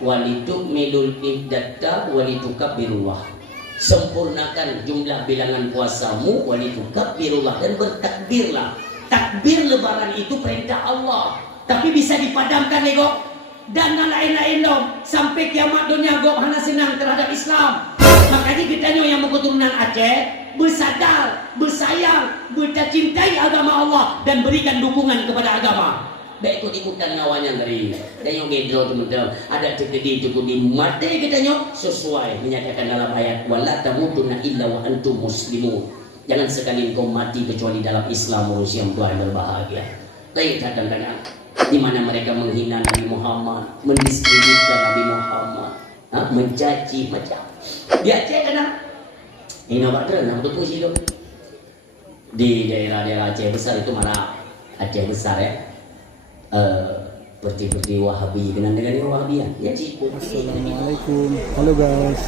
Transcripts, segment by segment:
walitukmilul iddata walitukabbirullah. Sempurnakan jumlah bilangan puasamu walitukabbirullah, dan bertakbirlah. Takbir lebaran itu perintah Allah, tapi bisa dipadamkan ego dan lain-lain dong sampai kiamat dunia gop hana senang terhadap Islam. Makanya kita yang keturunan Aceh bersadar, bersayang, bercintai agama Allah dan berikan dukungan kepada agama. Baik ikut-ikutan ngawanya dari yang gedro teman-teman. Ada cekedi cukup di mata kita sesuai menyatakan dalam ayat wala tamutunna illa wa antum muslimun. Jangan sekali engkau mati kecuali dalam Islam, manusia yang Tuhan berbahagia. Baik kadang-kadang di mana mereka menghina Nabi Muhammad, mendiskreditkan Nabi Muhammad, mencaci macam. Di Aceh kadang ini bakal nak berpuji dong. Di daerah-daerah Aceh besar itu mana Aceh besar ya. Seperti Wahabi, kenal dengan Wahabi ya cikgu. Assalamualaikum, halo guys,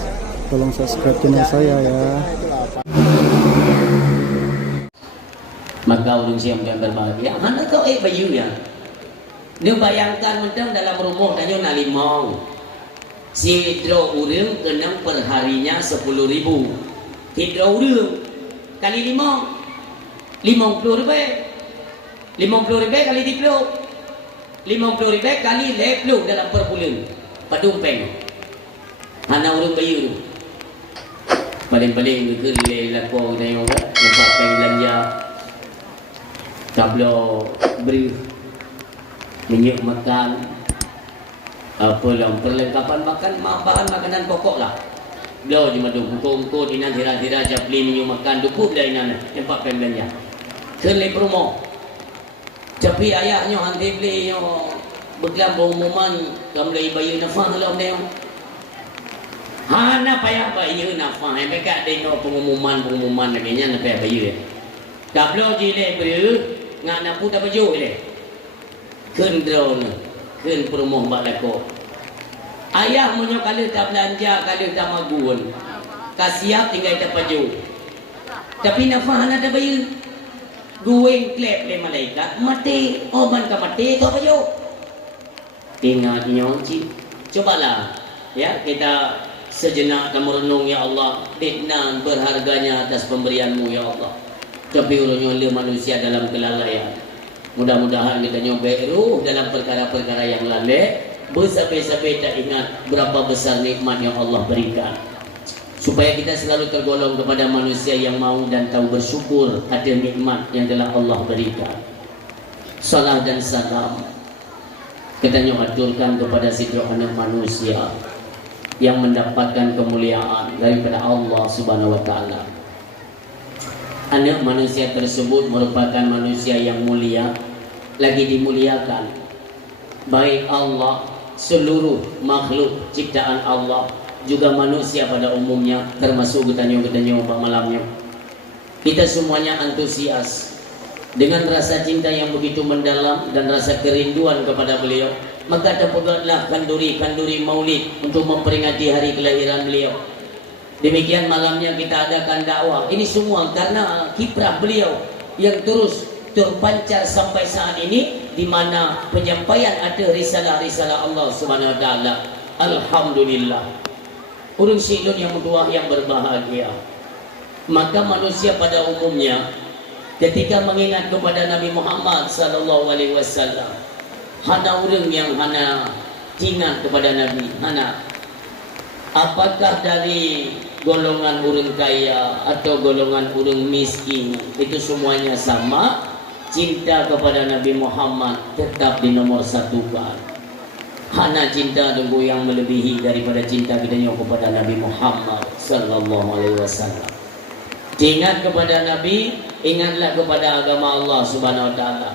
tolong subscribe channel saya ya. Maka orang siam yang berbahagia, mana kau bayu ya? Dia bayangkan macam dalam rumah tanya nalimong. Si hidro urang kenang perharinya 10.000. Hidro urang kali 50 ribu. 50 ribu kali 30. 50 ribu kali 20 dalam per bulan. Padumpeng. Hana urang bayu tu. Paling-paling ke lelako tengok nampak peng belanja. Kablo beri minyak makan apa lah perlengkapan makan bahan makanan pokok lah. Beliau cuma tu kongko dinan hira-hira aja beli minyak makan dukup dah inan tempat belanja. Kelip rumah. Tapi ayahnya hanti beli yo begang pengumuman gamlai bayu nafah lah dia. Hana payah bayu nafah mereka ada pengumuman lagi-nya payah bayu. Kablo jile beri ngak nak putar baju dia. Keun drone, keun perumah balako. Ayah munyo kalau tak belanja, kalau tak magun. Kasiap tinggal tak baju. Tapi nafah nak ada bayu. Gueng klep le malaikat, mati, oman ka mati tu baju. Ingat nyonci. Cobalah ya kita sejenak merenung ya Allah, niknan berharganya atas pemberianmu ya Allah. Tapi urunnya manusia dalam kelalaian. Mudah-mudahan kita nyobek ruh dalam perkara-perkara yang lalai. Bersampai-sampai tak ingat berapa besar nikmat yang Allah berikan. Supaya kita selalu tergolong kepada manusia yang mau dan tahu bersyukur ada nikmat yang telah Allah berikan. Salam dan salam kita aturkan kepada setiap anak manusia yang mendapatkan kemuliaan daripada Allah Subhanahu wa taala. Anak manusia tersebut merupakan manusia yang mulia, lagi dimuliakan. Baik Allah, seluruh makhluk ciptaan Allah, juga manusia pada umumnya, termasuk getanyo-getanyo malamnya. Kita semuanya antusias dengan rasa cinta yang begitu mendalam dan rasa kerinduan kepada beliau. Maka dapatlah kanduri-kanduri maulid untuk memperingati hari kelahiran beliau. Demikian malamnya kita adakan dakwah. Ini semua karena kiprah beliau yang terus terpancar sampai saat ini, di mana penyampaian ada risalah-risalah Allah Subhanahu wa taala. Alhamdulillah. Urang sidon yang tua yang berbahagia. Maka manusia pada umumnya ketika mengingat kepada Nabi Muhammad sallallahu alaihi wasallam, hana urang yang hana ingat kepada Nabi, hana apakah dari golongan orang kaya atau golongan orang miskin, itu semuanya sama. Cinta kepada Nabi Muhammad tetap di nomor satu kan. Hana cinta tunggu yang melebihi daripada cinta kita kepada Nabi Muhammad sallallahu alaihi wasallam. Ingat kepada Nabi, ingatlah kepada agama Allah Subhanahu wa taala.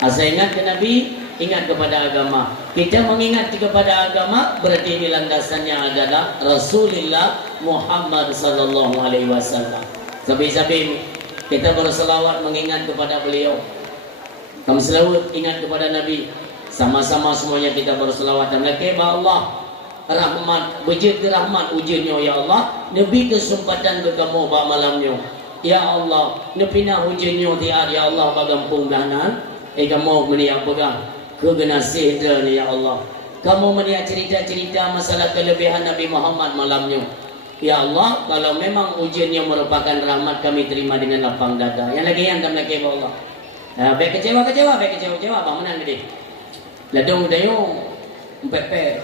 Asal ingat ke Nabi, ingat kepada agama. Kita mengingat kepada agama berarti ini landasannya adalah Rasulullah Muhammad sallallahu alaihi wasallam. Sabi-sabi kita berselawat mengingat kepada beliau. Kami selawat ingat kepada Nabi. Sama-sama semuanya kita berselawat dan lakeba Allah rahmat, bejit rahmat ujiannya ya Allah. Nabi kesempatan ke kamu ba malamnya. Ya Allah, nepina ujiannya tiar ya Allah bagampung danan. Kamu meniak pegang kegenasih dan ya Allah. Kamu melihat cerita-cerita masalah kelebihan Nabi Muhammad malamnya. Ya Allah, kalau memang ujiannya merupakan rahmat, kami terima dengan lapang dada. Yang lagi yang lagi ya Allah. Baik kecewa, apa menang gede. Ladong dayung, pepe.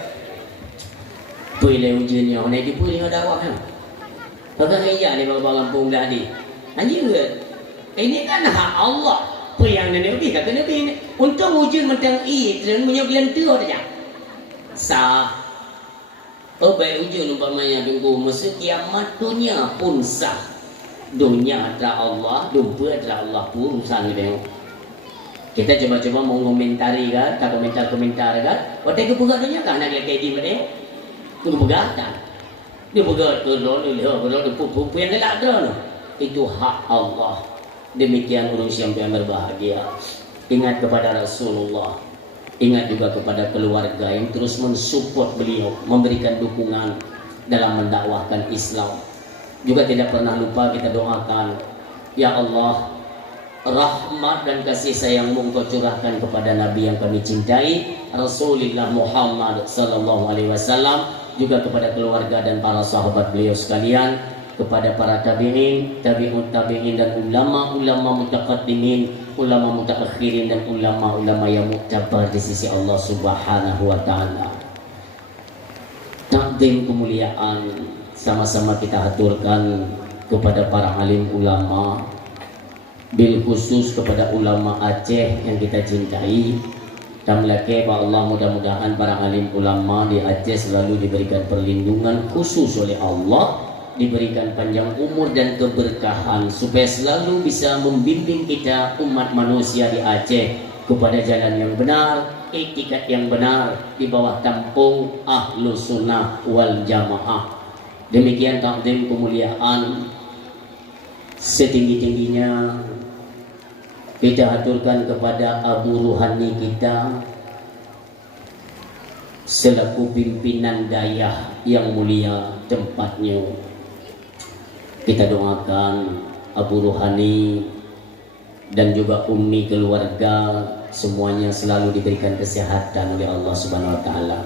Pilih ujiannya, ini dipilih dakwah kan. Kagak iya ni bawa Lampung dah ni. Anjing ke? Ini kan hak Allah. Apa yang Nabi kata Nabi ni? Untuk ujian mentang dan punya bilang tu aja. Sah. Oh baik ujian umpamanya tunggu masa kiamat dunia pun sah. Dunia adalah Allah, dunia adalah Allah pun urusan dia. Kita coba-coba mau komentari kan, tak komentar kan. Waktu itu bukan dunia kan nak kayak di mana? Tunggu begatan. Dia bergerak dia pupu yang gelap tu. Itu hak Allah. Demikian urusan yang berbahagia. Ingat kepada Rasulullah. Ingat juga kepada keluarga yang terus mensupport beliau, memberikan dukungan dalam mendakwahkan Islam. Juga tidak pernah lupa kita doakan, ya Allah, rahmat dan kasih sayang-Mu Engkau curahkan kepada Nabi yang kami cintai, Rasulullah Muhammad sallallahu alaihi wasallam, juga kepada keluarga dan para sahabat beliau sekalian, kepada para tabi'in, tabi'ut tabi'in dan ulama-ulama mutaqaddimin, ulama mutaakhirin dan ulama-ulama yang muktabar di sisi Allah Subhanahu wa taala. Takdim kemuliaan sama-sama kita aturkan kepada para alim ulama, bil khusus kepada ulama Aceh yang kita cintai. Tamlake ba Allah, mudah-mudahan para alim ulama di Aceh selalu diberikan perlindungan khusus oleh Allah, diberikan panjang umur dan keberkahan supaya selalu bisa membimbing kita umat manusia di Aceh kepada jalan yang benar, etikat yang benar di bawah tampung Ahlus Sunnah wal Jamaah. Demikian takdim kemuliaan setinggi-tingginya kita aturkan kepada Abu Ruhani kita selaku pimpinan dayah yang mulia tempatnya. Kita doakan Abu Ruhani dan juga ummi keluarga semuanya selalu diberikan kesehatan oleh Allah Subhanahu wa taala,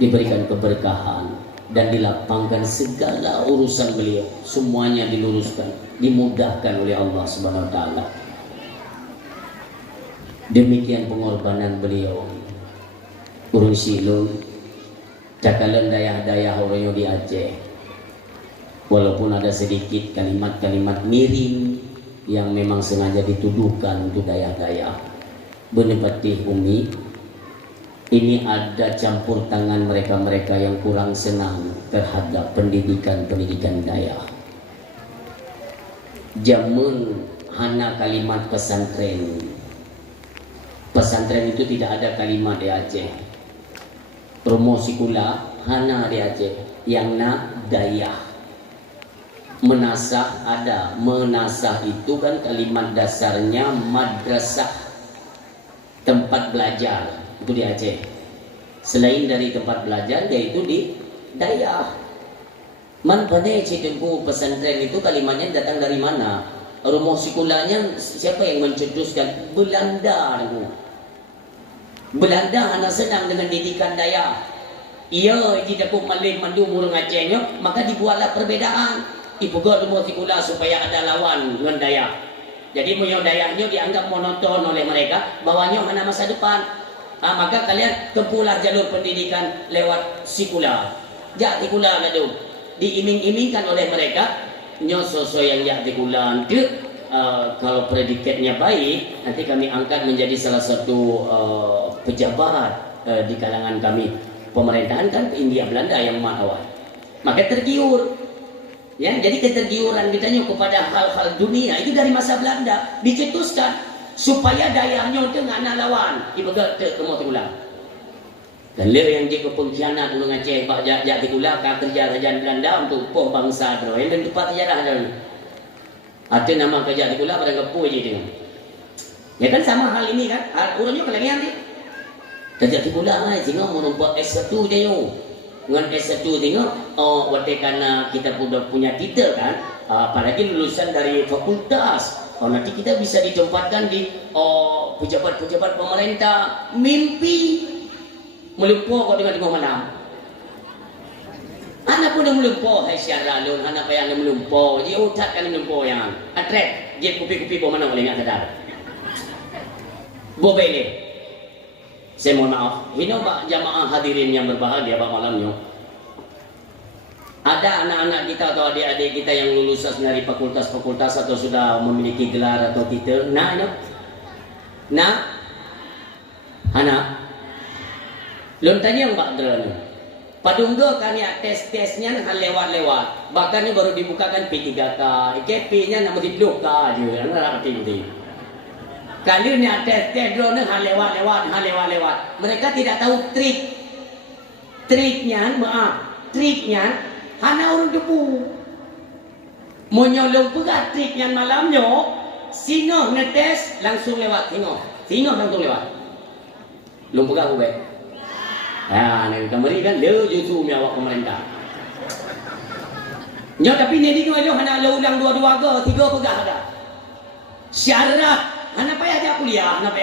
diberikan keberkahan dan dilapangkan segala urusan beliau, semuanya diluruskan, dimudahkan oleh Allah Subhanahu wa taala. Demikian pengorbanan beliau. Urun silun cakalan dayah-dayah orang di Aceh. Walaupun ada sedikit kalimat-kalimat miring yang memang sengaja dituduhkan untuk dayah-dayah. Benepati Umi, ini ada campur tangan mereka-mereka yang kurang senang terhadap pendidikan dayah. Jamun hana kalimat pesantren. Pesantren itu tidak ada kalimat di Aceh. Promosi kula hana di Aceh yang nak dayah. Menasah ada. Menasah itu kan kalimat dasarnya madrasah, tempat belajar, itu di Aceh. Selain dari tempat belajar, yaitu di dayah. Man pada Cidengku pesantren itu kalimatnya datang dari mana? Rumus sekolahnya siapa yang mencetuskan? Belanda. Belanda hanya senang dengan didikan dayah. Ia tidak pun malih mandu murung Acehnya, maka dibuatlah perbedaan. Ibuga rumus sekolah supaya ada lawan dengan dayah. Jadi punya dayahnya dianggap monoton oleh mereka, bawahnya hanya masa depan. Maka kalian tempuhlah jalur pendidikan lewat sekolah. Jak sekolah nadu. Diiming-imingkan oleh mereka. Nyososo yang jak sekolah itu kalau predikatnya baik, nanti kami angkat menjadi salah satu pejabat di kalangan kami. Pemerintahan kan India Belanda yang awal. Maka tergiur. Ya, jadi ketergiuran kitanya kepada hal-hal dunia itu dari masa Belanda dicetuskan supaya dayahnya itu ngana lawan ibaga ke mau ulang. Dan dia yang dia pengkhianat ulung Aceh pak jak dikulah ka kerja kerajaan Belanda untuk poh bangsa tu. Yang tempat sejarah ada ni. Ada nama kerja dikulah pada kepu je dia. Ya kan sama hal ini kan. Urangnya kelagian ni. Kerja dikulah ai sehingga mau nampak S1 je yo. Dengan S1 tengok, waktu karena kita punya titel kan, apalagi lulusan dari fakultas, nanti kita bisa ditempatkan di pejabat-pejabat pemerintah. Mimpi Melumpur kau tengah-tengah malam. Anak pun dah melumpur. Hai syarah lun. Anak payah dah melumpur. Dia utat kan melumpur yang atret. Dia kupi-kupi bawa mana boleh ingat sadar. Boleh. Saya mohon maaf. Ini pak jamaah hadirin yang berbahagia pak malamnya. Ada anak-anak kita atau adik-adik kita yang lulus dari fakultas-fakultas atau sudah memiliki gelar atau titel. Nah, anak. Lun tanya yang pak drone. Padungga kan ya tes-tesnya hal lewat-lewat. Bahkan ini baru dibukakan P3K, IKP-nya nak mesti 10K aja. Enggak arti. Kali ni tes drone hal lewat-lewat. Mereka tidak tahu triknya hana orang debu. Mau nyolong pula triknya malamnya, singa ngetes langsung lewat singa langsung lewat. Lumpur aku baik. Nak kamari kan dia justru awak pemerintah. Nyo tapi ni dia hana ulang dua-dua ke, tiga pegah ada. Syarat hana payah aja kuliah. Ada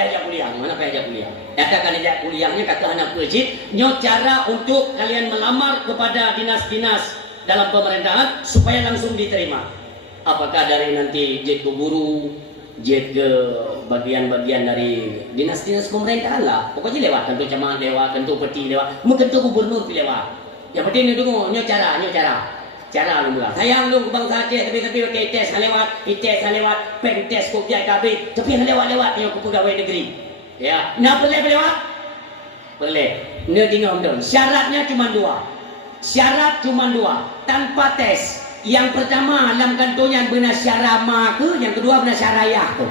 kan aja kuliahnya kata hana kerjit. Nyo cara untuk kalian melamar kepada dinas-dinas dalam pemerintahan supaya langsung diterima. Apakah dari nanti jet ke guru, jet ke bagian-bagian dari dinas-dinas pemerintahan lah. Pokoknya lewat, tentu camat lewat, tentu peti lewat, mungkin tentu gubernur lewat. Yang penting ni tunggu, nyo cara. Cara lu mula. Sayang lu bangsa Aceh tapi pakai tes lewat, tes lewat, pen tes kok biar KB, tapi lewat nyo ke pegawai negeri. Ya, nak boleh lewat? Boleh. Ni tengok dong. Syaratnya cuma dua. Tanpa tes. Yang pertama dalam kantornya benar syarama ke, yang kedua benar syarayah tu.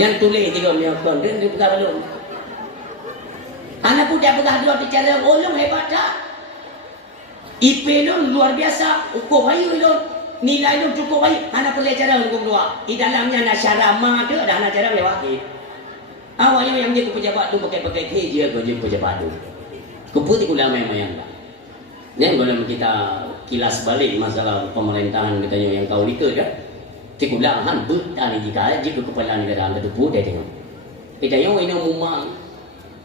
Yang tulis tengok ni kon dia buka belum. Anak budak pegah dua bicara ulung hebat tak? IP lu luar biasa, ukur bayu lu, nilai lu cukup baik. Anak boleh cara hukum dua. Di dalamnya nak syarama tu ada nak cara lewat ni. Awak yang dia ke pejabat tu pakai kerja ke pejabat tu. Keputi ulama yang tak. Ni kalau kita kilas balik masalah pemerintahan katanya yang kau lika kan. Tikulahan bertani jika kepala negara anda tu pun dia tengok. Kita yang ini umumang.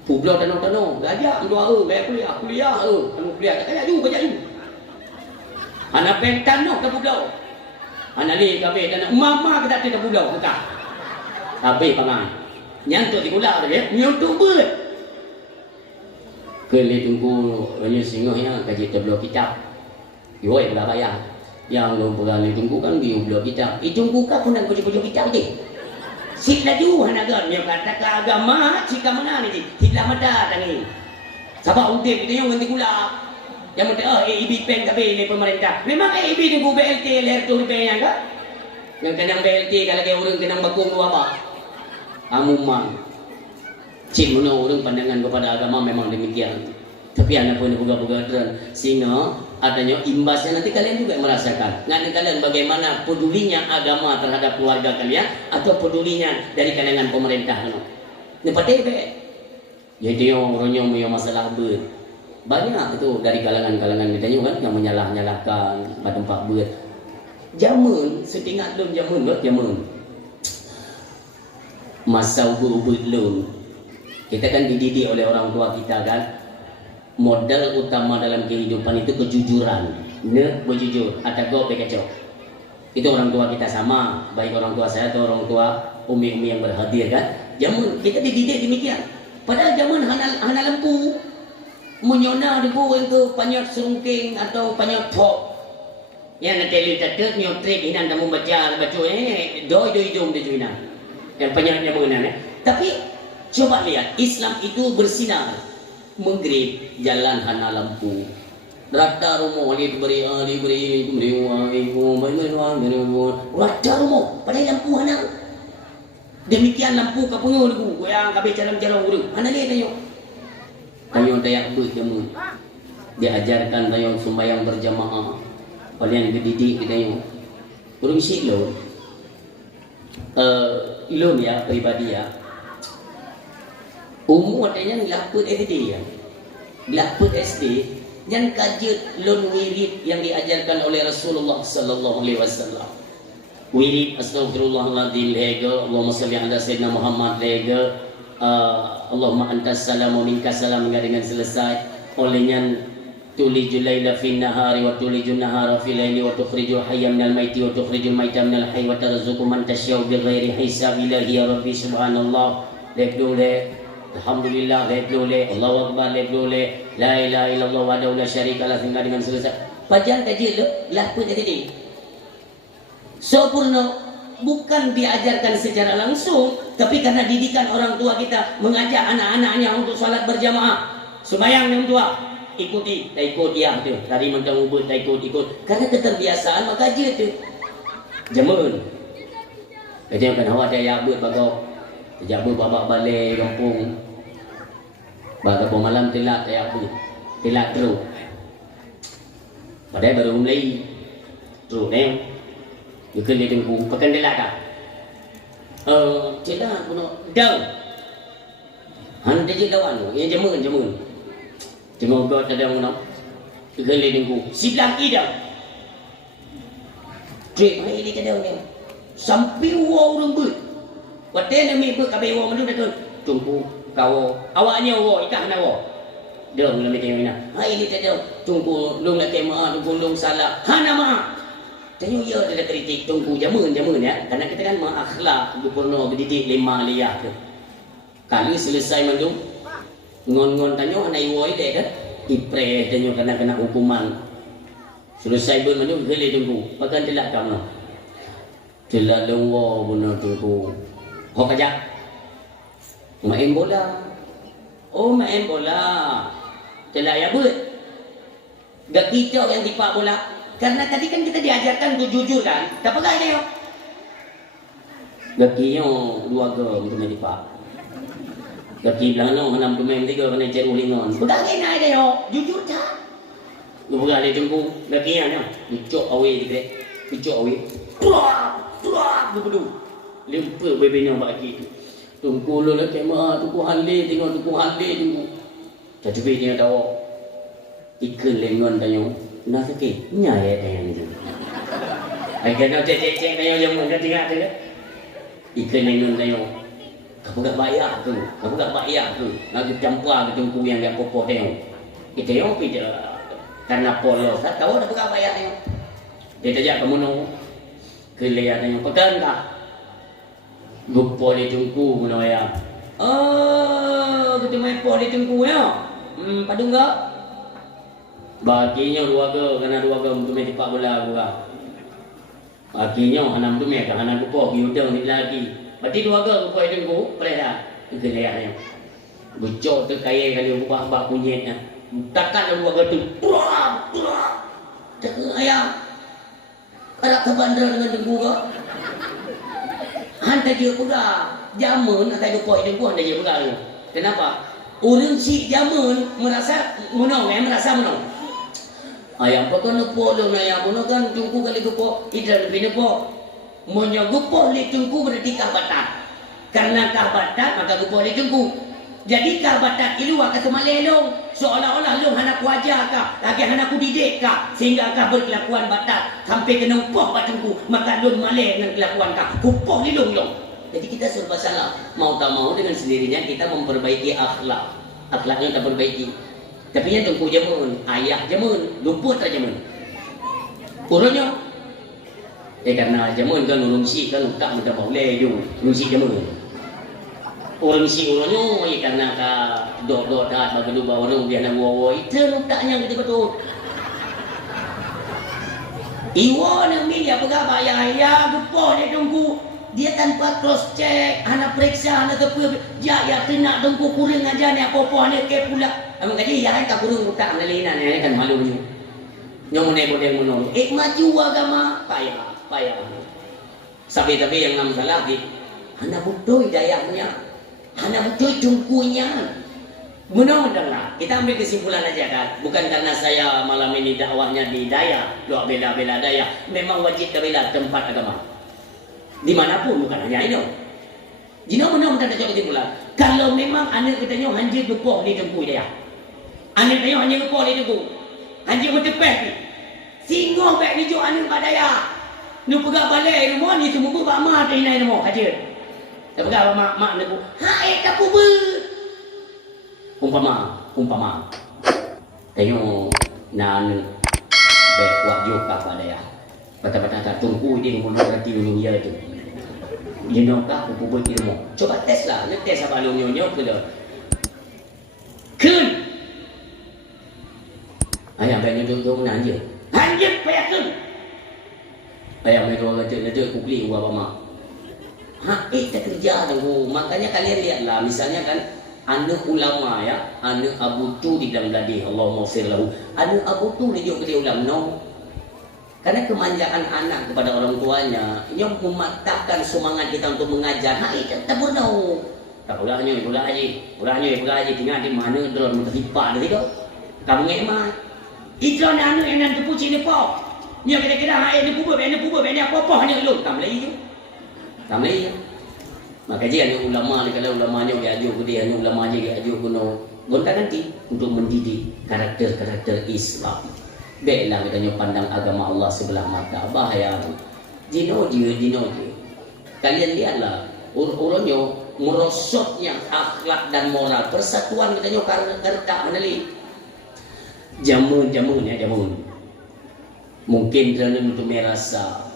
Pulau tanah gajah dua bayar kuliah kamu kuliah tak kaya juga anak pentan no ke pulau anak li kabe tanah mama kita tidak pulau kita tapi pangan nyantuk di pulau dia nyantuk ber keli tunggu banyak singa yang kaji tablo kitab yoi pula bayar yang lu berani tunggu kan di pulau kitab tunggu kah pun nak pulau kitab je sik laju hanagan yang kata ke agama jika mana ni tidak ada tangi sebab untuk kita yang nanti gula yang mesti AIB pen tapi ni pemerintah memang AIB tunggu BLT leher tu yang ke yang kenang BLT kalau ke orang kenang bakung apa amumang cik mana orang pandangan kepada agama memang demikian tapi anak pun buka-buka dan sehingga adanya imbasnya nanti kalian juga merasakan. Nanti kalian bagaimana pedulinya agama terhadap keluarga kalian atau pedulinya dari kalangan pemerintah. Ini patah jadi orangnya punya masalah ber banyak itu dari kalangan-kalangan kita kan yang menyalah-nyalahkan pada tempat ber. Jamun setingkat lun jamun. Masa ubur lun. Kita kan dididik oleh orang tua kita kan. Modal utama dalam kehidupan itu kejujuran. Berjujur. Ada go kacau. Itu orang tua kita sama. Baik orang tua saya atau orang tua umi-umi yang berhadir kan. Jamun kita dididik demikian. Padahal zaman hana lempu. Menyona debu itu panyot serungking atau panyot pop. Yang nanti lihat tak nyotrik ini anda membaca doi hidung dia juina. Yang panyotnya mengenai. Tapi coba lihat Islam itu bersinar. Menggrip jalan hana lampu. Rata rumah diberi rata rumah pada lampu hana. Demikian lampu kapungu debu. Yang kabe jalan-jalan urut. Hana lihat ayo. Tayo tayak berjemu. Diajarkan tayo sembahyang berjamaah. Kalian dididik kita yo. Urung sik lo. Ilum ya pribadi ya. Umur adanya laput SD ya. Laput SD yang kajian lon wirid yang diajarkan oleh Rasulullah sallallahu alaihi wasallam. Wirid astagfirullahaladzim lega, Allahumma salli ala sayyidina Muhammad lega. Allahumma antas salam wa minkas salam dengan selesai olehnya tulijul laila fin nahari wa tulijun nahara fil laili wa tukhrijul hayya minal maiti wa tukhrijul maita minal hayy wa tarzuqu man tasyau bighairi hisab. Ilahi ya rabbi subhanallah lebdule alhamdulillah lebdule Allahu akbar lebdule la ilaha illallah wahdahu la syarika lah sehingga dengan selesai pajan kaji lah pun jadi sempurna. Bukan diajarkan secara langsung, tapi karena didikan orang tua kita mengajak anak-anaknya untuk salat berjamaah. Sembahyang yang tua, ikuti, tak ikut dia tu. Tadi mentang ubud, tak ikut. Karena keterbiasaan maka aja tu. Jamun. Kejap kan awak dah yabut bagau. Jabut babak balik kampung. Bagau malam telat tak yabut. Telat teruk. Padahal baru mulai. Teruk ni. Dia kena tunggu pakai delak dah. Celah puno dau. Han dia lawan tu, yang jamun. Tengok kau tak ada mana. Dia kena tunggu. Si belaki dah. Trip mai dia kada ni. Sampai orang ber. Paten ni ber kabe orang tu dah tunggu kau. Awaknya orang ikan awak. Dia mula mikir mana. Hai ni tak ada. Tunggu long nak kema, tunggu long salah. Hana mak. Tanya ya ada kritik tunggu jamun ya. Karena kita kan menakhlak gubernur berdidik 5 liyah tu. Kali selesai mandung ngon tanya anak iwoi dek kan. Ipre tanya kena hukuman. Selesai pun mandung gele tunggu. Pakan telak kamu. Telak lewa benar tunggu. Hok aja. Main bola. Oh main bola. Telak ya but. Gak kita yang tipak bola. Karena tadi kan kita diajarkan untuk jujur kan. Tak pegang dia. Gakinya 2 ke untuk main tipak. Gaki belakang enam pemain 3 kena cek ulingan. Pegang dia dia. Jujur tak. Lu pegang dia tunggu. Gakinya dicok away dia. Dicok away. Tuak bedu. Lempa bebenya bagi. Tunggu lu nak kemah, tunggu hale tengok tunggu. Jadi dia tahu. Ikan lengan tanya. Nak sikit, nyai yang itu. Agar nak cek tanya yang mana tinggal tu. Ikan lengan tanya. Kamu tak bayar tu. Nak campur ke tungku yang dia popok tengok. Kita yang tidak karena polos. Tak tahu dah bukan bayar tengok. Dia tajak kamu nak kelihatan tengok. Pekan tak? Lupa dia tungku mana ya. Kita main pol dia tungku ya. Padu enggak? Baginya 2 ke, kena 2 ke untuk main tipak bola juga. Baginya hanam tu mereka, hanam kupok, yudang ni lagi. Berarti 2 ke kupok itu ku, boleh tak? Itu lihatnya. Bucok tu kaya kali ubah kunyitnya. Takkan 2 ke tu, tuak. Cakap ayam. Ada ke bandar dengan tengku ke? Hantar dia pula. Jamun, hantar kupok itu ku, hantar dia pula. Kenapa? Orang si jamun merasa menang. Ayam apa kan lupa lu na ayam pun kan tungku kali gupo ida lebih nepo monya gupo li tungku berarti kahbatat karena kahbatat maka gupo li tungku jadi kahbatat ilu akan semalelong seolah-olah lu anak wajah kah lagi anak didik kah sehingga kah berkelakuan batat sampai kena upah batungku maka lu maleh dengan kelakuan kah gupo li long jadi kita serba salah mau tak mau dengan sendirinya kita memperbaiki akhlaknya kita perbaiki. Tapi yang tunggu jamun, ayah jamun, lumpur tak jamun. Urutnya, karena jamun kan urung si kan tak mudah boleh ju, urung si jamun. Urung si urutnya, karena ka dot dah bagi dua orang biar nak wawa itu letaknya gitu betul. Iwan yang ni apa kah ayah lupa dia tunggu. Dia tanpa cross check, anak periksa, anak kepu, ya kena tunggu kurang aja ni apa-apa ni ke pula. Amun kaji ya kan kurang utak nalina ni kan malu ni. Nyong ne bodeng mono. Maju agama payah. Tapi yang nam salah di anak butuh hidayahnya. Anak butuh tungkunya. Mudah-mudahan kita ambil kesimpulan aja kan. Bukan karena saya malam ini dakwahnya di daya, doa bela-bela daya. Memang wajib bela tempat agama. Dimanapun bukan hanya ini. Jika benar-benar tak jauh kesimpulan. Kalau memang anak kita nyo hanjir dupok di tengku dia. Anak kita hanjir dupok di tengku. Hanjir bertepeh ni. Singgah baik ni jo anak pada ya. Nu pegak balik rumah ni semua pak mah tak inai rumah hadir. Tak pegang mak nak hai tak kubur. Umpama. Tengok nan baik buat juga pada ya. Patah-patah tak tunggu dia mau nanti dulu dia tu. Dia nak aku kubur dia mau. Coba tes lah, nak tes apa lu nyonyo ke dah. Kun. Ayah baik duduk mana aja. Hanjut payah kun. Ayah main orang kata kukli gua apa mak. Tak kerja tu. Makanya kalian lihatlah misalnya kan anak ulama ya, anak Abu Tu di dalam gadis Allahumma fir lahu. Anak Abu Tu dia juga dia ulama no. Karena kemanjaan anak kepada orang tuanya yang mematahkan semangat kita untuk mengajar. Tak pernah. Tak ulahnya haji tinggal di mana drone terlipat dari tu. Kamu ngemat. Iklan anak yang nanti puci ni pau. Ni kira-kira ini kubur ini apa-apa hanya lu. Tak boleh je. Tak boleh je. Maka je anak ulama ni kalau ulamanya dia ajar ke dia, anak ulama je dia ajar kuno. Gonta nanti untuk mendidik karakter Islam. Baiklah katanya pandang agama Allah sebelah mata. Bahaya. Dino dia. Kalian lihatlah urunnya merosotnya akhlak dan moral. Persatuan katanya karena menali. Jamun. Mungkin kerana untuk merasa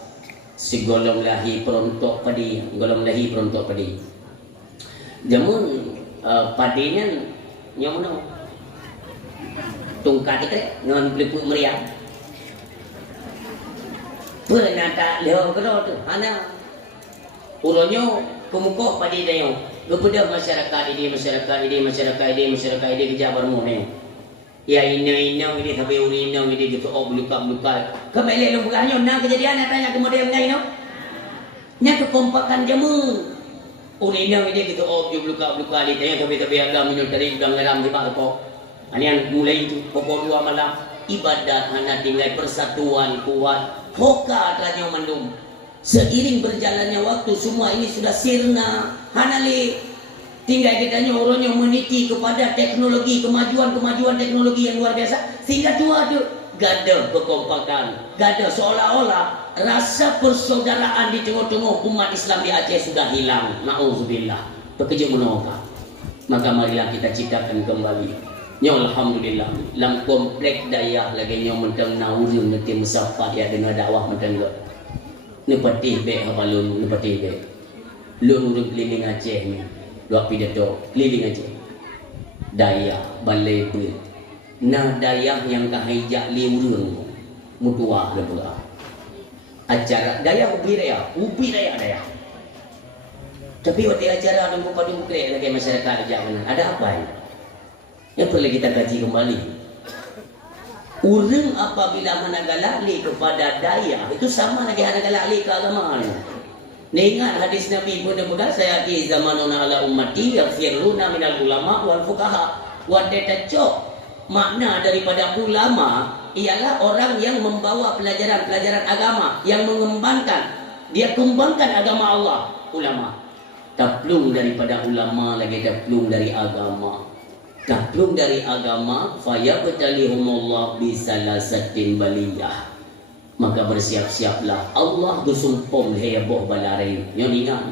si golong lahi perontok padi. Jamun padinya yang mana? Tungkat ikat non peliput meriam. Pernah tak lewat kerana tu? Mana? Uronyo kemukuh padi dia. Kepada masyarakat ini kerja bermunih. Ya ini sampai uri ini gitu beluka. Kembali lu bukannya nak kejadian tanya kemudian ngai no. Nya kekompakan jamu. Uri ini gitu beluka dia tanya tapi agak menyutari udang garam di pak. Ini yang mulai itu pokok 2 malam ibadat hanya tinggal persatuan kuat. Hoka tanya mendung. Seiring berjalannya waktu semua ini sudah sirna. Hanali tinggal kita orangnya meniti kepada teknologi, kemajuan teknologi yang luar biasa. Sehingga dua tu gada kekompakan, gada seolah-olah rasa persaudaraan di tengah-tengah umat Islam di Aceh sudah hilang. Na'udzubillah. Bekerja menolak. Maka marilah kita ciptakan kembali. Ya alhamdulillah. Dalam komplek daya lagi yang mentang naurun nanti musafat ya dengan dakwah mentang tu. Ni patih baik habalun, ni patih baik. Lun urut keliling Aceh ni. Dua pidato keliling Aceh. Daya balai pun. Nah daya yang kahijak liurun mutua dah pula. Acara daya ubi daya. Tapi waktu acara nunggu padu bukrek lagi masyarakat ajak mana? Ada apa ini? Yang perlu kita kaji kembali. Urang apabila managalali kepada daya itu sama lagi managalali ke agama ni. Ingat hadis Nabi mudah-mudahan saya di zamanuna ala ummati yaghfiruna minal ulama wal fuqaha. Wadai cok makna daripada ulama ialah orang yang membawa pelajaran agama, yang kembangkan agama Allah. Ulama taplung daripada ulama lagi taplung dari agama. Taklum dari agama fayabtalihumullah bisalasatin baliyah. Maka bersiap-siaplah Allah gusumpom heboh balari. Nyo ingat.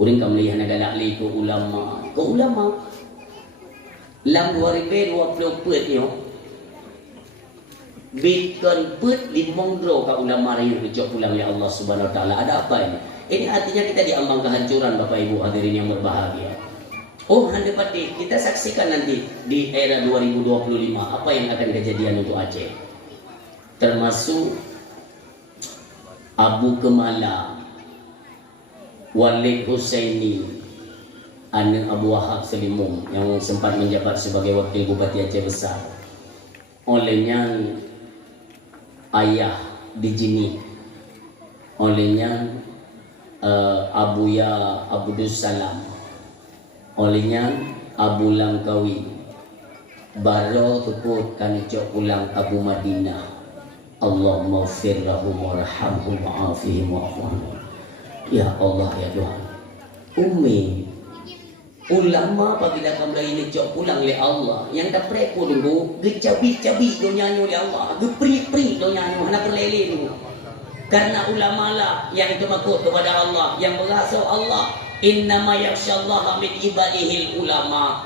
Urang kam lihat nagalak li ko ulama. Lam 2024 nyo. Bitkan put limongdro ka ulama rayu kecok pulang oleh Allah Subhanahu wa taala. Ada apa ini? Ini artinya kita diambang kehancuran Bapak Ibu hadirin yang berbahagia. Hanya pati kita saksikan nanti di era 2025 apa yang akan kejadian untuk Aceh. Termasuk Abu Kemala, Walid Husaini, anak Abu Wahab Selimung yang sempat menjabat sebagai wakil Bupati Aceh Besar. Olehnya ayah dijini, olehnya Abuya Abdus Salam, olehnya Abu Langkawi, baro tukut kami cok pulang Abu Madinah. Allahumma ghfir lahum warhamhum wa'afihim wa'afu'anhum. Ya Allah ya Tuhan. Umi ulama apabila kamu ini cok pulang oleh Allah yang tak preko dulu gecabi-cabi donyanya oleh Allah, gepri-pri donyanya hana perlele dulu. Karena ulama lah yang itu makut kepada Allah, yang berasa Allah Innama yakhsyallaha min ibadihil ulama.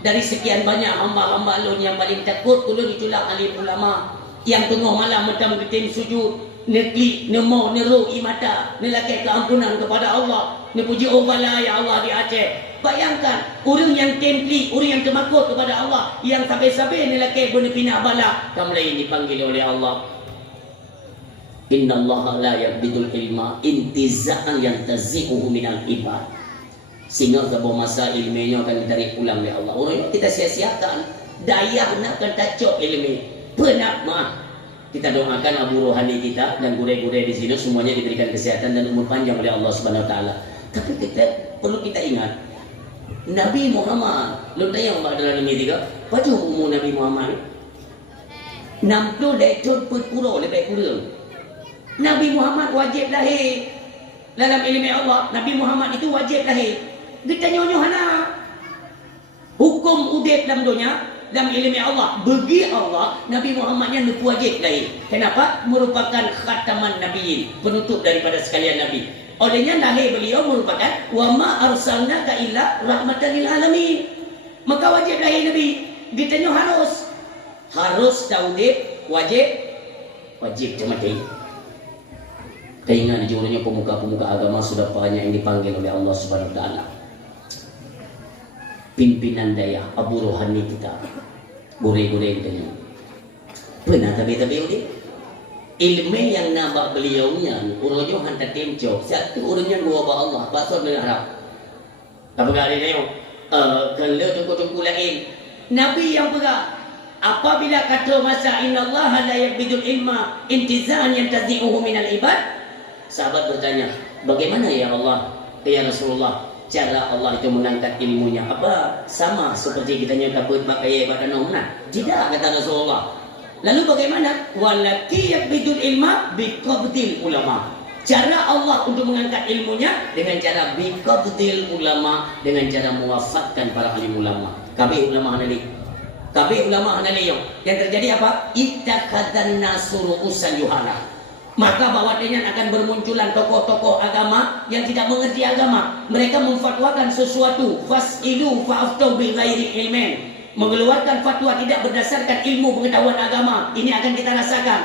Dari sekian banyak hamba-hamba ulun yang paling takut ulun itulah alim ulama. Yang tengah malam medam getim sujud, negli nemo neru imata, nelakai keampunan kepada Allah, nepuji obala ya Allah di Aceh. Bayangkan orang yang templi, orang yang termakut kepada Allah, yang sampai-sampai nelakai benepina bala, kamlai dipanggil oleh Allah. Innallaha la yaqbidul ilma intiza'an yantazi'uhu minal ibad. Sehingga sebuah masa ilmunya akan ditarik pulang oleh Allah. Orang kita sia-siakan, daya nak akan tacok ilmu. Pernah maaf. Kita doakan Abu Rohani kita dan gure-gure di sini semuanya diberikan kesehatan dan umur panjang oleh Allah Subhanahu Wa Taala. Tapi perlu kita ingat, Nabi Muhammad, lu tanya mbak dalam ini tiga, pada umur Nabi Muhammad 60 lektor perpuluh lebih kurang. Nabi Muhammad wajib lahir dalam ilmu Allah. Nabi Muhammad itu wajib lahir. Kita nyonya hukum udip dalam dunia dalam ilmu Allah. Bagi Allah, Nabi Muhammad yang wajib lahir. Kenapa? Merupakan khataman Nabiin, penutup daripada sekalian Nabi. Olehnya lahir beliau merupakan wa ma arsalnaka illa rahmatan lil alamin. Maka wajib lahir Nabi. Kita harus taudib, wajib cemati. Keingat jurusnya pemuka-pemuka agama sudah banyak yang dipanggil oleh Allah Subhanahu Wa Taala. Pimpinan daya Abu Rohani kita, gure-gure kita ni. Pernah tapi ini ilmu yang nampak beliaunya, urutnya hantar temcok. Satu urutnya gua ba Allah, pasal dengan Arab. Apa kali ni? Kalau tunggu lain, Nabi yang pegang. Apabila kata masa innallaha la yaqbidul ilma intiza'an yantazi'uhu minal ibad. Sahabat bertanya, bagaimana ya Allah, ya Rasulullah, cara Allah itu mengangkat ilmunya? Apa sama seperti kita nyakaput pakai pada nomna? Tidak, kata Rasulullah. Lalu bagaimana? Walaki yaqbidul ilma biqabdil ulama. Cara Allah untuk mengangkat ilmunya dengan cara biqabdil ulama, dengan cara mewafatkan para alim ulama. Kami ulama Hanali. Yang terjadi apa? Ittakadan nasuru usan yuhala. Maka bawahnya akan bermunculan tokoh-tokoh agama yang tidak mengerti agama. Mereka memfatwakan sesuatu, fas'ilu fa'aftau bi ghairi ilmin. Mengeluarkan fatwa tidak berdasarkan ilmu pengetahuan agama. Ini akan kita rasakan.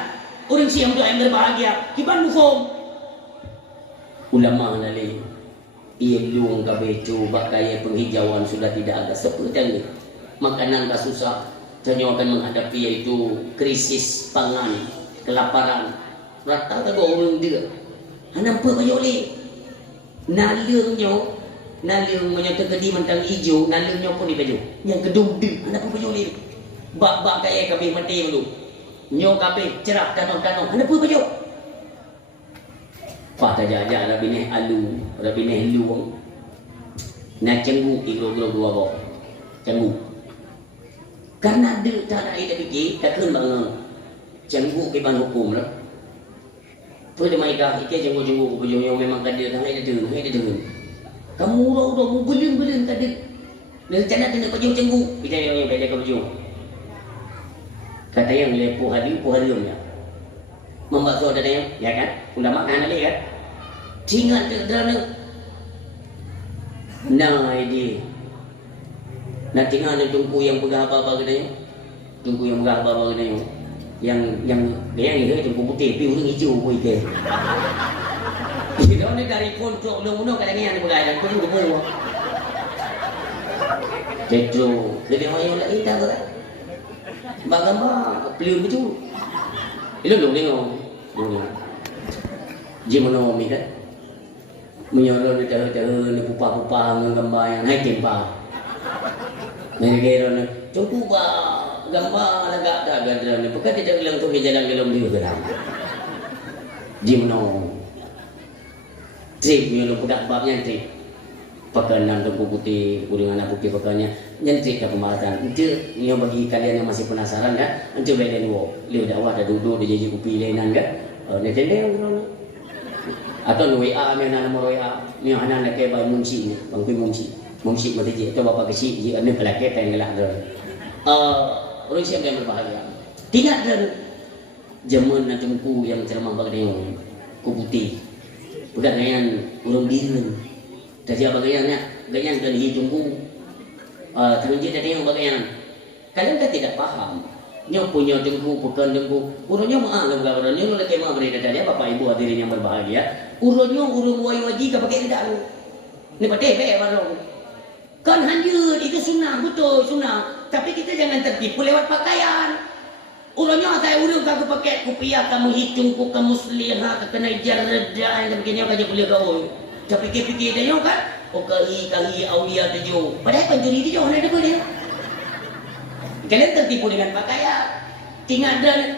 Orang siang doa yang berbahagia. Kiban mufum. Ulama nali. Ilung kabecu bakaya penghijauan sudah tidak ada seperti ini. Makanan tak susah. Hanya akan menghadapi yaitu krisis pangan, kelaparan. Rata tak orang dia. Nampak kaya oleh. Nalungnya terkedi mentang hijau, nalungnya pun di baju. Yang kedua dia, nampak kaya oleh. Bak-bak kaya kabeh mati dulu. Nyo kabeh cerah tanong-tanong, nampak baju. Pak tajak-ajak rabi neh alu, rabi neh luang. Nak cenggu igro-gro dua bok. Cenggu. Karena dia tak nak ida fikir, tak kena bangun. Cenggu kiban hukum lah. Tu dia mereka ikan jenguk-jenguk baju yang memang kadir dah ada dengan. Kamu udah mau belin kadir. Dia cakap kena baju jenguk. Kita yang beda baju. Kata yang lepuh hadiumnya. Membakso ada yang, ya kan? Udah makan ada kan? Tinggal terdalam. Nah ini. Nak tinggal ada tungku yang pegang apa-apa katanya. Tungku yang pegang apa-apa katanya. Yang dia ni tungku putih, tapi orang hijau pun ikan. Kita ni dari kontrok undang-undang kadang-kadang pegang dan perlu demo. Jadi, orang yang lain tak ada. Gambar peliun itu. Itu dong tengok. Gimana mi kan? Menyorot cara-cara ni pupa-pupa gambar yang naik tempat. Negara ni cukup gambar agak dah dalam ni. Bukan tidak bilang tu jalan-jalan dia geram. Gimana? Trip ni lu pedak babnya trip. Pakanan tengku putih, dengan anak putih pakannya nyentrik ke pembahasan. Itu yang bagi kalian yang masih penasaran kan? Itu beda dua. Dia dakwah dah duduk dia jadi kopi lainan kan? Dia tendeng tu. Atau WA ni nama WA. Ni anak nak kebal munci ni, bangku munci. Munci mati je. Tu bapa kecil je ane pelak pengen gelak dah. Orang siapa yang berbahagia? Tidak ada zaman nak tengku yang ceramah bagi dia. Ku putih. Bukan yang orang biru. Tadi bagaimana? Ganyan dan hidungku. Terunjuk tadi yang bagaimana? Kalian kan tidak paham. Nyo punya dengku, bukan dengku. Urunnya maaf lah bukan urunnya. Lo lagi maaf berita tadi Bapak Ibu hadirin yang berbahagia. Urunnya urun wajib pakai tidak lu. Ini pada baru. Kan hanjur itu sunnah betul sunnah. Tapi kita jangan tertipu lewat pakaian. Urunnya saya urun kamu pakai kupiah kamu hidungku kamu selihah kena jarada yang begini aja boleh kau. Tapi fikir dia kan, kali aulia dia. Padahal pencuri dia orang ada dia. Kalian tertipu dengan pakaian. Tinggal dan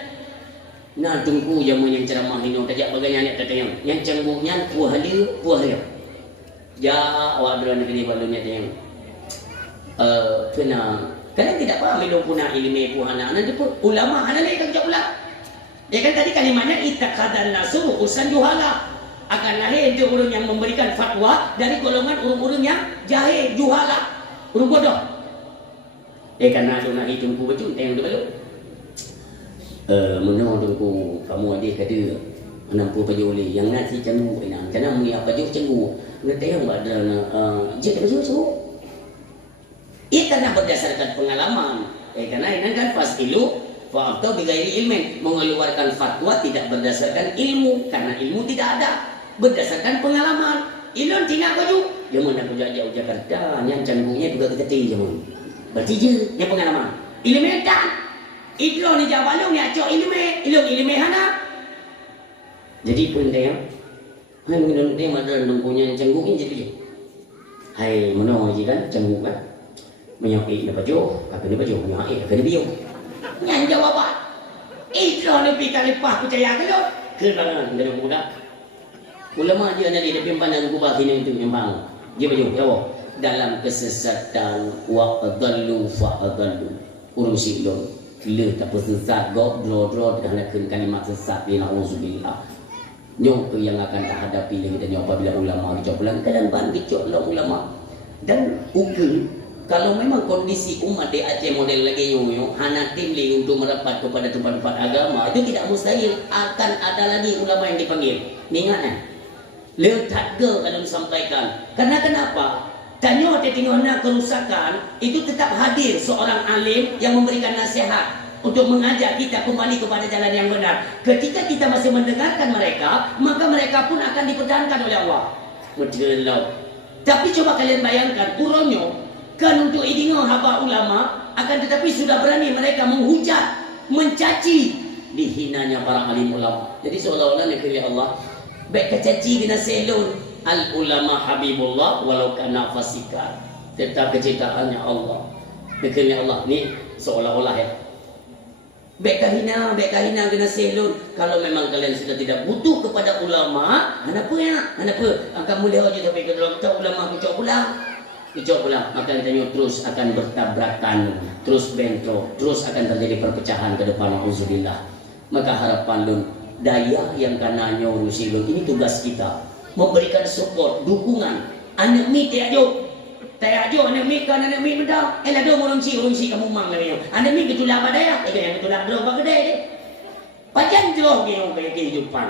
nah tunggu jamu yang ceramah ini tajak bagaimana katanya. Yang cengguhnya puahlia. Ya awak dulu negeri balunya dia. Kena kalian tidak paham hidup punah ilmu puhana. Nanti pun ulama ada lagi kan jawab pula. Dia kan tadi kalimatnya itakadan nasu urusan juhala. Akan lahir itu orang yang memberikan fatwa dari golongan orang-orang yang jahil, juhala, orang bodoh. Karena ada nak hidungku baju, tengok dulu. Menurut aku, kamu ada kata, menampu baju oleh yang nasi cenggu, karena melihat baju cenggu, nak tengok ada jadi baju semua. Ia karena berdasarkan pengalaman. Karena ini kan fasilu, fa'abtau bigairi ilmin, mengeluarkan fatwa tidak berdasarkan ilmu, karena ilmu tidak ada. Berdasarkan pengalaman. Ilon tinggal baju. Jaman aku jauh Jakarta, yang canggunya juga keteti jaman. Berarti je, yang pengalaman. Ilmu dan ilon ni jawalu ni acok ilmu hana. Jadi pun dia, hai mengenai dia madran mempunyai canggunya jadi. Hai menong je kan canggu kan. Menyokik ni baju, kakak ni baju, menyokik kakak ni biu. Yang jawab apa? Ilon ni pikir lepah percaya ke lo? Kenangan dari muda. Ulama dia dari depan pandang kubah ini itu memang dia baju ya dalam kesesatan wa adallu fa adallu urung silong le tak sesat godro dengan kalimat sesat di nauzubillah nyok yang akan hadapi lagi dan apabila ulama dicok pulang kadang bandit cok ulama dan ukul kalau memang kondisi umat di Aceh model lagi nyok hana tim li untuk merapat kepada tempat-tempat agama itu tidak mustahil akan ada lagi ulama yang dipanggil ingat Leo takga kalau disampaikan. Karena kenapa? Tanya tengoknya kerusakan itu tetap hadir seorang alim yang memberikan nasihat untuk mengajak kita kembali kepada jalan yang benar. Ketika kita masih mendengarkan mereka, maka mereka pun akan dipertahankan oleh Allah. Betul. Tapi coba kalian bayangkan, uronyo kan untuk idingo haba ulama, akan tetapi sudah berani mereka menghujat, mencaci dihinanya para alim ulama. Jadi seolah-olah negeri Allah baik kecaci kena selon al ulama habibullah walau kana fasika tetap kecintaannya Allah dekatnya Allah ni seolah-olah ya baik kahina kena selon kalau memang kalian sudah tidak butuh kepada ulama kenapa kamu lihat je sampai ke dalam ulama kecok pulang maka tanya terus akan bertabrakan terus bentrok terus akan terjadi perpecahan ke depan auzubillah maka harapan lu daya yang kananya urusi ini tugas kita memberikan support dukungan anak mi tiajo anak mi kan anak mi mendak lado urungsi kamu mang ni anak mi ketulak badaya yang ketulak dro ba gede pajan jero ge kayak kehidupan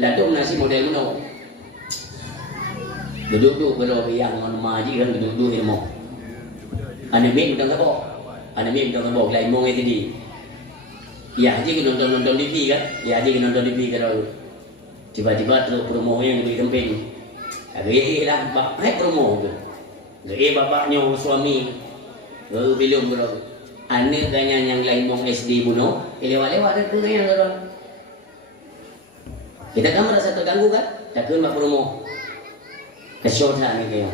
lado nasi model no duduk bero yang on maji kan duduk ilmu anak mi mendak apa lain mong itu di ya aja kita nonton TV kan kalau tiba-tiba terus promo yang di kemping lah bapak promo tu bapaknya suami belum bro anak kanya yang lain mau SD bunuh lewat-lewat itu yang orang kita kan merasa terganggu kan takkan bak promo kesyodhan ni kaya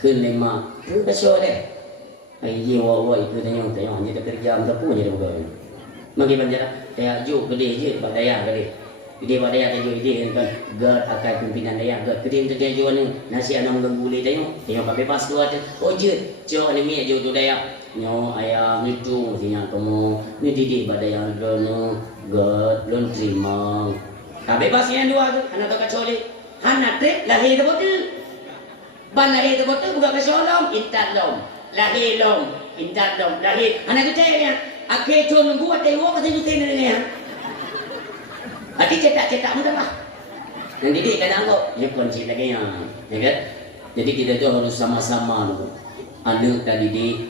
kun lima tu kesyod Ayy, wawai itu tanya hanya tak kerja tak pun jadi bukan. Magi banjara kayak jo gede je bak daya gede. Gede bak daya tanya gede kan gad akai pimpinan daya gad gede tu dia jual nasi anam gembuli tanya kau bebas keluar je. Oh je, jo ni mi jo tu daya. Nyo ayam itu tanya kamu ni didi bak daya dono gad belum terima. Kau bebas yang dua tu anak tak kacoli. Anak tu lahir tu betul. Ban lahir tu betul bukan kesolong intat lom. Lahir lom, intat lom, lahir. Anak kecil ni, akhir tu nunggu tengok kasi jutin ni ni. Hati cetak mudah lah. Dan didik kadang kok ya kunci lagi ya kan. Jadi kita tu harus sama-sama tu. Anak dan didik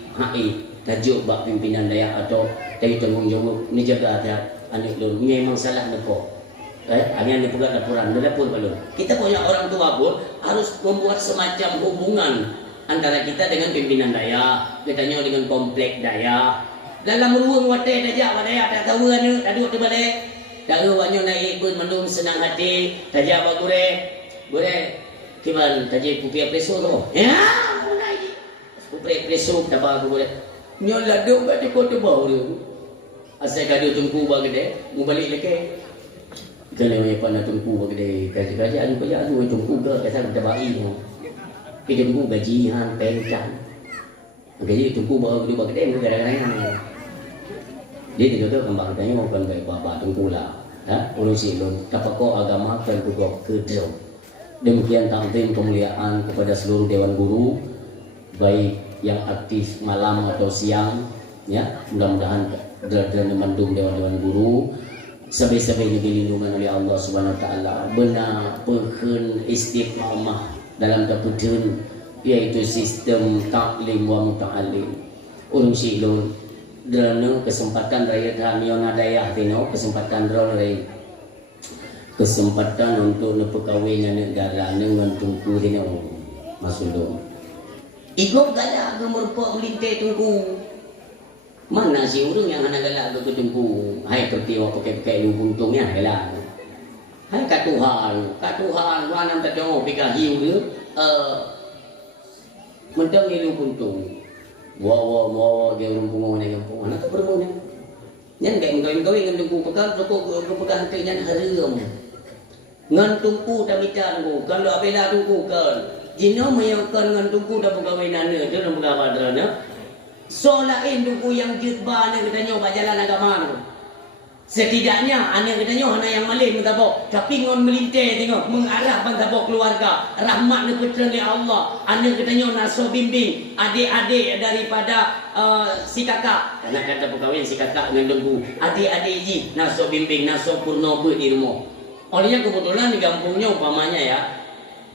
tajuk bak pimpinan dayak atau dari tanggungjawab ni jaga adat anak lu memang salah neko. Hanya dia pegang laporan, dia lapor balon. Kita punya orang tua pun harus membuat semacam hubungan antara kita dengan pimpinan dayak, katanya dengan komplek dayak. Dalam ruang watai dayak tak tahu anu, tak duduk di balik. Tak tahu wanyo naik pun mendung senang hati, dayak apa gure kiban tajik pukia preso tu. Ya, mulai. Pukia preso tak apa gure. Nyo ladung kat kota bau tu. Asal kado tungku bang gede, mu balik leke. Kalau yang pernah tungku bang gede, kerja-kerjaan banyak tu tungku ke kasar kita bayi tu. Kita tungku gajian, pencan. Gaji tungku bang gede bang gede mu kadang-kadang. Dia tidak tahu kembang tanya bukan baik bapak tungku lah. Orang silum, tapako agama dan juga kedro. Demikian takdim kemuliaan kepada seluruh dewan guru, baik yang aktif malam atau siang, ya mudah-mudahan dan mendung dewan-dewan guru sebaik-baiknya dilindungi oleh Allah Subhanahu Wa Taala. Benar pehun istiqamah dalam keputusan yaitu sistem taklim wa muta'alim. Urung silun drone kesempatan raya Ramiona Dayah tino kesempatan drone kesempatan untuk nepekawin negara dengan tungku tino masuk Igok galak ke merpok melintai tungku. Mana si urang yang anak galak ke tungku. Hai pertiwa pakai-pakai lu buntungnya galak. Hai katuhan wanam tadong pika hiu dia. Mentang ni lu buntung. Wawa dia rumpung ni kampung. Anak tu bermuna. Nyan gak ngawin-ngawin dengan tungku pekan pokok pekan nyan hareum. Ngan tungku tamitan ku. Kalau abela tungku kan. Jino mayangkan dengan tungku dah pegawai nana dia dah pegawai drana. So lain tungku yang jutba ana katanya bak jalan agama tu. Setidaknya ana katanya ana yang malih minta bok, tapi ngon melintai tengok mengarah bangsa bok keluarga. Rahmat ni putra ni Allah. Ana katanya naso bimbing adik-adik daripada si kakak. Anak kata pegawai si kakak dengan tungku. Adik-adik ji naso bimbing naso purnoba di rumah. Olehnya kebetulan di kampungnya umpamanya ya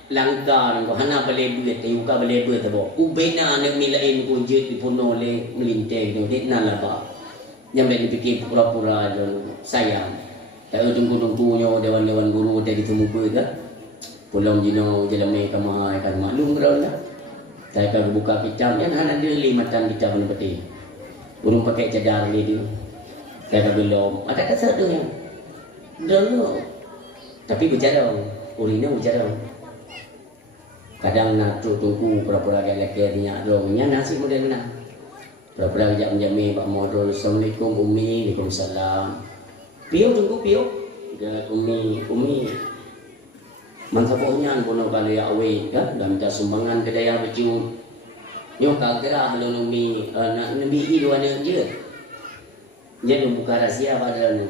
langgar ko hana balebe tayuka balebe tabo ubena ne milain ko jet dipuno le melinte no dit nalaba nyambe dipikir pura-pura sayang tahu tunggu-tunggu nyo dewan-dewan guru dari temu ka pulang jino jelame kamai kan maklum ron lah saya kalau buka kitab kan hana dia limatan kitab ni peti burung pakai cadar ni dia saya belum ada kasar tu yang dulu tapi bicara urina bicara kadang nak tunggu pura-pura lelaki-lelaki nya nasi model mana pura-pura ajak menjami Pak Modul Assalamualaikum Umi Waalaikumsalam piu tunggu piu dia Umi mansapohnya bono kalau ya awe kan dan minta sumbangan ke daya baju nyok kagera halon Umi nak nabi dua ne je jadi buka rahsia pada ne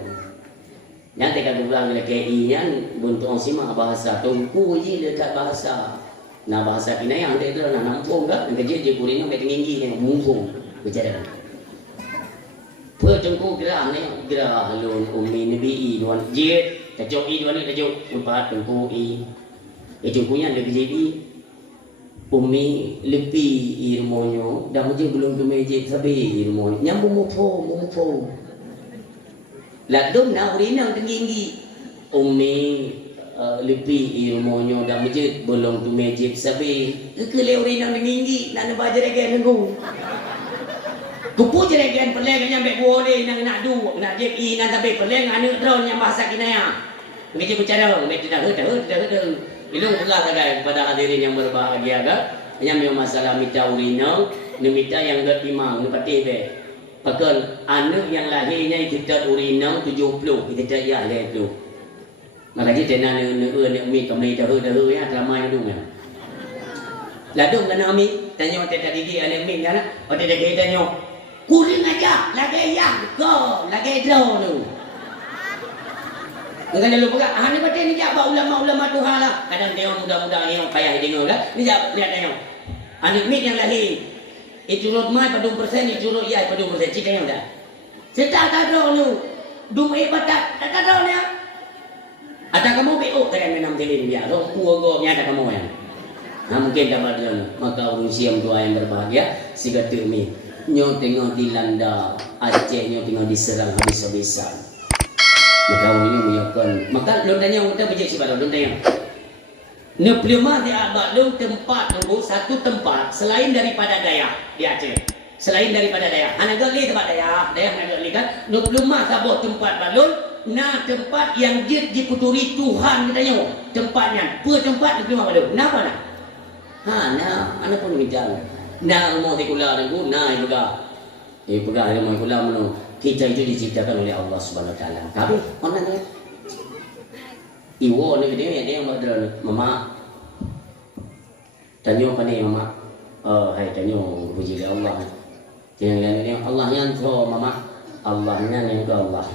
nyate kagak bilang lelaki nya buntung simak bahasa tunggu je dekat bahasa. Nah bahasa kina yang ada adalah nampung kan, kerja dia kurinya kayak tinggi yang mumpung bicara. Pertengku gerah ni, gerah halun Umi Nabi Iwan jet, tajuk Iwan ni tajuk empat tengku tengkunya lebih jadi Umi lebih irmonyo, dah macam belum kemejet sabi irmonyo, nyambung mupo. Ladum na urina tinggi Umi lebih ilmunya dah masjid belum tu masjid sabi ke leuri nang tinggi nak baca regan nunggu kupu regan peleng nyambe boleh nang nak du nak je i nang tapi peleng anu drone yang bahasa kinaya begitu bicara begitu dah ilung pula sagai pada hadirin yang berbahagia kan yang masalah mita urina ni mita yang getimang ni pati be pakal anak yang lahirnya kita urina 70 kita ya le tu makanya tena ne umi kami dah ya ramai dong ya ladung kan ami tanya tadi di alamin kan ada lagi tanya kuring aja lagi ya go lagi draw tu dengan lu buka ni pati ni jak ulama Tuhan lah kadang dia muda-muda yang payah dengar lah ni jak lihat tanya anak mit yang lahir itu rot mai padung persen itu rot ya padung persen cita yang dah cerita tak ada lu dumai batak tak ada ni Ada kamu BO kalian menam telin dia. Lo uognya ada kamu yang. Nah mungkin dapat dia. Maka urung siam tua yang berbahagia. Siga temi. Nyo tengok dilanda Aceh nyo tengok diserang habis-habisan. Maka urung nyo menyokon. Maka lo tanya kita bejek si baru. Lo tanya. Neplima di abad lo tempat nunggu satu tempat selain daripada Dayak di Aceh. Selain daripada Dayak. Anak gali tempat Dayak. Dayak nak gali kan. Neplima sabot tempat balon. Nah tempat yang dia diputuri Tuhan katanya tempatnya per tempat di mana ada kenapa nak nah anak pun bicara nah mau tikula aku nah juga pegah mau tikula mana kita itu diciptakan oleh Allah Subhanahu Wa Taala tapi mana dia iwo ni dia yang ada mama tanya apa ni mama hai tanya puji Allah yang Allah yang tu mama Allahnya yang tu Allah.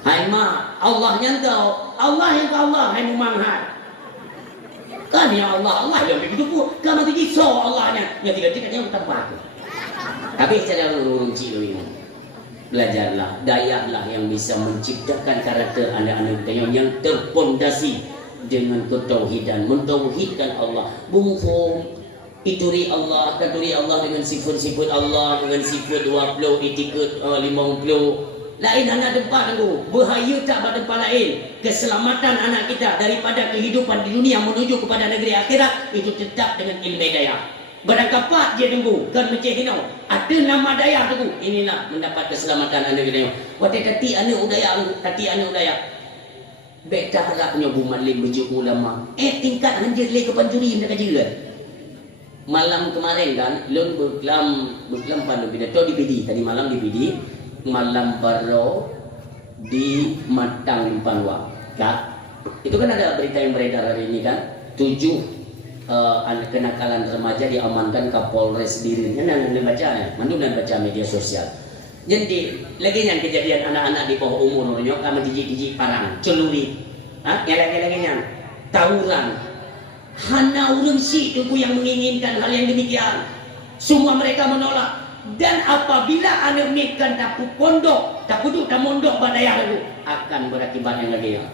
Hai ma, Allah yang kau, Allah yang kau Allah, hai mumanghat. Kan ya Allah yang begitu pun, kamu tu kisah Allahnya, yang tiga-tiga yang tempat. Tapi secara runci ini, belajarlah, dayaklah yang bisa menciptakan karakter anak-anak kita yang terpondasi dengan ketauhidan, mentauhidkan Allah. Bungfung, ituri Allah, kaduri Allah dengan sifat-sifat Allah, dengan sifat 20, etiket 50. Lain anak tempat tu bahaya tak pada tempat lain. Keselamatan anak kita daripada kehidupan di dunia menuju kepada negeri akhirat itu tetap dengan ilmu daya. Berangkapat dia tunggu kan macam ni ada nama daya tu inilah mendapat keselamatan anak kita. Waktu tadi anak udaya beta harapnya bu malim bujuk ulama tingkat hanjir le ke panjuri mereka juga. Malam kemarin kan lon berkelam pada pidato di PD tadi malam di PD malam baru di Matang Panwa. Kak, itu kan ada berita yang beredar hari ini kan 7 kenakalan remaja diamankan Kapolres Diri. Nan baca ya, mandu nan baca media sosial. Jadi lagi yang kejadian anak-anak di bawah umur nyok sama jiji-jiji parang, celuri. Lagi yang tawuran. Hana urang si itu yang menginginkan hal yang demikian. Semua mereka menolak. Dan apabila anak nikah tak pondok, tak kuduk tak mondok badaya itu akan berakibat yang lagi ya.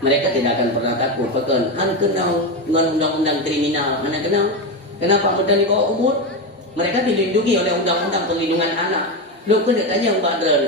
Mereka tidak akan pernah takut. Bahkan anak kenal dengan undang-undang kriminal, anak kenal. Kenapa muda di bawah umur? Mereka dilindungi oleh undang-undang perlindungan anak. Lo kena tanya Mbak Dren,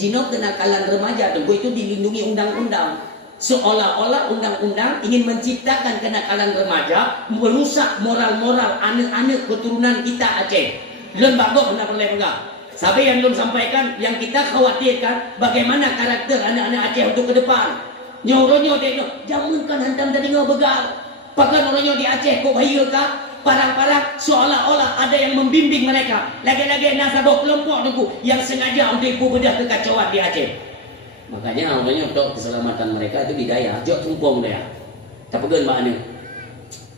jinok kenakalan remaja tu itu dilindungi undang-undang. Seolah-olah undang-undang ingin menciptakan kenakalan remaja, merusak moral-moral anak-anak keturunan kita Aceh. Lun bagus nak boleh enggak? Sampai yang lun sampaikan, yang kita khawatirkan bagaimana karakter anak-anak Aceh untuk ke depan. Nyoronyo tengok, jangankan hantam tadi ngau begal. Pakai orangnya di Aceh kok bahaya kah? Parang-parang seolah-olah ada yang membimbing mereka. Lagi-lagi nasabah kelompok tu yang sengaja untuk ibu bedah kekacauan di Aceh. Makanya orangnya untuk keselamatan mereka itu didaya, jok tumpung dia. Tak pegang makna.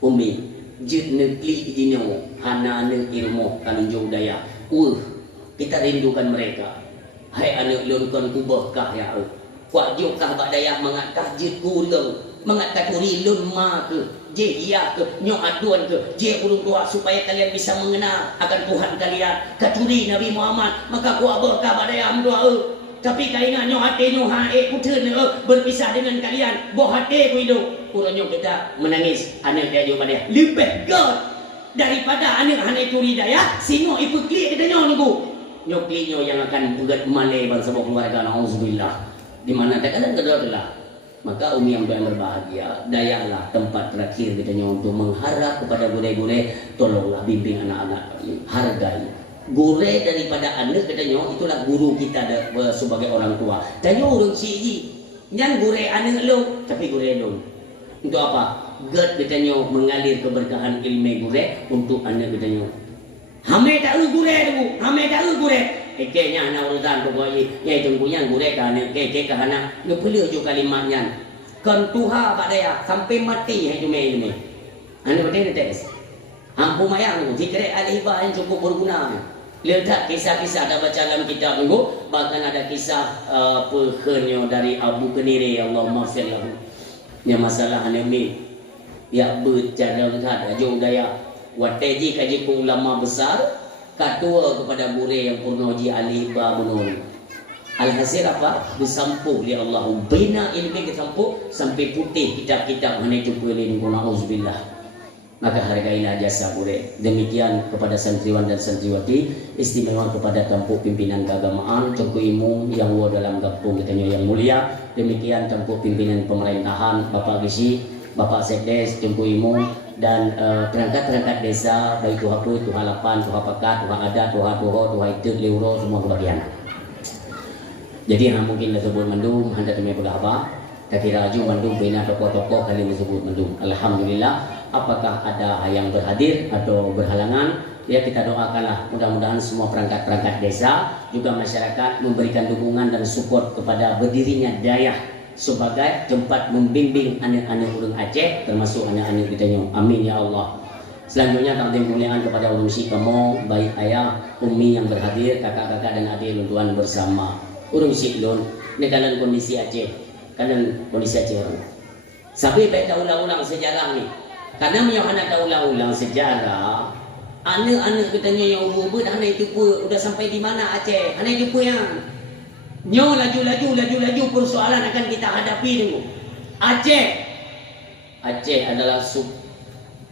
Umi jid negeri dino hana anak ilmu kanunjung daya kita rindukan mereka hai anak lun kubahkah ya kuat jukah bak daya mengatkah jid kurang mengatkah kuri lun ma ke je iya ke nyok aduan ke je ulung doa supaya kalian bisa mengenal akan Tuhan kalian katuri Nabi Muhammad maka kuat berkah bak daya doa tapi kaingan nyok hati nyok hae putun berpisah dengan kalian boh hati ku hidup kurangnya kita menangis anak dia jumpa dia lebih god daripada anak curi daya singo ibu klik kita nyoklinya yang akan buat malai bangsa keluarga nauzubillah di mana tekanan kedua maka umi yang berbahagia dayalah tempat terakhir kita untuk mengharap kepada gure-gure tolonglah bimbing anak-anak hargai gure daripada anak katanya itulah guru kita sebagai orang tua tanya urung si jangan gure anak lo tapi gure lo untuk apa? God katanya mengalir keberkahan ilmu gure untuk anak katanya. Hame tak gure tu, hame tak gure. Keknya anak urusan pokoknya, ya itu punya gure kan anak, keke kan anak. Lu perlu juga kalimatnya. Kan Tuhan pada ya sampai mati hai cuma ini. Anak betul tes. Ampu mayang tu, fikir alibah yang cukup berguna. Lihat kisah-kisah ada baca dalam kitab minggu, bahkan ada kisah perkenyo dari Abu Keniri Allahumma firlahu. Yang masalah anemi ya bercara lihat aja daya wateji kaji ulama besar katua kepada gure yang purnoji alibah bunun Alhasil apa? Disampu oleh Allah. Bina ilmi disampu sampai putih kitab-kitab mana itu boleh na'udzubillah. Maka hargailah jasa boleh. Demikian kepada santriwan dan santriwati, istimewa kepada tampuk pimpinan keagamaan, Tengku Imu yang dalam kampung kita yang mulia. Demikian tampuk pimpinan pemerintahan, Bapak Gisi, Bapak Sekdes, Tengku Imu, dan perangkat-perangkat desa, baik Tuha Put, Tuha Lapan, Tuha Pakat, Tuha Adat, Tuha Tuho, Tuha Itu, Leuro, semua kebagian. Jadi mungkin disebut mendung, hendak demi apa? Kaki raju mendung bina tokoh-tokoh kali disebut mendung. Alhamdulillah. Apakah ada yang berhadir atau berhalangan? Ya kita doakanlah mudah-mudahan semua perangkat-perangkat desa juga masyarakat memberikan dukungan dan support kepada berdirinya Dayah sebagai tempat membimbing anak-anak orang Aceh termasuk anak-anak kita. Amin ya Allah. Selanjutnya takdim kemuliaan kepada ulun si kamu, baik ayah, umi yang berhadir, kakak-kakak dan adik tuan bersama. Urung si lun, ini kalian kondisi Aceh, kalian kondisi Aceh orang. Sampai baik ulang-ulang sejarah nih. Karena Yohana tahu ulang sejarah, anak-anak katanya yang ubud anak itu pun udah sampai di mana Aceh, anak itu pun yang nyo laju persoalan akan kita hadapi dulu. Aceh adalah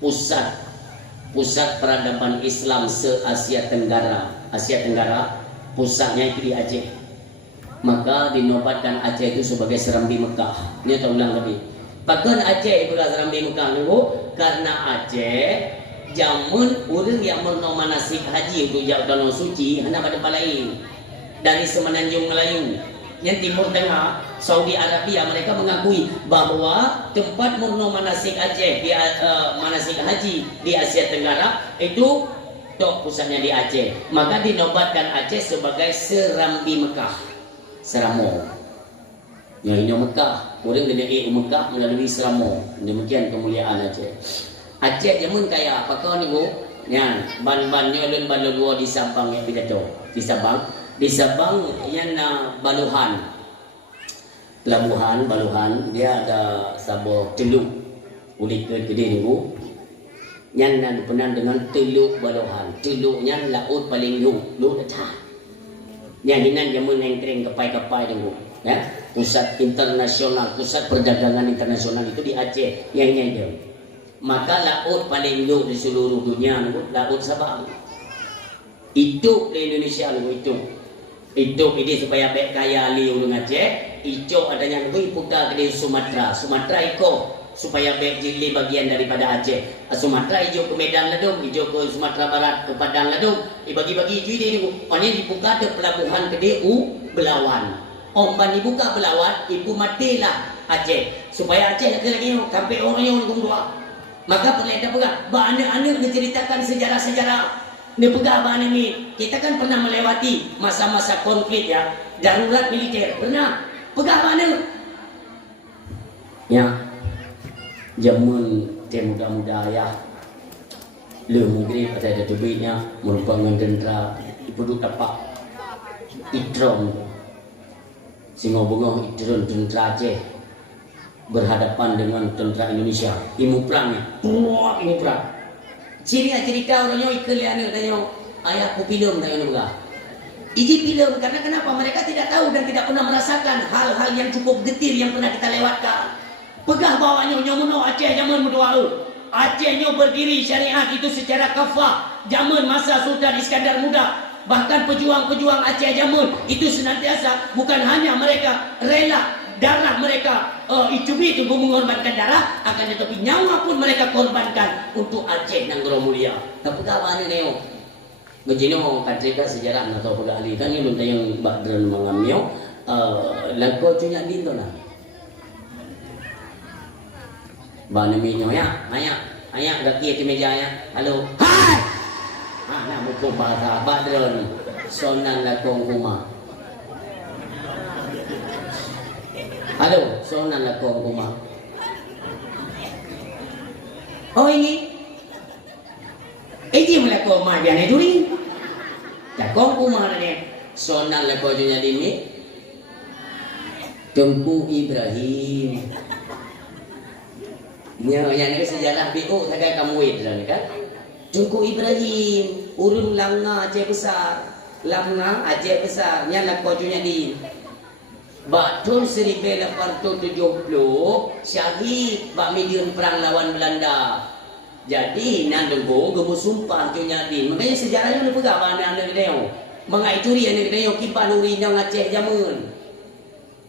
pusat peradaban Islam se-Asia Tenggara. Asia Tenggara pusatnya itu di Aceh. Maka dinobatkan Aceh itu sebagai Serambi Mekah. Ini tahu ulang tadi. Bahkan Aceh bekas Serambi Mekah dulu karena Aceh jamun orang yang bernomanasik haji untuk jauh tanah suci hendak pada lain dari Semenanjung Melayu yang Timur Tengah, Saudi Arabia, mereka mengakui bahwa tempat bernomanasik Aceh di manasik haji di Asia Tenggara itu pusatnya di Aceh. Maka dinobatkan Aceh sebagai Serambi Mekah, Seramo. Yang ini Mekah, orang dari Mekah melalui Selamo. Demikian kemuliaan Aceh. Aceh jamun kaya apa kau ni bu? Yang ban-bannya dan balua di Sabang yang pidato. Di Sabang yang Baluhan. Pelabuhan Baluhan dia ada sabor teluk. Ulit ke gede ni bu. Yang penan dengan teluk Baluhan. Teluknya laut paling lu dah. Yang hinan jamun yang kering kapai-kapai ni bu. Ya, pusat internasional, pusat perdagangan internasional itu di Aceh yang dia. Maka laut paling luas di seluruh dunia laut Sabang. Itu di Indonesia itu ini supaya baik kaya ali orang Aceh. Itu adanya lebih putar di Sumatera. Sumatera iko supaya baik jili bagian daripada Aceh. Sumatera hijau ke Medan ladung, hijau ke Sumatera Barat ke Padang ladung. Dibagi-bagi hijau ini. Mana dibuka ada pelabuhan gede Belawan. Omban dibuka Belawan, ibu matilah Aceh. Supaya Aceh lagi sampai orang yang dua. Maka perlu pegang. Anak-anak menceritakan sejarah-sejarah. Dia pegang abang ini. Kita kan pernah melewati masa-masa konflik ya, darurat militer. Pernah pegang abang ya. Jamun muda-muda ya. Le mungkin ada duitnya merupakan tentera. Ibu tu tapak Itrom. Singo bunga itu tentera Aceh berhadapan dengan tentera Indonesia. Imu perangnya, imu perang. Cerita orangnya ikelian katanya ayahku film katanya juga. Iji film karena kenapa mereka tidak tahu dan tidak pernah merasakan hal-hal yang cukup getir yang pernah kita lewatkan. Pegah bawahnya nyomono Aceh zaman berdoa. Acehnya berdiri syariat itu secara kafah zaman masa Sultan Iskandar Muda. Bahkan pejuang-pejuang Aceh jamun itu senantiasa bukan hanya mereka rela darah mereka itu mengorbankan darah, akan tetapi nyawa pun mereka korbankan untuk Aceh Nanggro Mulia. Tapi kawan ini begini katrika sejarah atau pada ahli kan ini yang Badran mengambil lagu cunya dito lah. Banaminya ya, ayah gaki ke meja ya. Halo. Hai. Nak buku bahasa Badron sonan lakong rumah. Halo, sonan lakong rumah. Oh ini melakong rumah dia ni duri. Lakong rumah ni sonan lakong dunia ini. Tengku Ibrahim. Yang ni sejarah BO saya kamu kan. Tengku Ibrahim, urun langa Aceh besar. lamna Aceh besar nya nak kojunya di Tahun 1870 syahid bak mediun perang lawan Belanda. Jadi nan denggo gemu sumpah cunya di. Makanya sejarahnya ni pegang anak dia. Mengai curi anak dia kipan uri nyang Aceh jamun.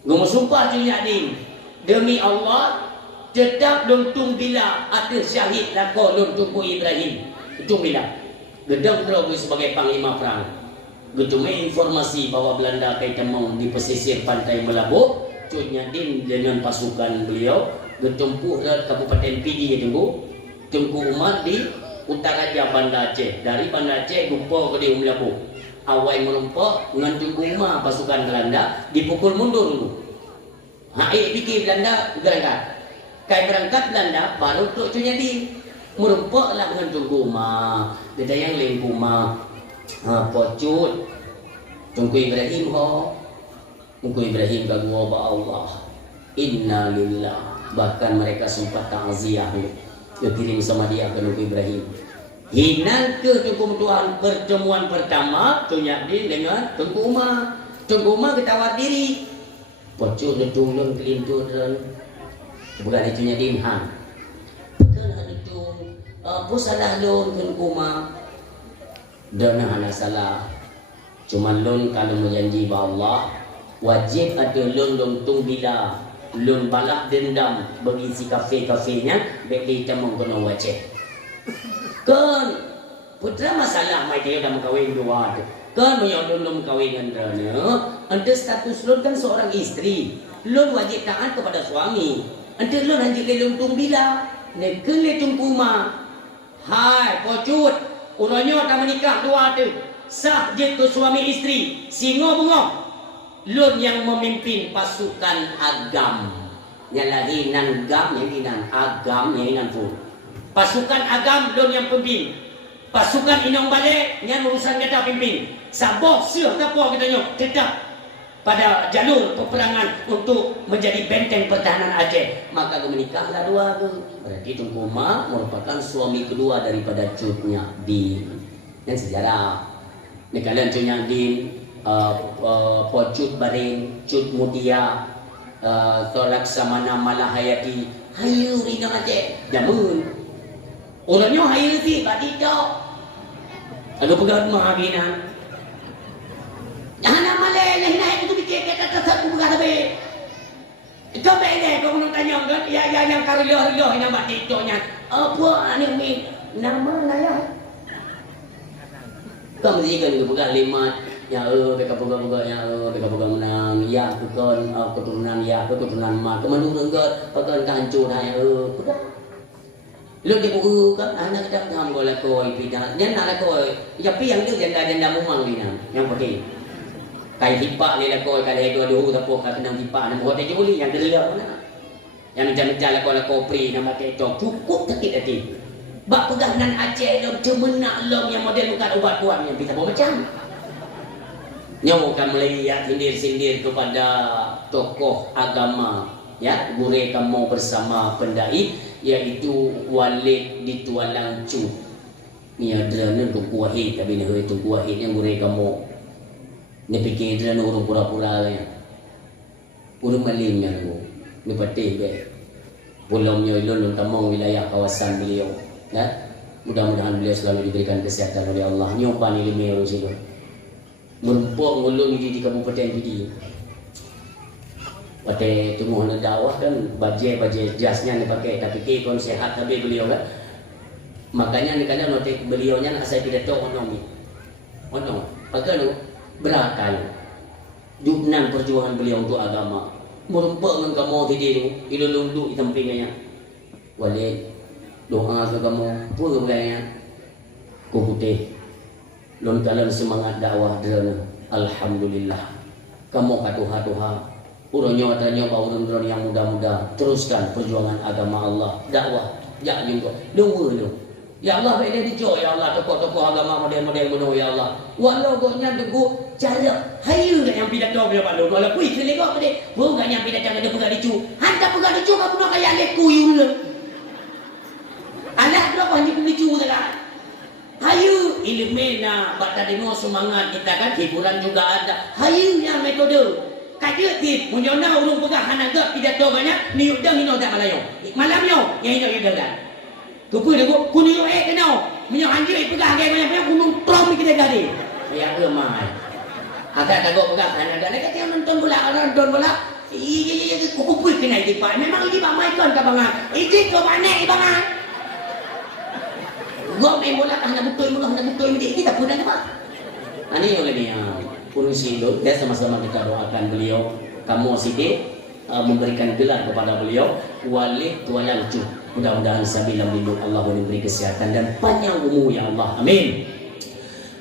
Gemu sumpah cunya di. Demi Allah tetap luntung bila ada syahid lako luntung Ibrahim. Luntung bila. Gedang terlalu sebagai panglima perang. Getuma informasi bahwa Belanda kait temung di pesisir pantai Melabu, Cutnya Din dengan pasukan beliau bertempuh ke Kabupaten Pidi tunggu umat di utara Banda Aceh. Dari Banda Aceh gumpa ke di Melabu. Awai merumpak dengan tunggu umat pasukan Belanda dipukul mundur dulu. Fikir Belanda berangkat. Kai berangkat Belanda baru Cutnya Din merumpaklah dengan tunggu umat. Dia yang lempu umat. Pocut Tunggu Ibrahim Tunggu Ibrahim kagum Allah Inna lillah. Bahkan mereka sempat ta'ziah kirim sama dia ke Tunggu Ibrahim. Hinan ke Tunggu Tuhan pertemuan pertama Tunyak Din dengan Tunggu Umar. Tunggu Umar ketawar diri. Pocut netulun kelintur bukan itu Tunyak Din bukan itu apa salah lon Tunggu Umar. Dan hanya salah. Cuma lon kalau menjanji bahwa Allah wajib ada lon tung bila lon balak dendam bagi si kafe-kafenya bagi temung kena wajib. Kan putra masalah mai dia dah mengkawin dua tu. Kan yang lon kawin dengan anda status lon kan seorang isteri. Lon wajib taat kepada suami. Anda lon hanya lon tung bila ne kele tung kuma. Hai pocut urangnya tak menikah dua tu sah je tu suami isteri singo bengok lun yang memimpin pasukan agam nyalahinan gam nyalahinan agam nyalahinan fu pasukan agam lun yang pemimpin pasukan inong balik yang urusan kita pimpin saboh sih apa katanya tetap pada jalur peperangan untuk menjadi benteng pertahanan Aceh. Maka menikahlah dua tu. Berarti Tunggu Umar merupakan suami kedua daripada Cutnya Din. Dan sejarah ni kalian Cutnya Din Pocut Baring Cut Mutia Tolak Samana Malahayati hayu rina Aceh jamun orangnya hayu si badi dok ada pegang mahaginan jangan malay lain itu bikin kata tersatu bukan habis. Coba ini kau nak tanya kan? Ya yang karilo ini nama titonya. Apa ni nama naya? Kau mesti kan bukan lima. Ya mereka bukan ya mereka bukan menang. Ya bukan keturunan ya keturunan mak. Kemandu enggak pakai kancur ya bukan. Lu di buku kan anak kita ngam golak koi pindah. Dia nak koi. Tapi yang dia janda mumang ni yang pergi. Kai tipak ni lah kau kali dua tapuk kat tenang tipak nama hotel juli yang gelap mana yang jalan-jalan kau pri nama ketok cukup sakit hati bak pegangan Aceh dong cemenak lom yang model bukan ubat kuat yang bisa macam nyawakan melihat sindir-sindir kepada tokoh agama ya gure kamu bersama pendai yaitu Walid di Tualang Cu ni ada ni Tunggu Wahid tapi ni Tunggu Wahid yang gure kamu ni fikir dia nak urung pura-pura kan. Urung malimnya tu. Ni patih be. Belumnya ilun tamang wilayah kawasan beliau. Ya. Mudah-mudahan beliau selalu diberikan kesihatan oleh Allah. Nyoba ni lima orang sini. Merumpuk ngulung di Kabupaten Pidi. Patih tunggu nak dakwah kan baju jasnya ni pakai tapi ke kon sehat tapi beliau kan. Makanya ni kadang notik beliaunya nak saya pidato ekonomi. Ono. Pakai tu berakai jubnan perjuangan beliau untuk agama merumpuk dengan kamu tadi tu ilulung-lung di tempingnya Walid doa ke kamu apa ke ku putih lon kalian semangat dakwah derana alhamdulillah kamu katuha-tuha urangnya adanya urang-urang yang muda-muda teruskan perjuangan agama Allah dakwah jak juga dua tu. Ya Allah baik dia dijo ya Allah tokoh-tokoh agama model-model meno ya Allah. Walau goknya teguh cara hayu kan yang pidato dia Pak Lur. Walau kuih kelegok dia. Bukan yang pidato dia pegang dicu. Hantar pegang dicu kamu nak kaya lek kuyu le. Anak berapa hanya dicu saja. Hayu ilmu na bata demo semangat kita kan hiburan juga ada. Hayunya metode. Kadia tip munyona urung pegang hanaga pidato banyak niuk dah hino dak malayo. Malamnya yang hino yang dah. Kupu dia kunu kena. Menyo anjir pegang gaya banyak gunung trom kita gadi. Ya ke mai. Agak tagok pegang hanaga lagi dia nonton bola. Iya kupu kena di pak. Memang ini bang maikon ka bangan. Ijik ke mana bangan. Gua main bola hendak betul kita pun ada pak. Ani yang ini Purung Sindo, ya sama-sama kita doakan beliau. Kamu Sidi memberikan gelar kepada beliau Walid Walalju. Mudah-mudahan sabilah lindung Allah memberi kesehatan dan panjang umur ya Allah. Amin.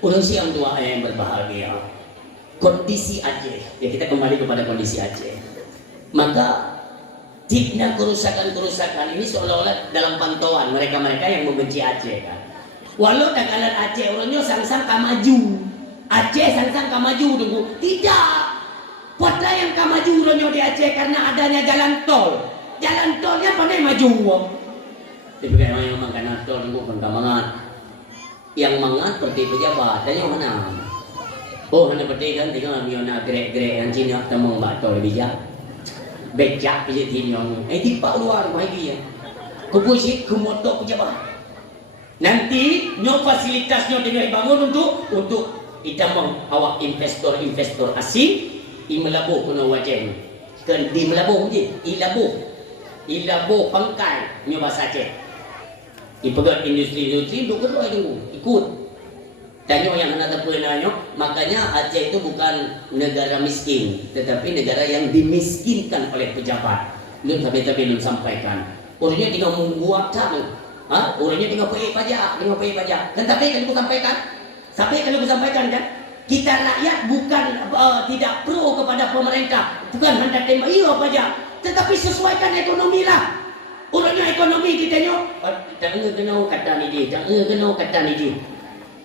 Purung Siang tua yang berbahagia. Kondisi Aceh. Ya kita kembali kepada kondisi Aceh. Maka tipnya kerusakan-kerusakan ini seolah-olah dalam pantauan mereka-mereka yang membenci Aceh kan. Walau takalan Aceh orangnya sang-sang kamaju. Aceh sang-sang kamaju tunggu. Tidak. Pada yang kamaju orangnya di Aceh karena adanya jalan tol. Jalan tolnya pandai maju. Tapi bagaimana yang makan tol tunggu kan kamangan. Yang mangat seperti pejabat dan yang mana? Oh, hanya seperti kan tinggal miona grek-grek yang Cina temung batal bijak. Becak pijat tinyong. Tipak luar lagi ya. Kupusit kumotok pejabat. Nanti nyo fasilitasnya dengan dibangun untuk itamang awak investor asing imelabuh kuno wajen kan di melabuh je ilabuh pangkai nyo bahasa Aceh ipegat industri duk kedua itu ikut tanyo yang hendak terpenanyo. Makanya Aceh itu bukan negara miskin tetapi negara yang dimiskinkan oleh pejabat. Lu tapi lu sampaikan orangnya tinggal membuat tamu orangnya tinggal pay pajak tetapi kan aku sampaikan kan kita rakyat bukan tidak pro kepada pemerintah, bukan hendak tembak iya pajak, tetapi sesuaikan ekonomi lah. Orangnya ekonomi kita nyo jangan kata ni dia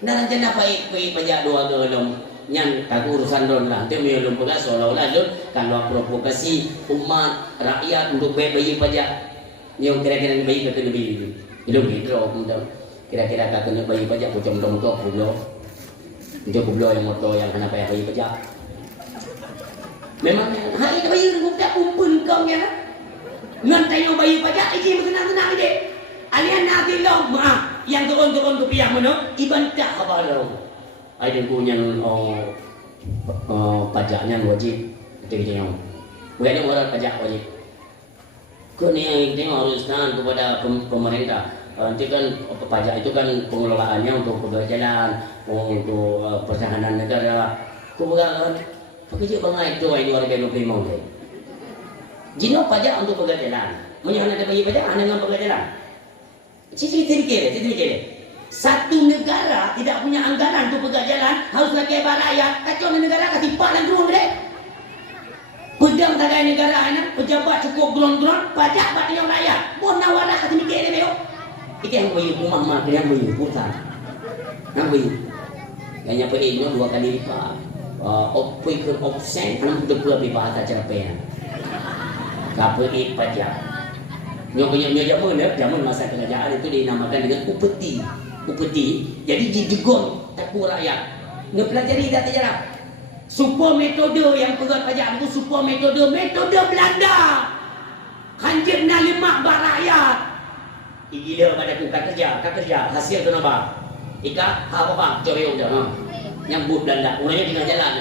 nah jangan pay pajak dua gelom nyan tak urusan don lah dia melum pegas seolah-olah don kalau provokasi umat rakyat untuk bayar pajak yang kira-kira bayi kata lebih itu hidro kira-kira kata bayi pajak pocong dong itu kublo yang moto yang kenapa ya bayi pajak memang hari itu bayi kita kumpul kau ya ngantai yang bayi pajak ini berkenaan-kenaan ide alian nanti lo maaf yang turun ke pihak mana ibantah kabar ada punya pajaknya wajib itu bukan orang pajak wajib kau ni yang haruskan kepada pemerintah. Nanti kan pajak itu kan pengelolaannya untuk jalan, untuk pertahanan negara. Kau bukan pakai bangai itu ini warga yang primo deh. Jino pajak untuk jalan. Menyana ada bagi pajak, anda dengan jalan. Cici mikir. Satu negara tidak punya anggaran untuk jalan, harus lagi rakyat. Kacau negara kasih palang dulu deh. Pedang tagai negara anak pejabat cukup gelon-gelon pajak bagi yang rakyat. Bon nawara kasih mikir deh yo. Itu yang bagi rumah mak yang bagi pusat. Nang bagi. Yang apa ini dua kali lipat. Opik opsen kan sudah dua bahasa cerpen. KPI pajak. Nyonya zaman masa kerajaan itu dinamakan dengan upeti. Jadi dijegon takut rakyat. Ngepelajari data sejarah. Super metode yang pegang pajak itu super metode Belanda. Hanjir na lemak rakyat. Gila pada ku kerja hasil tu apa? Ika apa coyo dah. Nyambut Belanda, orangnya tinggal jalan.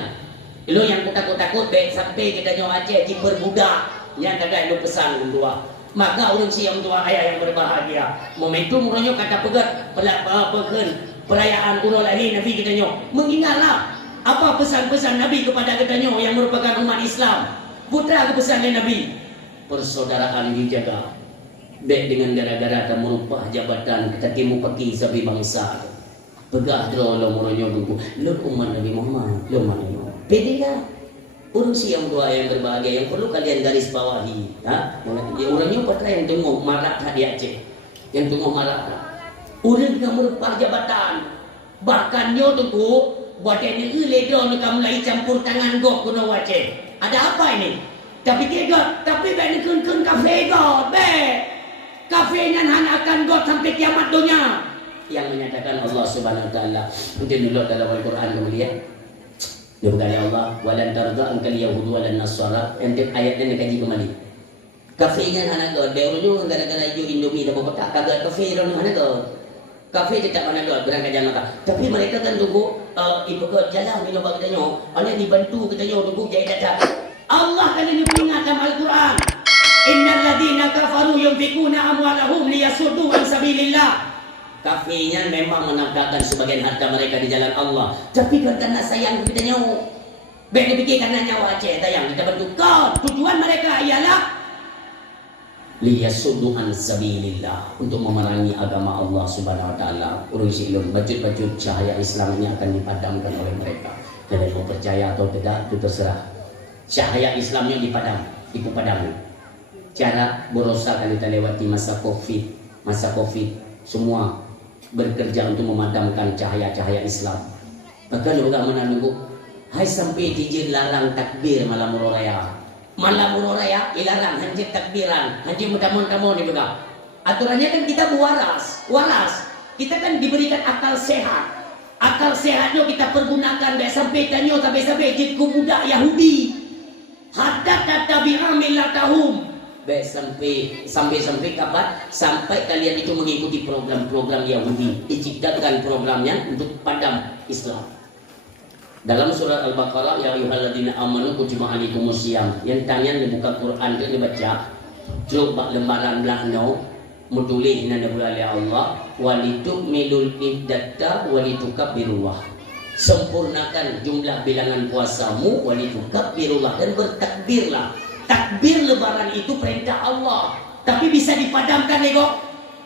Lo yang takut sampai kita nyawa Aceh ciper budak. Yang kagak lu pesan tua. Maka orang siang tua ayah yang berbahagia. Momentum orangnya kata pegat perayaan urul lahir Nabi kita nyawa. Mengingatlah apa pesan-pesan Nabi kepada kita nyawa yang merupakan umat Islam. Putra kepesannya Nabi. Persaudaraan dijaga. Baik dengan gara-gara tak merupah jabatan kita kimu pagi sabi bangsa. Pegah terlalu lo muronyo dulu. Lo umat Nabi Muhammad. Lo mana yo? Pede kan? Urung siang tua yang berbahagia yang perlu kalian garis bawahi. Orangnya patra yang tunggu marak di Aceh. Yang tunggu marak. Urang yang merupah jabatan. Bahkan nyo tunggu buat ini ledo kamu lagi campur tangan gok kuno Aceh. Ada apa ini? Tapi ben kun kafe gok be. Kafenya han akan got sampai kiamat dunia. yang menyatakan Allah Subhanahu wa taala. Mungkin dulu dalam Al-Qur'an kemudian dia berkata Allah walan tarda ankal yahud walan nasara. Ente ayat ini kaji kembali. Kafirnya anak God, dia orang gara-gara hijau Indomie dan kotak kagak kafir orang mana God. Kafir tidak mana God, berangkat jalan maka. Tapi mereka kan tunggu ibu ke jalan ni lobak kita nyo. Anak dibantu kita nyo tunggu jadi datang. Allah kan ini peringat dalam Al-Quran. Innal ladzina kafaru yunfikuna amwalahum liyasuddu an sabilillah. Kafirnya memang menafkahkan sebagian harta mereka di jalan Allah. Tapi kan karena sayang kita nyo. Baik dipikir karena nyawa aja tayang kita bantu kau. Tujuan mereka ialah liyasuddu an sabilillah, untuk memerangi agama Allah Subhanahu wa taala. Urusi ilmu bajut-bajut cahaya Islam ini akan dipadamkan oleh mereka. Kalian mau percaya atau tidak itu terserah. Cahaya Islamnya dipadam. Cara berusaha kalau kita lewati masa Covid, semua bekerja untuk memadamkan cahaya-cahaya Islam. Bahkan juga menunggu hai sampai dijil larang takbir malam raya. Malam raya ilarang hanjir takbiran, hanjir mudah-mudahan ni juga. Aturannya kan kita waras. Kita kan diberikan akal sehat. Akal sehatnya kita pergunakan baik sampai tanyo sampai jid budak Yahudi. Hatta tabi'a millatahum. Baik sampai kapan? Sampai kalian itu mengikuti program-program Yahudi. Diciptakan programnya untuk padam Islam. Dalam surat Al-Baqarah ya ayyuhalladzina amanu kutiba alaikumusiyam. Yang tanya dibuka Quran dia baca. Coba lembaran belakang mutulih nana bulali Allah walitukmilul iddata walitukabbirullah. Sempurnakan jumlah bilangan puasamu walitukabbirullah dan bertakbirlah. Takbir lebaran itu perintah Allah. Tapi bisa dipadamkan ego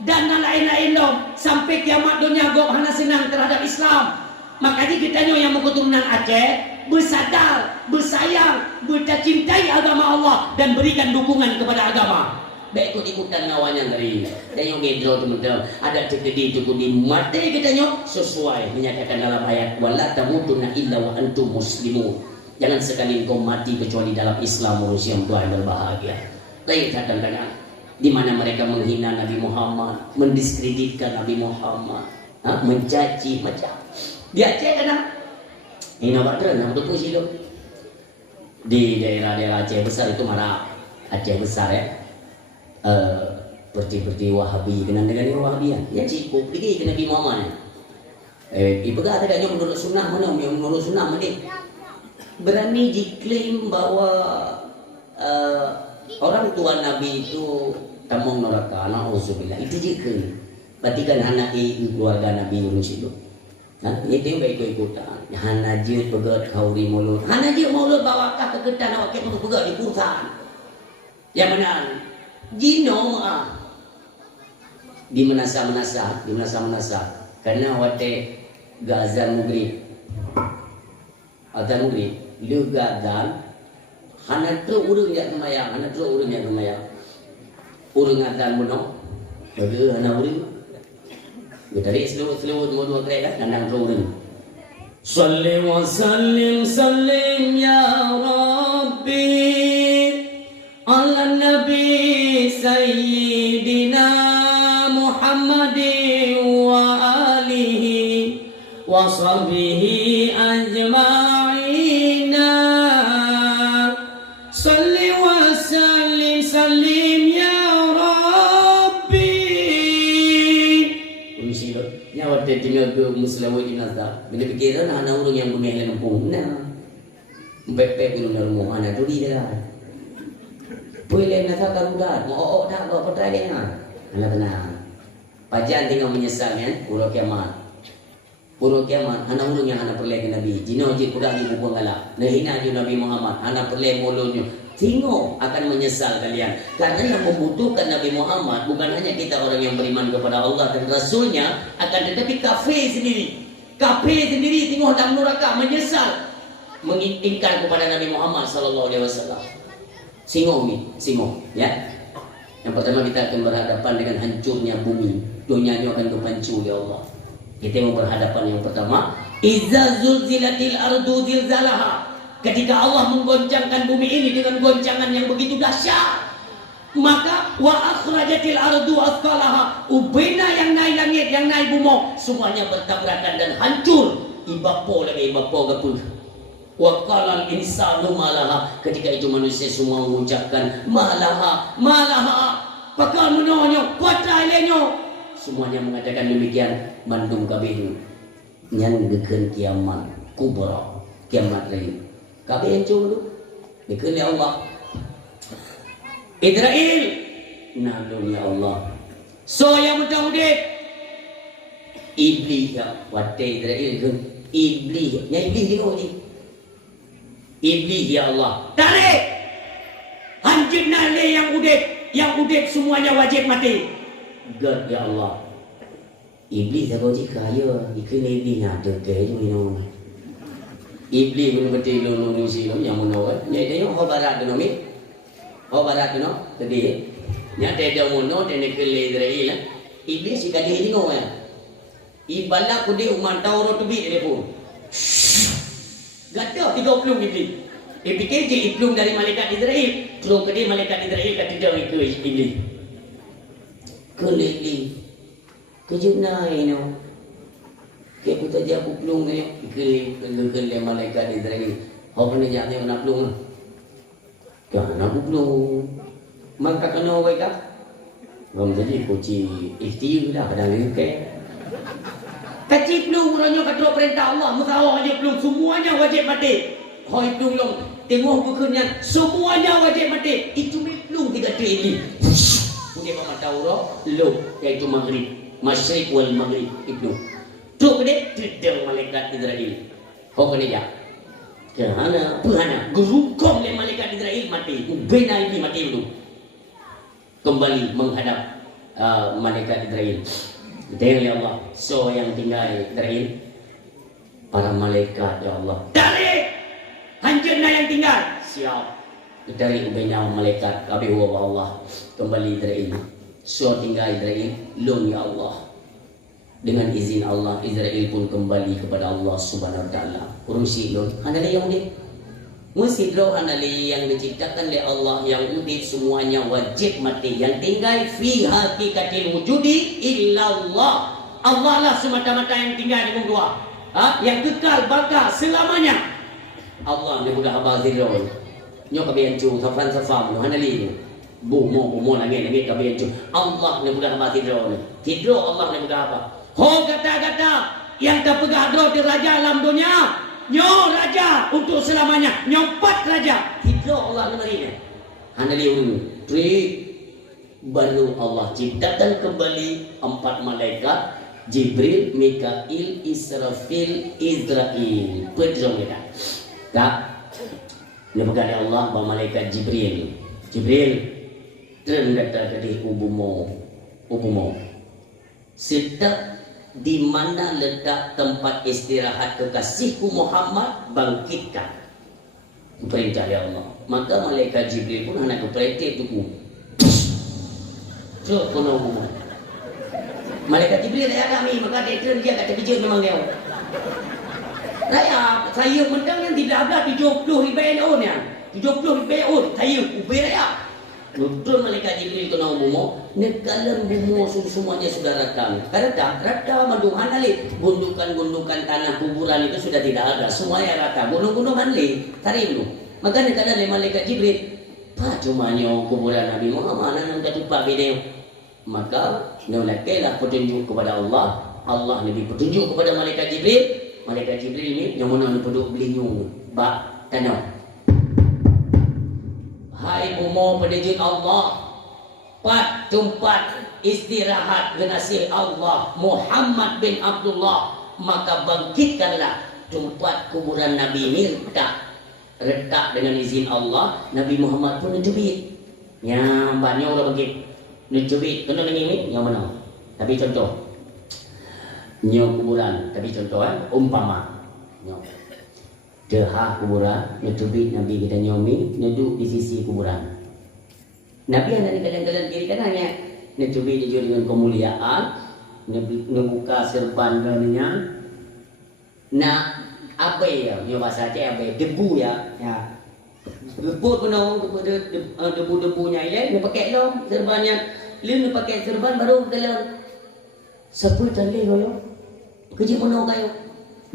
dan lain-lain dong sampai kiamat dunia gok hana senang terhadap Islam. Makanya kita yang mau keturunan Aceh bersadar, bersayang, bercintai agama Allah dan berikan dukungan kepada agama. Baik ikut ikutan ngawanya ngeri. Dan yang gedro teman-teman ada cekedi itu di mati kita nyok sesuai menyatakan dalam ayat wala tamutunna illa wa antum muslimun. Jangan sekali kau mati kecuali dalam Islam manusia yang Tuhan berbahagia. Lain kadang-kadang di mana mereka menghina Nabi Muhammad, mendiskreditkan Nabi Muhammad, mencaci macam. Di Aceh kan ini nampak tu nampak tu sih di daerah-daerah Aceh besar itu marah Aceh besar ya seperti Wahabi kenal dengan Wahabi ya cukup pergi ke Nabi Muhammad ibu kata katanya menurut sunnah mana yang menurut sunnah mana berani diklaim bahwa orang tua Nabi itu tamong neraka na'udzubillah itu jika berarti kan anak keluarga Nabi urus itu. Nah, itu baik ikutan. Hana jut pegat kauri mulut. Hana jut mulut bawa ke kegetan awak untuk pegat di pusat. Yang benar. Jino di menasa. Karena wate gazan maghrib. Azan maghrib. Lu gazan. Hana tu urang yang kemayang. Urang azan bunuh. Bagi hana urang. Dari seluruh modul mereka nandang turun. Salli wa sallim ya Rabbi ala Nabi Sayyidina Muhammadin wa alihi wa sahbihi ajma'ina. Salli wa sallim ya nyawa tinggal ke Muslimin jenazah. Bila pikiran anak orang yang bermain lempung, nah, bepek itu naruh anak tu dia dah. Boleh nasa karudat, mau dah kau pertanyaan dia. Anak tenang. Pajan tinggal menyesal kan, Pura kiamat, anak orang yang anak perleh ke Nabi. Jino je kuda di buku galak. Nahina je Nabi Muhammad, anak perleh mulutnya. Tengok akan menyesal kalian. Karena yang membutuhkan Nabi Muhammad bukan hanya kita orang yang beriman kepada Allah dan Rasulnya, akan tetapi kafir sendiri tengok dalam neraka menyesal mengingkar kepada Nabi Muhammad sallallahu alaihi wasallam. Singo ya. Yang pertama kita akan berhadapan dengan hancurnya bumi. Dunianya akan kepancur oleh Allah. Kita mau berhadapan yang pertama, idza zulzilatil ardu zilzalaha. Ketika Allah menggoncangkan bumi ini dengan goncangan yang begitu dahsyat. maka wa akhrajatil ardu athqalaha, ubina yang naik langit, yang naik bumi, semuanya bertabrakan dan hancur. Ibapo gapul. Wa qalal insanu malaha, ketika itu manusia semua mengucapkan malaha, pakal menonyo, kuata ilenyo. Semuanya mengatakan demikian. Mandung kabeh nyan gekeun kiamat kubra, kiamat lain. Kabeh encung dulu. Gekeun ya Allah. Israel nalung ya Allah. So yang mudah-mudah iblis ya, wate Israel kan iblis, nya iblis tengok ni. Iblis ya Allah. Tarik. Hancur nale yang udip semuanya wajib mati. God ya Allah. Iblis tak kau kaya, ikan iblis nak terkaya tu Iblis pun betul lu si lu yang mana kan? Ni dia yang barat tu nami. Barat tu no. Tadi nya dia mono dia nak kele Israel. Iblis si kadi ni no kan. Ibala ku dia umantau ro tu bi dia pun. Gata 30 iblis. Fikir je iplung dari malaikat Israel, terus ke dia malaikat Israel kata dia ke iblis. Kelili kejuna ini ke putar dia plung ni ke malaikat Israel. Apa ni jadi nak plung? Kan nak plung. Maka kena baik tak? Ram jadi kunci ikhtiar dah kadang ni ke. Kecil plung orangnya kata perintah Allah, musawah aja plung semuanya wajib mati. Hoi plung long tengok bukunya semuanya wajib mati. Itu plung 3 triliun. Dia tahu roh lu iaitu maghrib, masyriq wal maghrib itu. Tu gede tidak malaikat Israel. Kau kena ya. Kerana puhana gerukom le malaikat Israel mati. Ubena ini mati dulu. Kembali menghadap malaikat Israel. Tengok ya Allah. So yang tinggal Israel para malaikat ya Allah. Tarik. Hancurnya yang tinggal. Siap. Dari ubenya malaikat kabeh wa Allah kembali Israel. So tinggal Israel lun ya Allah. Dengan izin Allah Israel pun kembali kepada Allah Subhanahu wa taala. Urusi lun hanali yang udip. Musidro hanali yang diciptakan oleh Allah yang udip semuanya wajib mati. Yang tinggal fi hakikatil wujudi illallah. Allah lah semata-mata yang tinggal di muka dua. Yang kekal bakal selamanya. Allah ni mudah abaziro. Nyo kabian cu safan hanali bumo lagi kabian cu Allah ni mudah mati tidro Allah ni mudah apa ho kata yang terpegang dro di raja alam dunia nyo raja untuk selamanya nyo 4 raja tidro Allah ni hanali tri baru Allah ciptakan kembali 4 malaikat Jibril, Mikail, Israfil, Israel pedro mereka tak. Ini bukan Allah bahawa malaikat Jibril terendata dari ubumo sedang di mana letak tempat istirahat kekasihku Muhammad bangkitkan perintah ya Allah. Maka malaikat Jibril pun anak keperintah itu so kono ubumo malaikat Jibril ya kami maka dia kata kerja memang dia saya mendengar di belakang 70 ribu ya. 70 ribu saya ubir ya. Betul malaikat Jibril kena umumo, negalan bumo semuanya sudah rata. Rata maduhan ali. Gundukan tanah kuburan itu sudah tidak ada, semuanya rata. Gunung-gunung ali, tarik dulu. Maka negalan malaikat Jibril, pa cumanya kuburan Nabi Muhammad nang katupa bideo. Maka nolaklah petunjuk kepada Allah. Allah lebih petunjuk kepada malaikat Jibril. Malaikat Jibril ni yang mana ni penduk belinyung bak tanah. Hai umo pendidik Allah, tempat istirahat genasih Allah Muhammad bin Abdullah, maka bangkitkanlah tempat kuburan Nabi ini retak dengan izin Allah. Nabi Muhammad pun mencubit. Ya banyak orang bangkit mencubit kena dengan ini yang mana? Tapi contoh nyo kuburan, tapi contoh umpama nyo deha kuburan nyetubit Nabi kita nyomi duduk di sisi kuburan Nabi ada di kanan kiri kanannya nyetubit dia dengan kemuliaan membuka serban kanannya apa ya nyo bahasa Aceh apa debu ya Rebut penuh debu-debunya dia pakai lom serbannya. Dia pakai serban baru dalam. Siapa tanya kau? Kerja penuh kayu.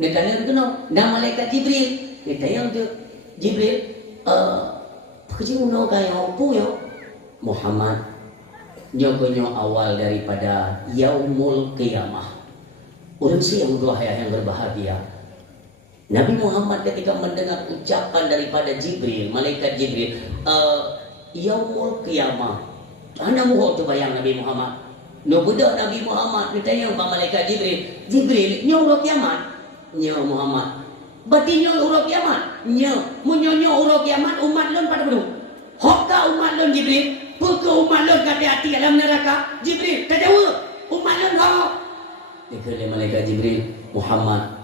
Dia tanya tu no. Nama malaikat Jibril. Dia tanya tu Jibril. Kerja penuh kayu apa ya? Muhammad. Nyokonyo awal daripada Yaumul Qiyamah. Orang siang yang berbahagia. Nabi Muhammad ketika mendengar ucapan daripada Jibril, malaikat Jibril, Yaumul Qiyamah. Ana muhok tu bayang Nabi Muhammad. No budak Nabi Muhammad ditanya kepada malaikat Jibril, Jibril, nyo urang kiamat? Nyo Muhammad. Berarti nyo urang kiamat? Nyo. Munyo urang kiamat umat lon pada bedu. Hokka umat lon Jibril? Pukul umat lon kata hati dalam neraka. Jibril, tak jawab. Umat lon hok. Dikira malaikat Jibril, Muhammad,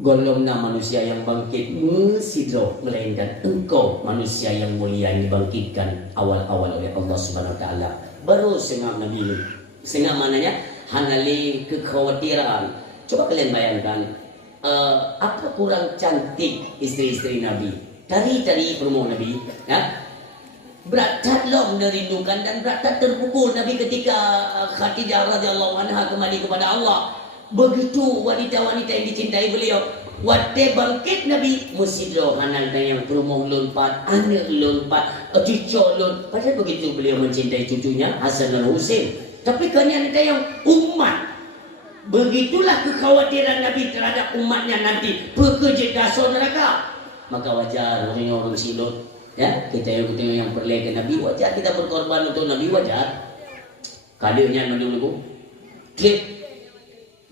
golongna manusia yang bangkit sidro, melainkan engkau manusia yang mulia yang dibangkitkan awal-awal oleh Allah Subhanahu Wa Taala. Baru sengak Nabi ini. Sengak mananya hanali kekhawatiran. Coba kalian bayangkan, apa kurang cantik istri-istri Nabi dari rumah Nabi, ya? Berat lom merindukan dan berat terpukul Nabi ketika Khadijah radhiyallahu anha kembali kepada Allah. Begitu wanita-wanita yang dicintai beliau. Waktu bangkit Nabi musidro hanal dan yang perumah lompat, anak lompat, cucu lompat. Padahal begitu beliau mencintai cucunya Hasan dan Husain. Tapi kalian ada yang umat. Begitulah kekhawatiran Nabi terhadap umatnya nanti bekerja dasar neraka. Maka wajar orang silot, ya, kita yang tengok yang perleh ke Nabi, wajar kita berkorban untuk Nabi, wajar. Kadirnya menunggu trip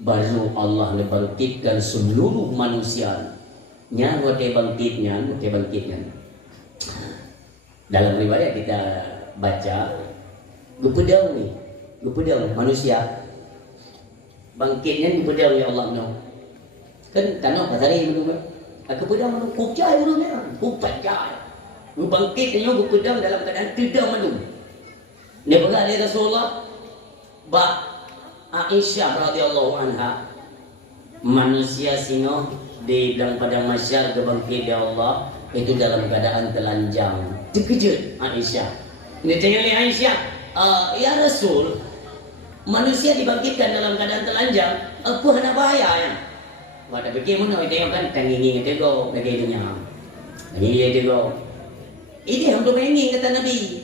baru Allah membangkitkan seluruh manusia. Nyawa bangkitnya. Dalam riwayat kita baca, gepedang manusia. Bangkitnya gepedang ya Allah no. Kan tanah pasari menunggu. Aku pedang menunggu kucai burungnya, kucai. Bangkitnya gepedang dalam keadaan tidak menunggu. Ini berkata Rasulullah, Aisyah radhiyallahu anha, manusia sino di dalam padang mahsyar kebangkit ya Allah itu dalam keadaan telanjang. Terkejut Aisyah. Ini tanya oleh Aisyah, ya Rasul, manusia dibangkitkan dalam keadaan telanjang, apa ada bahaya ya? Wada fikir mana dia kan tangingi tego bagainya. Ini tego. Ini untuk mengi kata Nabi.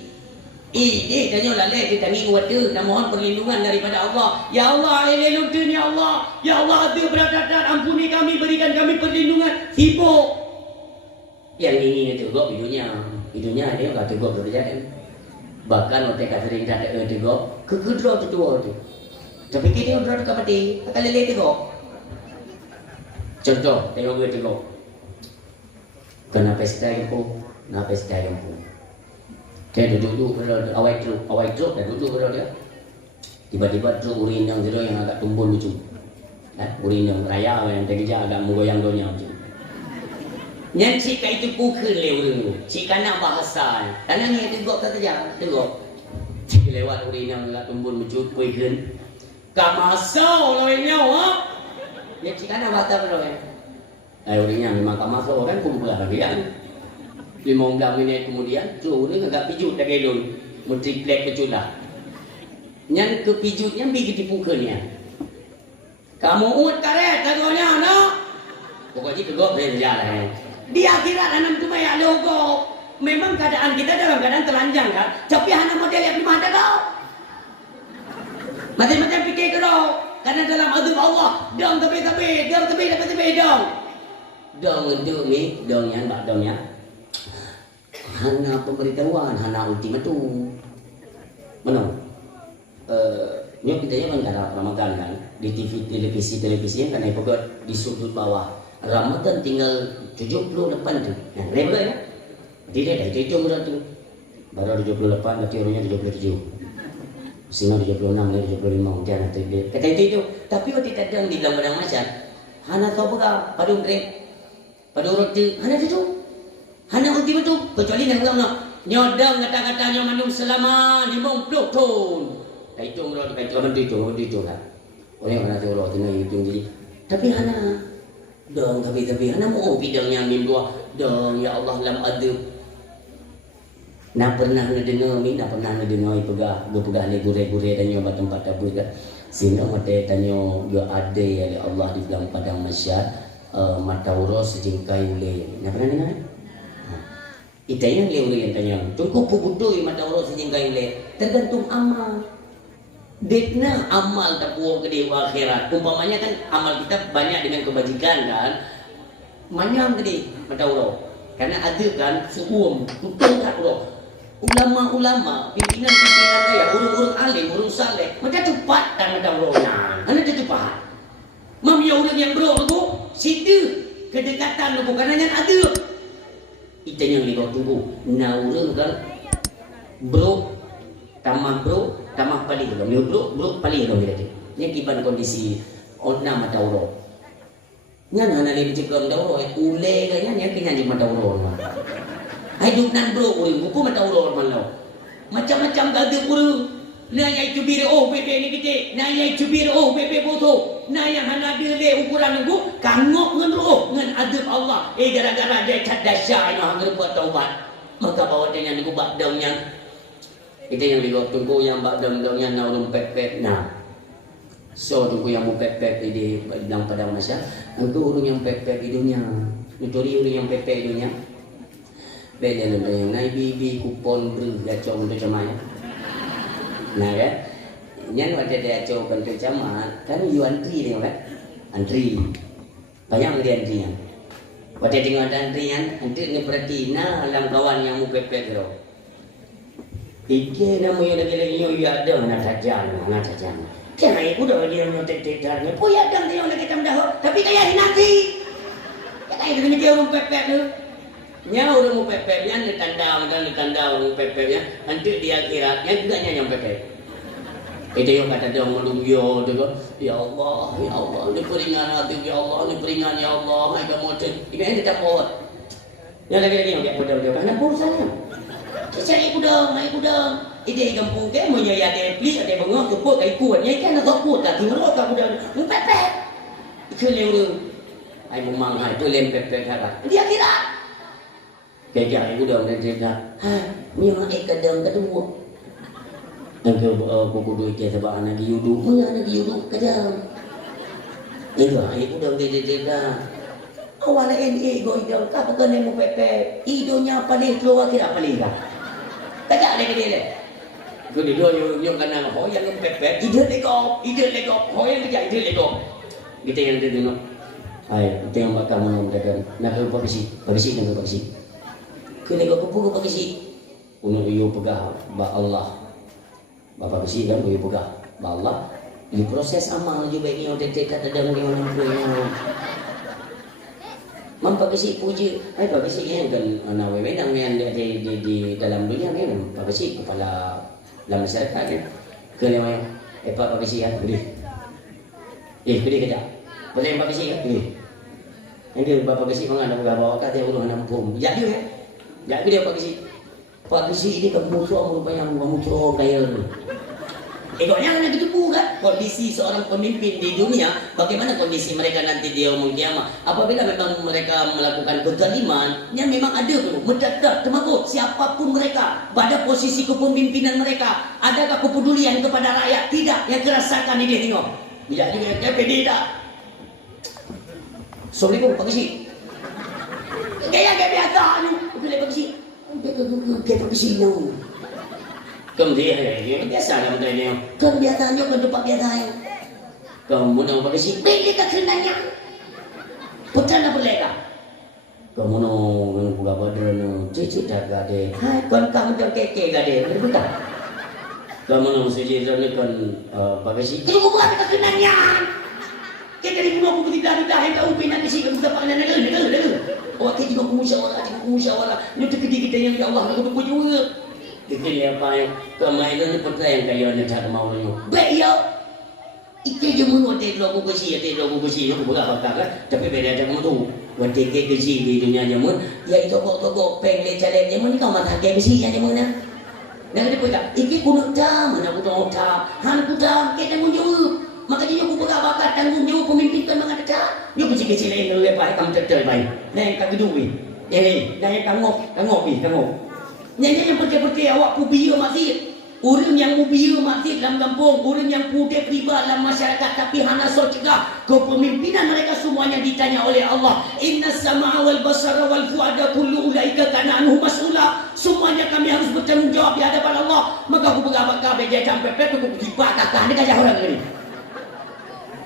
Ini tanya lalai kita ni kuat dan mohon perlindungan daripada Allah. Ya Allah, elelutun ya Allah. Ya Allah, ada berat-berat, ampuni kami, berikan kami perlindungan. Sibuk. Yang ini tegok hidupnya dia enggak tegok berjalan. Bahkan waktu kafirin tak ada tegok, kegedro tua tu. Tapi kita udah dekat mati, akan lelai tegok. Contoh, tengok gue tegok. Kena pesta yang pun. Dia duduk awal truk dan duduk berada dia. Tiba-tiba truk urin yang zero yang agak tumbul lucu. Urin yang raya yang terkejar agak menggoyang dunia macam. Nyanci kai itu pukul le urin tu. Cik kanak bahasa. Tanang yang tegok tak terjang, tegok. Cik lewat urin yang agak tumbul lucu puikan. Kamasau loinya ha. Dia cik kanak bahasa berapa? Urinnya memang kamasau kan kumpulan lagi kan. 15 minit kemudian tu ni agak pijut dah gelon multiplex keculah yang kepijutnya pergi dipukulnya kamu ut karet tagonya no pokoknya tegok berjalan di akhirat anak tu maya logo memang keadaan kita dalam keadaan telanjang kan tapi anak model yang mana kau macam-macam fikir kau karena dalam azab Allah dong tapi dong untuk ni dongnya mbak dongnya hana pemberitahuan, hana ultimatum. Mana? Ni kita yang menggarap Ramadan kan di TV televisi yang kan pegot di sudut bawah. Ramadan tinggal 78 tu. Nah, lebar ya. Dia dah hitung dah tu. Baru 78 berarti orangnya 77. Sino 76 dan 75 jangan tu dia. Kata itu. Tapi waktu tadi di dalam padang mahsyar, hana tahu apa padung krep. Padung roti, hana tu. Hanya ulti betul, kecuali yang nak nyodang kata-katanya manum selama 50 tahun. Hitung roh, hitung kan. Orang mana tu roh tengah hitung jadi. Tapi hana dong tapi hana mau bidangnya mim dua dong ya Allah lam adab. Nak pernah ngedengar mi, nak pernah ngedengar pegah le gure-gure dan nyoba tempat tabur kan. Sehingga mata tanya yo ada ya Allah di dalam padang mahsyar mata uros sejengkai ule. Nak pernah dengar? Itu yang le yang tanya. Tunggu pubudoi mata uros sejengkai ule. Tergantung amal. Dekna amal tak puas ke dewa akhirat. Umpamanya kan amal kita banyak dengan kebajikan kan. Manyam tadi mata uros. Karena ada kan suum, betul tak uros. Ulama-ulama, pimpinan-pimpinan saya, urung-urung alim, urung saleh, macam cepat kan ada urungnya, mana dia cepat. Mam ya orang yang bro tu, situ kedekatan tu karena yang ada. Itu yang kita tunggu. Nah urung kan, bro, tamah paling dong, bro paling dong kita. Ini kiban kondisi ona mata urung. Nyan hana lebih cekam dah urung, ule kan yang kena di mata urung. Hidup nan bro, buku mata urut malau. Macam-macam gada urut. Nah yang cubir bebe ni kita. Nah yang cubir bebe bodoh. Nah yang hana dia le ukuran aku kangok ngan ngan adab Allah. Gara-gara dia cadas syah yang hang buat taubat. Maka bawa dia yang aku bak daunnya. Itu yang digo tunggu yang bak daun-daunnya na urung pep-pep nah. So tunggu yang mu pep-pep di dalam padang masa. Untuk urung yang pep-pep hidupnya. Nutori urung yang pep-pep hidupnya. Beda dengan yang naik bibi kupon beri gacau untuk camanya. Nah kan, yang ada dia gacau untuk camat, kan you antri ni kan, antri, banyak dia antrinya. Pada tengok ada antrian, antri ni berarti nah lang kawan yang mu pepet tu. Ike nama yang lagi you ada nak saja. Kena aku dah dia nak tetedarnya, pun ada dia lagi tam dah, tapi kayak nanti, kayak dia dia orang pepet tu. Nya orang mau pepepnya ni tanda orang pepepnya nanti di akhirat yang juga yang pepep. Itu yang kata dia melungyo tu kan. Ya Allah, ni peringan hati ya Allah, ni peringan ya Allah, mai kamu cek. Ini yang kita buat. Yang lagi yang dia buat dia kan apa urusannya? Cari kudang. Ide kampung ke mo nya ada please ada bengok tu kai kuatnya kan nak kuat tak timur ka kudang. Mu pepep. Itu leu. Ai memang hai tu lem pepep kata. Di akhirat kaya ibu dah cerita, memang kadang kedua. Engkau buku duit dia sebab anak diudu, mana anak diudu kadang. Enggak, ibu dah cerita. Awalnya ini ego ida, apa kan yang mau pepe, idonya paling keluar kira paling dah. Kaya ada dia le. Kau di dua yang kena hoyang yang pepe, ide lego, hoyang kerja ide lego. Kita yang dia tengok. Ay, itu yang bakal menunggu nak pagisi. Kena kau pukul pakai si, untuk you pegah ba Allah, bapa besi kan you pegah ba Allah. You proses amal juga ini orang dekat ada dengan orang punya. Mampu besi puji, pakai besi yang kan anak wewe yang di dalam dunia kan, pakai besi kepala dalam masyarakat kan. Kena yang pakai besi kan, beri kerja. Boleh pakai besi kan, beri. Yang dia bapa besi mana nak bawa kata orang nampung, jadi kan. Jadi dia Pak Besi ini kemusuhan rupanya kemusuhan kaya ni. Egonya kan begitu bukan kondisi seorang pemimpin di dunia, bagaimana kondisi mereka nanti di yaumul kiamah apabila memang mereka melakukan kezaliman yang memang ada tu mendadak temagut siapapun mereka pada posisi kepemimpinan mereka, adakah kepedulian kepada rakyat? Tidak, yang terasakan ini tengok tidak juga yang pede tak. Assalamualaikum Pak Besi. Kaya biasa ni, boleh pergi. Kita pergi sini. Kemudian biasa lah macam ni. Kebiasaannya kan tempat biasanya. Kamu nak pergi beli kesenangannya. Putra nak boleh tak? Kamu nak buka badan, cici dah gade. Hai, kamu dah keke gade, betul? Kamu nak suci ni kan pergi. Kamu buka kesenangannya. Kita di rumah pun tidak yang tahu pina kesi kamu dapat negara. Awak kita musyawarah. Ni kita yang ya Allah nak berbuat juga. Kita ni apa yang kemainan ni pun yang kaya ni cara mau ni. Baik ya. Ike je mun ote logo kesi aku buka kan. Tapi beda macam tu. Ote kesi di dunia ni mun ya itu toko peng le challenge ni mun kau mata ke kesi ni mun. Nak dia pun tak. Ike kuno jam, mana kuno jam. Han kuno kita mun jauh. Makanya aku bakat tanggung jawab pemimpin kan mengatakan dia kecil-kecil lain lepas kamu terbaik. Nah yang kaki duit. Nah yang tangok. Nyanyi yang pergi-pergi awak kubia masjid. Orang yang mubia masjid dalam kampung, orang yang pudek riba dalam masyarakat, tapi hana so cegah kepemimpinan mereka semuanya ditanya oleh Allah. Inna sama'a wal basara wal fuada kullu ulaika kana anhu mas'ula. Semuanya kami harus bertanggung jawab di hadapan Allah. Maka aku bergabak beja sampai aku pergi patah ni kajah orang ni.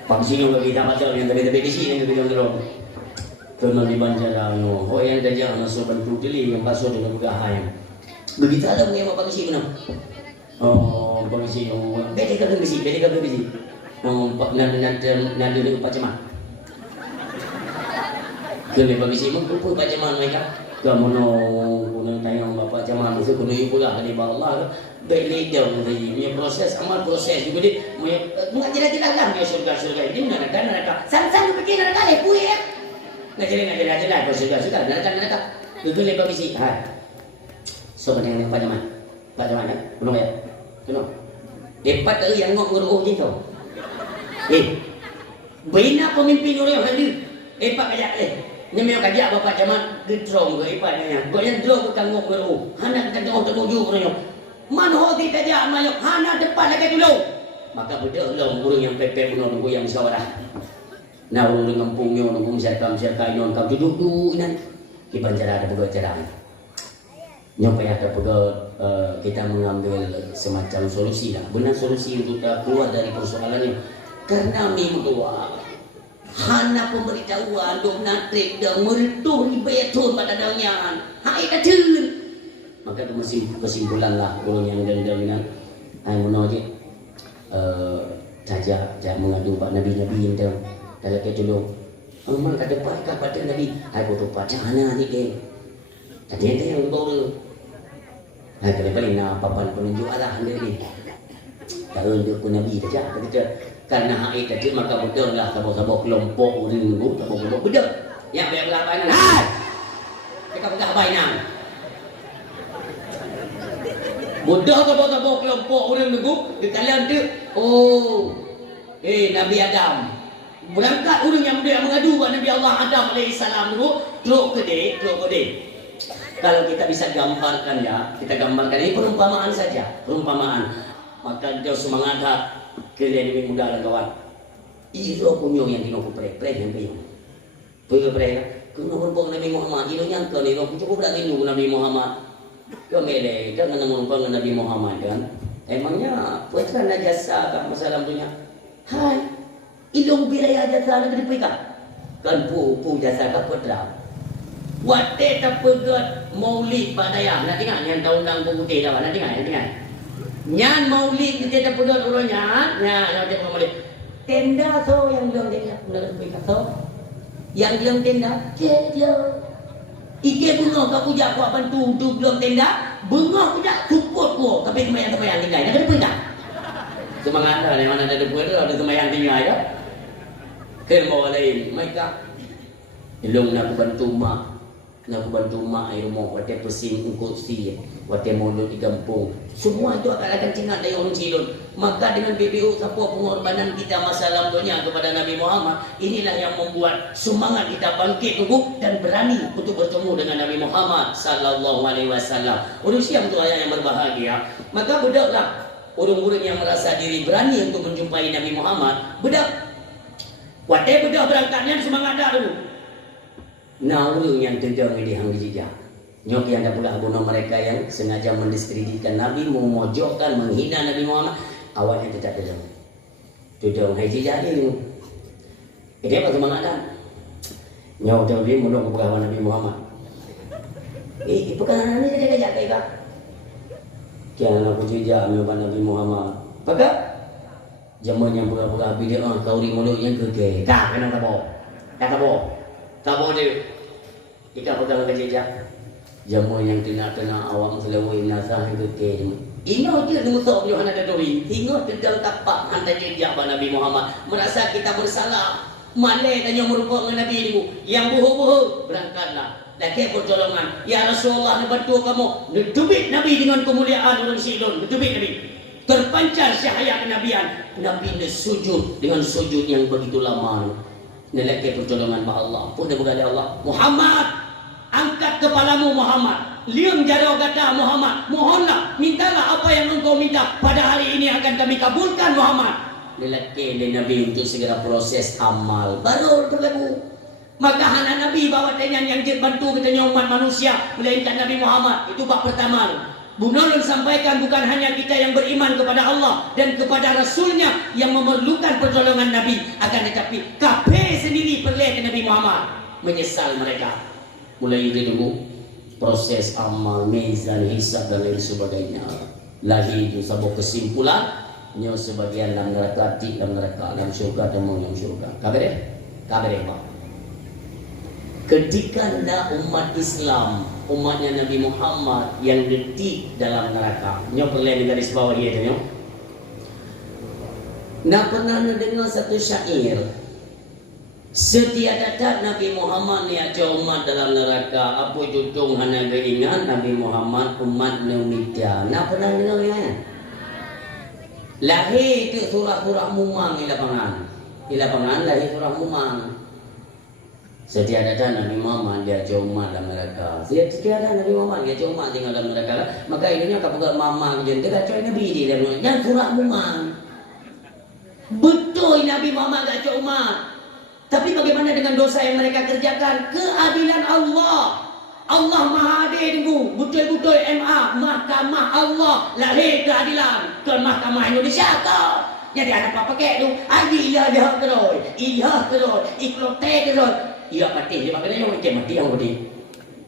Pak sini bagi tak macam yang tapi di sini yang kita dorong. Kena di Banjarang, oh yang kajah masuk bantu dili yang pasal dengan bergahan. Begitu ada punya apa sih mana? Oh, polisi beda ke besi. Pak nanti lupa cema. Kena polisi mengkumpul baca mana mereka. Kamu no tayang bapak cema mesti kuno ibu lah di bawah Allah. Beli dong ni proses amal proses juga di. Mengajar lah dia surga ini neraka. Sang pergi neraka le puye. Ngajar lah surga neraka. Kena polisi. Ha. So yang baca mana? Baca mana? Belum ya? Belum. Depat tu yang ngok beruh je tu. Bina pemimpin orang yang hadir. Pak kajak leh. Ni memang kajak bapak zaman getrong ke ipatnya. Kau yang drong bukan ngok beruh. Hana kita jauh tertuju orang. Mana hoti kajak mayok. Hana depan lagi dulu. Maka bedah lah orang yang pepe puno nunggu yang suara. Nah orang dengan pungyo nunggu siapa inon kau duduk inan. Di Banjarang ada beberapa cara. Nyampai ada kita mengambil semacam solusi lah. Benar solusi untuk keluar dari persoalannya. Karena minggu hana pemberitahuan dok natrik dah meretuh di betul pada daunnya. Hai kacun. Maka itu mesti kesimpulan lah orang yang dengan hai monoje saja mengadu pak nabi itu kalau kita dulu memang kata pak pada nabi hai foto pacana ni ke. Tadi ada yang baru. Nah, kalau nak papan penunjuk arah sendiri. Kalau dia pun Nabi saja, karena hak itu maka betul lah sabuk-sabuk kelompok orang tu, sabuk-sabuk betul. Yang belah bainan. Hai. Mereka belah bainan. Bodoh sabuk-sabuk kelompok orang tu di kalian tu. Oh. Nabi Adam. Berangkat orang yang dia mengadu kepada Nabi Allah Adam alaihissalam tu, truk kede. Kalau kita bisa gambarkan ya, kita gambarkan ini perumpamaan saja, perumpamaan. Maka dia semangat kalian ini muda dan kawan. Iro punya yang dino prek yang bayang. Prek, kena berbong Nabi Muhammad. Iro nyangka ni, iro cukup berani nunggu Nabi Muhammad. Kau mele, jangan mengumpang Nabi Muhammad kan? Emangnya puasa najasa kan masalah punya. Hai, ilung wilayah jasa negeri pika. Kan pu jasa kan pedra. Wate tak pegat maulid padaya. Nak tengok yang tahun-tahun putih dah. Nak tengok. Nyan maulid kita tak pegat orangnya. Nak tengok maulid. Tenda so yang bilang tenda. Yang bilang tenda. Dia. Ike bunga kau puja kau bantu tu bilang tenda. Bunga puja support kau. Tapi semayang tinggal. Nak ada pegat. Semangat dah. Yang mana ada pegat ada semayang tinggal ya. Kerma lain. Mereka. Ilung nak bantu mak. Nak bantu mak air rumah, wate pesing kursi, wate mulut di kampung. Semua itu akan cengat dari orang Cilon. Maka dengan BBU siapa pengorbanan kita masa lampaunya kepada Nabi Muhammad, inilah yang membuat semangat kita bangkit kukuh dan berani untuk bertemu dengan Nabi Muhammad sallallahu alaihi wasallam. Orang siap untuk ayat yang berbahagia. Maka bedaklah orang-orang yang merasa diri berani untuk menjumpai Nabi Muhammad. Bedak. Wate bedak berangkatnya semangat dah dulu. Nah, orang yang tendang di hang dijijak. Nyok yang ada pula bunuh mereka yang sengaja mendiskreditkan Nabi, memojokkan, menghina Nabi Muhammad. Awalnya tidak tendang. Tendang hai dijak ni. Ini apa semangat dah? Nyok tendang dia mudah kepada Nabi Muhammad. Bukan ini jadi kejak mereka. Kian aku dijak kepada Nabi Muhammad. Maka zaman yang pura-pura bidik kau di mulut yang keke. Kak kena tabok. Tak tabok. Tak boleh. Kita pegang kejejak. Jamu yang kena awam selawai nasah itu ke. Ingat dia musuh Yohana Dadori. Ingat tentang tapak hantar jejak Nabi Muhammad. Merasa kita bersalah. Malai tanya merupakan Nabi ini. Yang buhu-buhu berangkatlah. Lagi pertolongan. Ya Rasulullah bantu kamu. Ditubik Nabi dengan kemuliaan orang Sidon. Ditubik Nabi. Terpancar cahaya kenabian. Nabi sujud dengan sujud yang begitu lama. Nelaki pertolongan Allah. Pun dia berkata Allah, Muhammad, angkat kepalamu Muhammad. Liang jaro kata Muhammad, mohonlah, mintalah apa yang engkau minta, pada hari ini akan kami kabulkan Muhammad. Lelaki dari Nabi untuk segera proses amal baru berlaku. Maka anak Nabi bawa tenyan yang bantu katanya umat manusia, melainkan Nabi Muhammad. Itu bab pertama. Bunulun sampaikan bukan hanya kita yang beriman kepada Allah dan kepada Rasulnya yang memerlukan pertolongan Nabi, akan tetapi kafir sendiri perlu ke Nabi Muhammad. Menyesal mereka. Mulai itu dulu proses amal, mizan, hisab dan lain sebagainya. Lagi itu sebuah kesimpulan. Nyo sebagian dalam neraka, dalam neraka, dalam syurga dan mau yang syurga. Kabar Pak. Ketika ada umat Islam, umatnya Nabi Muhammad yang detik dalam neraka, nyo perlu garis bawah dia nyo. Nak pernah dengar satu syair. Setiap datang Nabi Muhammad ni aja umat dalam neraka. Apa itu tung hana ingat Nabi Muhammad umat Numitya. Nak pernah dengar ya? Lahir itu surah-surah mumang di lapangan. Di lapangan lahir surah mumang. Setiap datang Nabi Muhammad dia aja umat dalam neraka. Setiap datang Nabi Muhammad dia aja umat tinggal dalam neraka. Maka ini kapag mamang dia kacau Nabi di dalam dan surah mumang. Betul Nabi Muhammad kacau umat. Tapi bagaimana dengan dosa yang mereka kerjakan? Keadilan Allah. Allah Maha Adil tunggu. Betul-betul MA, Mahkamah Allah lahir keadilan ke Mahkamah Indonesia kau. Jadi anak apa pakai tu? Iya terus. Iya terus. Iklote terus. Iya mati. Dia pakai yang mati yang mati.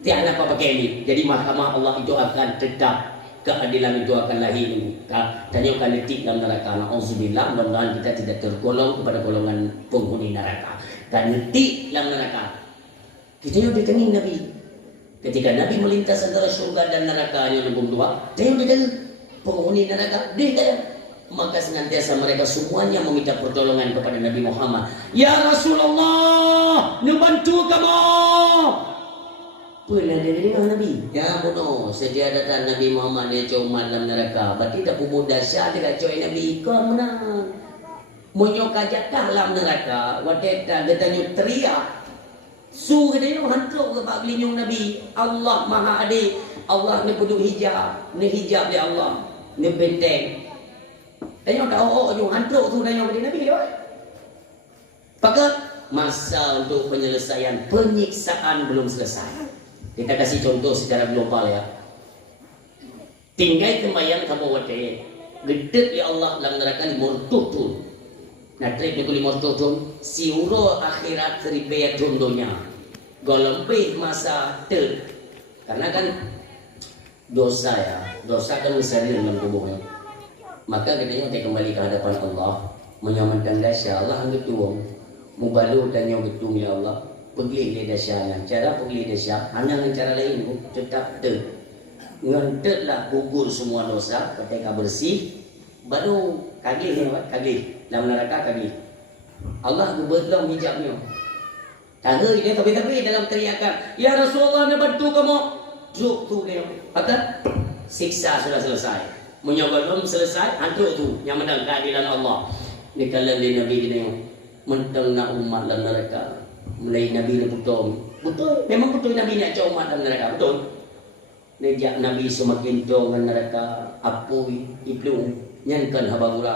Tiada anak apa pakai ini. Jadi Mahkamah Allah itu akan tetap, keadilan itu akan lahir. Tanya akan letik dalam neraka. Na'udzubillah, mudah-mudahan kita tidak tergolong kepada golongan penghuni neraka. Dan letik dalam neraka. Kita yang ditengin Nabi. Ketika Nabi melintas antara surga dan neraka yang nombor dua, dia dengan penghuni neraka, dia kaya. Maka senantiasa mereka semuanya meminta pertolongan kepada Nabi Muhammad. Ya Rasulullah, membantu kamu. Pernah dia dengar Nabi? Ya bono, sejak datang Nabi Muhammad dia cuma dalam neraka. Berarti tak punya dahsyat dia kacau Nabi. Kau menang. Menyok ajak dalam neraka. Wadeta dia tanya teriak. Su dia hantuk ke pak belinyong Nabi. Allah Maha Adil. Allah ni kudu hijab. Ni hijab dia Allah. Ni benteng. Tanya tak yang hantuk tu tanya kepada Nabi dia. Maka masa untuk penyelesaian penyiksaan belum selesai. Kita kasih contoh secara global ya. Tinggal kemayang kamu wadai. Gedek ya Allah dalam neraka ni mortuh tu. Nah, trip ni kuli mortuh tu. Siuro akhirat seribaya contohnya. Golembih masa ter. Karena kan dosa ya. Dosa kan besar dalam tubuhnya. Maka katanya kita kembali ke hadapan Allah. Menyamankan dasya Allah yang ketua. Mubalu dan yang ketua ya Allah. Pergi ke dasyanya. Cara pergi dasya hanya dengan cara lain. Tetap ter. Ngentetlah gugur semua dosa. Ketika bersih. Baru kagih ni Pak. Kagih. Dalam neraka kagih. Allah berbelang hijabnya. Tanda dia tapi dalam teriakan. Ya Rasulullah nak bantu kamu. Zuk tu dia. Kata siksa sudah selesai. Menyobat belum selesai. Hantuk tu. Yang menang keadilan Allah. Ni kalau dia Nabi dia tengok. Mentang nak umat dalam neraka. Mulai Nabi dia betul. Betul. Memang betul Nabi nak cakap umat dalam neraka. Betul. Nejak Nabi semakin jauh dengan neraka. Apui ibnu. Nyankan habagura.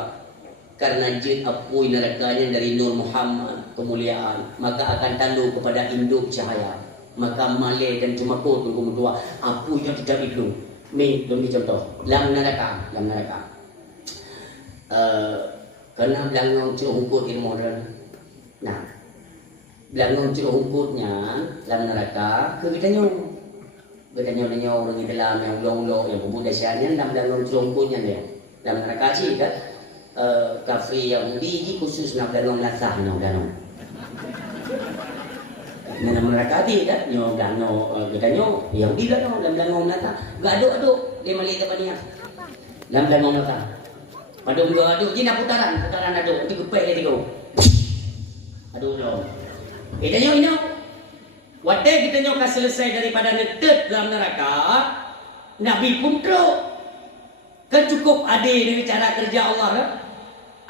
Karena jid apui nerakanya dari Nur Muhammad. Kemuliaan. Maka akan tandu kepada induk cahaya. Maka malai dan cuma kau tunggu dua. Apui yang tidak ibnu. Ni demi contoh. Dalam neraka. Dalam neraka. Karena belangong curungkut ilmu modern. Nah, belangong curungkutnya dalam neraka kita orang di dalam yang ulo-ulo yang pemuda syariah dalam belangong curungkutnya dia. Dalam neraka sih kan kafir Yahudi khusus nak belangong lasah danong. Nah, dalam neraka ti kan nyo belangong kita Yahudi danong dalam belangong lasah. Gaduk-aduk dia melihat apa dia. Dalam belangong lasah. Padung dua aduk, jina putaran aduk, nanti kupai dia tiga. Aduh dong. Kita nyok. Wadai kita nyok selesai daripada netet dalam neraka. Nabi pun teruk. Kan cukup adil dengan cara kerja Allah kan?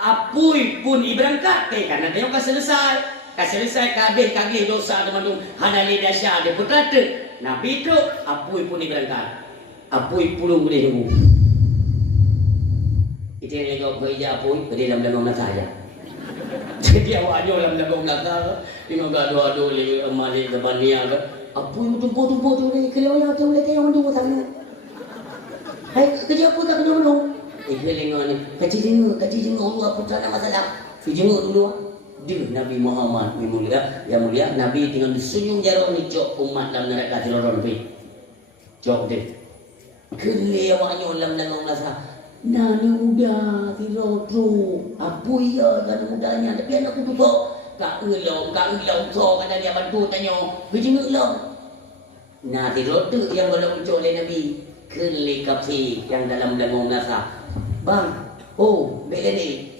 Apui pun iberangkat karena dia nyok selesai. Selesai kabeh dosa teman-teman. Hadali dasya dia pun terlalu. Nabi tu apui pun berangkat. Apui pulung boleh tunggu. Itu yang kau kerja apui ke dalam belakang saja. Jadi awaknya dalam belakang belakang. Lima gaduh-gaduh lagi malik depan dia ke. Apui tumpuk-tumpuk tu ni kalau yang tu boleh tengok dulu sana. Hai kerja apa tak kena dulu. Kelingan ni kecil jenguk Allah putra masalah. Si jenguk dulu. Dia Nabi Muhammad yang mulia Nabi dengan senyum jarang ni cok umat dalam neraka tiroron pi. Cok dia. Kele awaknya dalam masa. Nani muda tiroron. Apa ya kan mudanya tapi anak tu kok kak ngelong so kata dia bantu tanya. Bijeng ngelong. Nah tiroron yang belum cok oleh Nabi. Kele kapi yang dalam masa. Bang, oh bela ni.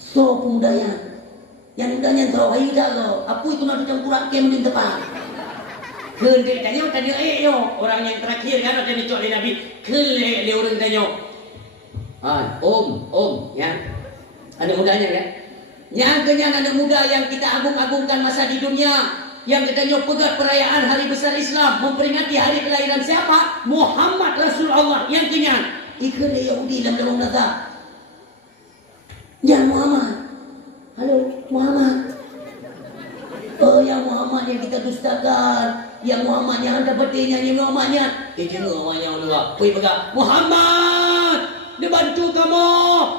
So pemudanya yang mudanya tahu ayu dah lo. Apa itu nak campur kem di depan? Kele tanya yo orang yang terakhir kan ada dicok oleh Nabi. Kele le orang tanya. Om ya. Anak mudanya kan? Yang kenyang anak muda yang kita agung-agungkan masa di dunia. Yang katanya pegat perayaan hari besar Islam, memperingati hari kelahiran siapa? Muhammad Rasulullah yang kenyang. Ikut Yahudi dalam nasa. Ya Muhammad. Halo Muhammad. Oh ya Muhammad yang kita dustakan. Ya Muhammad yang anda petinya. Ya Muhammadnya. Jangan Muhammadnya Allah. Pergi pegang. Muhammad. Dia bantu kamu.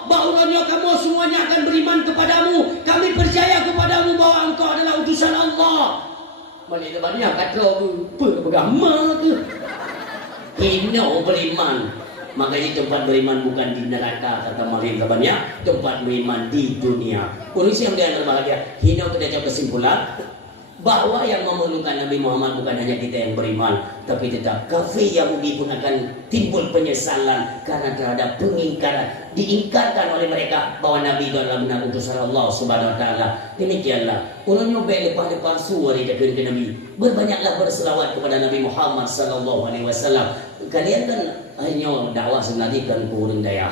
Bahurannya kamu semuanya akan beriman kepadamu. Kami percaya kepadamu bahwa engkau adalah utusan Allah. Balik depannya kata pegang mak tu. Hina beriman. Makanya tempat beriman bukan di neraka kata Maryam kabarnya, tempat beriman di dunia. Urusan yang dia berbahagia. Hina kita jawab kesimpulan bahwa yang memerlukan Nabi Muhammad bukan hanya kita yang beriman, tapi tetap kafir Yahudi pun akan timbul penyesalan karena terhadap pengingkaran, diingkarkan oleh mereka bahwa Nabi itu adalah benar utusan Allah Subhanahu Wa Taala. Demikianlah orang nyobek lepas suara jatuh ke Nabi. Berbanyaklah berselawat kepada Nabi Muhammad Sallallahu Alaihi Wasallam. Kalian kan hanya dakwah sebenarnya kan kurang daya.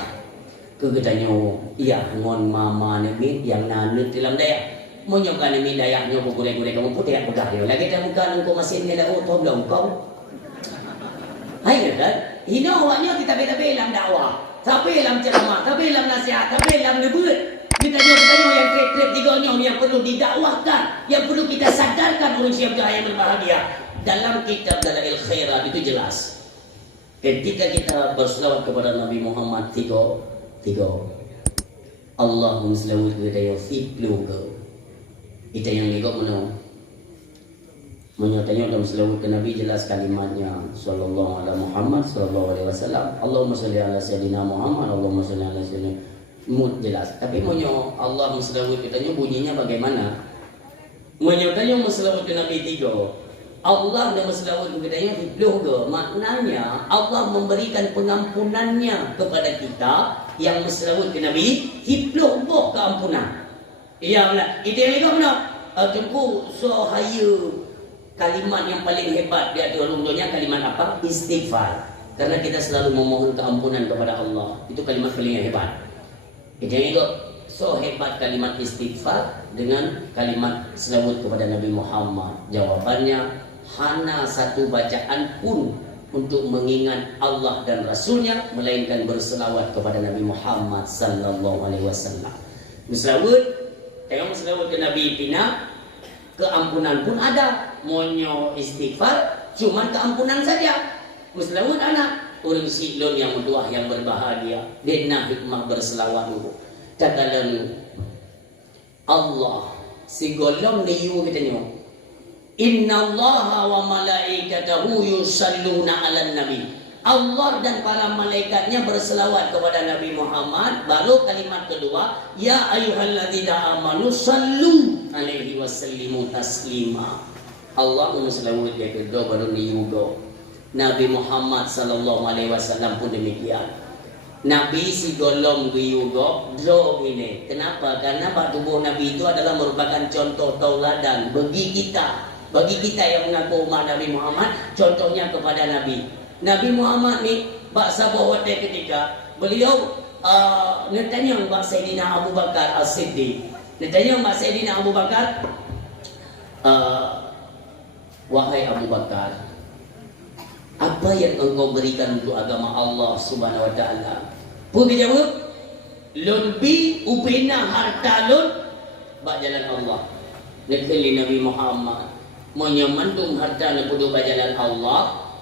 Kegetanya iya ngon mama Nabi yang nanut dalam daya. Menyokan ini dayaknya bergulai-gulai kamu putih yang pegang dia. Lagi dah bukan engkau masih ni lah. Oh tahu belum kau? Hai kan? Ini awaknya kita bela-bela dakwah. Tapi dalam ceramah, tapi dalam nasihat, tapi dalam nebut. Kita tanya yang krep-krep tiganya yang perlu didakwahkan, yang perlu kita sadarkan orang siapa yang berbahagia. Dalam kitab Dalail Khairat itu jelas. Ketika kita berselawat kepada Nabi Muhammad tiga. Allahumma salli kepada yang fitluga. Itu yang legok mana? Menyatanya dalam selawat ke Nabi jelas kalimatnya sallallahu alaihi Muhammad sallallahu alaihi wasallam. Allahumma salli ala sayyidina Muhammad, Allahumma salli ala sayyidina Muhammad jelas. Tapi monyo Allahumma salli katanya bunyinya bagaimana? Menyatanya selawat ke Nabi tiga. Allah dan selawat ke katanya fitluga. Maknanya Allah memberikan pengampunannya kepada kita yang selawat ke Nabi fitluga keampunan. Iya benar. Ide itu benar. Tunggu sohaya kalimat yang paling hebat di hati orang dunia kalimat apa? Istighfar. Karena kita selalu memohon keampunan kepada Allah. Itu kalimat paling hebat. Ide itu so hebat kalimat istighfar dengan kalimat selawat kepada Nabi Muhammad. Jawabannya hana satu bacaan pun untuk mengingat Allah dan Rasulnya melainkan berselawat kepada Nabi Muhammad sallallahu alaihi wasallam. Berselawat tengok selawat ke Nabi Pina, keampunan pun ada. Monyo istighfar, cuma keampunan saja. Selawat anak orang silon yang berdoa yang berbahagia. Dena hikmah berselawat dulu. Cakalan Allah si golong niyu katanya. Inna Allah wa malaikatahu yusalluna 'alan nabi. Allah dan para malaikatnya berselawat kepada Nabi Muhammad. Baru kalimat kedua, ya ayyuhalladzina amanu sallu alaihi wasallimu taslima. Allah selawat dia kedua baru niugo. Nabi Muhammad sallallahu alaihi wasallam pun demikian. Nabi si golong niugo do ini. Kenapa? Karena tubuh Nabi itu adalah merupakan contoh tauladan bagi kita. Bagi kita yang mengaku umat Nabi Muhammad, contohnya kepada Nabi. Nabi Muhammad ni baksa bahawa ketika beliau Netanya Mbak Sayyidina Abu Bakar As-Siddiq. Netanya Mbak Sayyidina Abu Bakar, wahai Abu Bakar, Apa yang engkau berikan untuk agama Allah Subhanahu wa taala? Pun dia jawab, lun bi ubina harta lun bak jalan Allah. Nekeli Nabi Muhammad menyemandung harta untuk bak jalan Allah.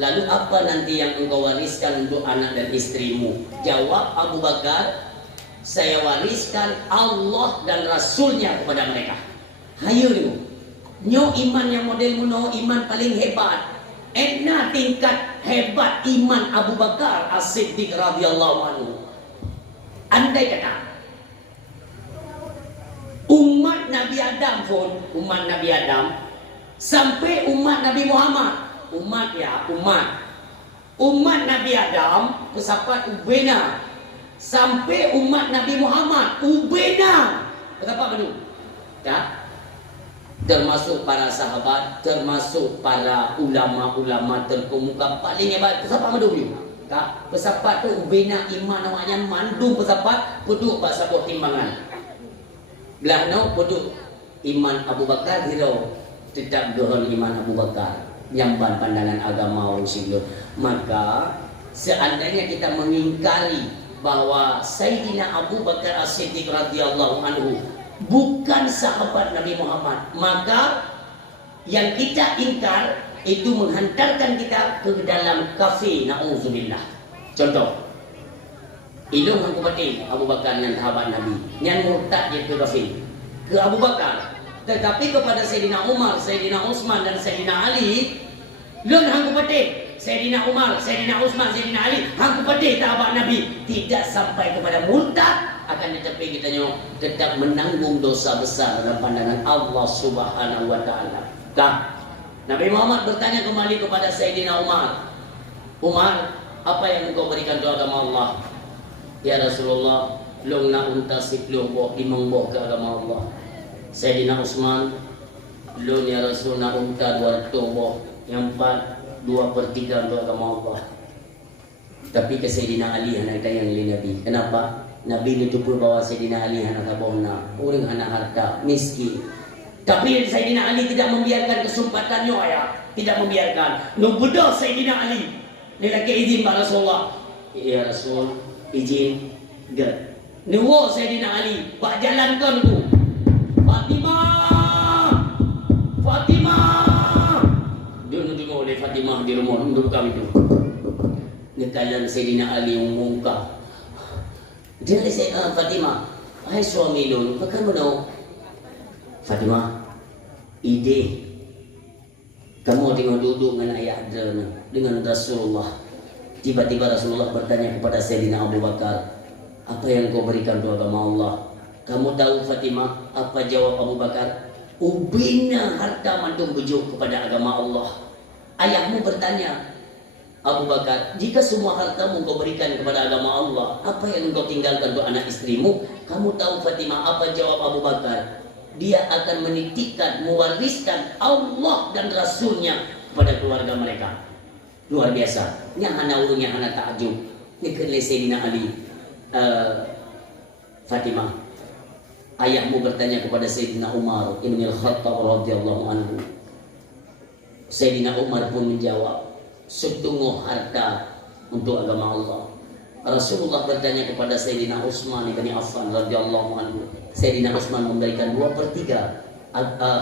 Lalu apa nanti yang engkau wariskan untuk anak dan istrimu? Jawab Abu Bakar, saya wariskan Allah dan Rasulnya kepada mereka. Hayu ni, nyo iman yang model muno iman paling hebat. Etna tingkat hebat iman Abu Bakar As-Siddiq radhiyallahu anhu. Andai kata umat Nabi Adam pun, umat Nabi Adam sampai umat Nabi Muhammad, umat Nabi Adam kesapat ubena sampai umat Nabi Muhammad ubena. Betapa betul? Tak? Termasuk para sahabat, termasuk para ulama-ulama terkemuka paling hebat. Pesapa madu you? Tak? Pesapa tu bina iman namanya mandung pesapa peduk bak sabot timbangan. Belah no peduk iman Abu Bakar hiro tetap dohon iman Abu Bakar yang pandangan agama orang silur. Maka seandainya kita mengingkari bahwa Sayyidina Abu Bakar As-Siddiq radhiyallahu anhu bukan sahabat Nabi Muhammad, maka yang kita ingkar itu menghantarkan kita ke dalam kafir, na'udzubillah. Contoh, hidung aku pati Abu Bakar dan sahabat Nabi yang murtad dia ke kafir, ke Abu Bakar. Tetapi kepada Sayyidina Umar, Sayyidina Utsman dan Sayyidina Ali, lun hangku pati Sayyidina Umar, Sayyidina Utsman, Sayyidina Ali, hangku pati sahabat Nabi, tidak sampai kepada murtad. Akan tetapi kita tetap menanggung dosa besar dalam pandangan Allah Subhanahu wa taala. Nabi Muhammad bertanya kembali kepada Sayyidina Umar. Umar, apa yang engkau berikan untuk agama Allah? Ya Rasulullah, long na untasip lobo imongbo ke agama Allah. Sayyidina Utsman, long ya Rasul na unta dua tobo yang 2/3 untuk agama Allah. Tapi ke Sayyidina Ali anak yang Nabi. Kenapa? Nabi itu pun bawa Sayyidina Ali anak kabona, orang anak harta, miskin. Tapi Sayyidina Ali tidak membiarkan kesempatannya ayah, tidak membiarkan. Nubudah Sayyidina Ali, dia lagi izin Pak Rasulullah. Ya Rasul, izin gak. Nuwo Sayyidina Ali, Pak jalankan tu. Fatimah. Dia nunjuk oleh Fatimah di rumah untuk kami tu. Nekalan Sayyidina Ali mengungkap. Dia kata Fatimah, hai suami lun, pakai mana? Fatimah, ide kamu tengok duduk dengan ayah dengan Rasulullah. Tiba-tiba Rasulullah bertanya kepada Sayyidina Abu Bakar, apa yang kau berikan untuk agama Allah? Kamu tahu Fatimah apa jawab Abu Bakar? Ubina harta mandung bujuk kepada agama Allah. Ayahmu bertanya, Abu Bakar, jika semua hartamu kau berikan kepada agama Allah, apa yang kau tinggalkan untuk anak istrimu? Kamu tahu Fatimah apa jawab Abu Bakar? Dia akan menitipkan, mewariskan Allah dan Rasulnya kepada keluarga mereka. Luar biasa. Yang hana urung, yang hana takjub. Ini kelih Sayyidina Ali. Fatimah, ayahmu bertanya kepada Sayyidina Umar ibn al-Khattab radhiyallahu anhu. Sayyidina Umar pun menjawab, setunggu harta untuk agama Allah. Rasulullah bertanya kepada Sayyidina Utsman bin Affan radhiyallahu anhu. Sayyidina Utsman memberikan 2/3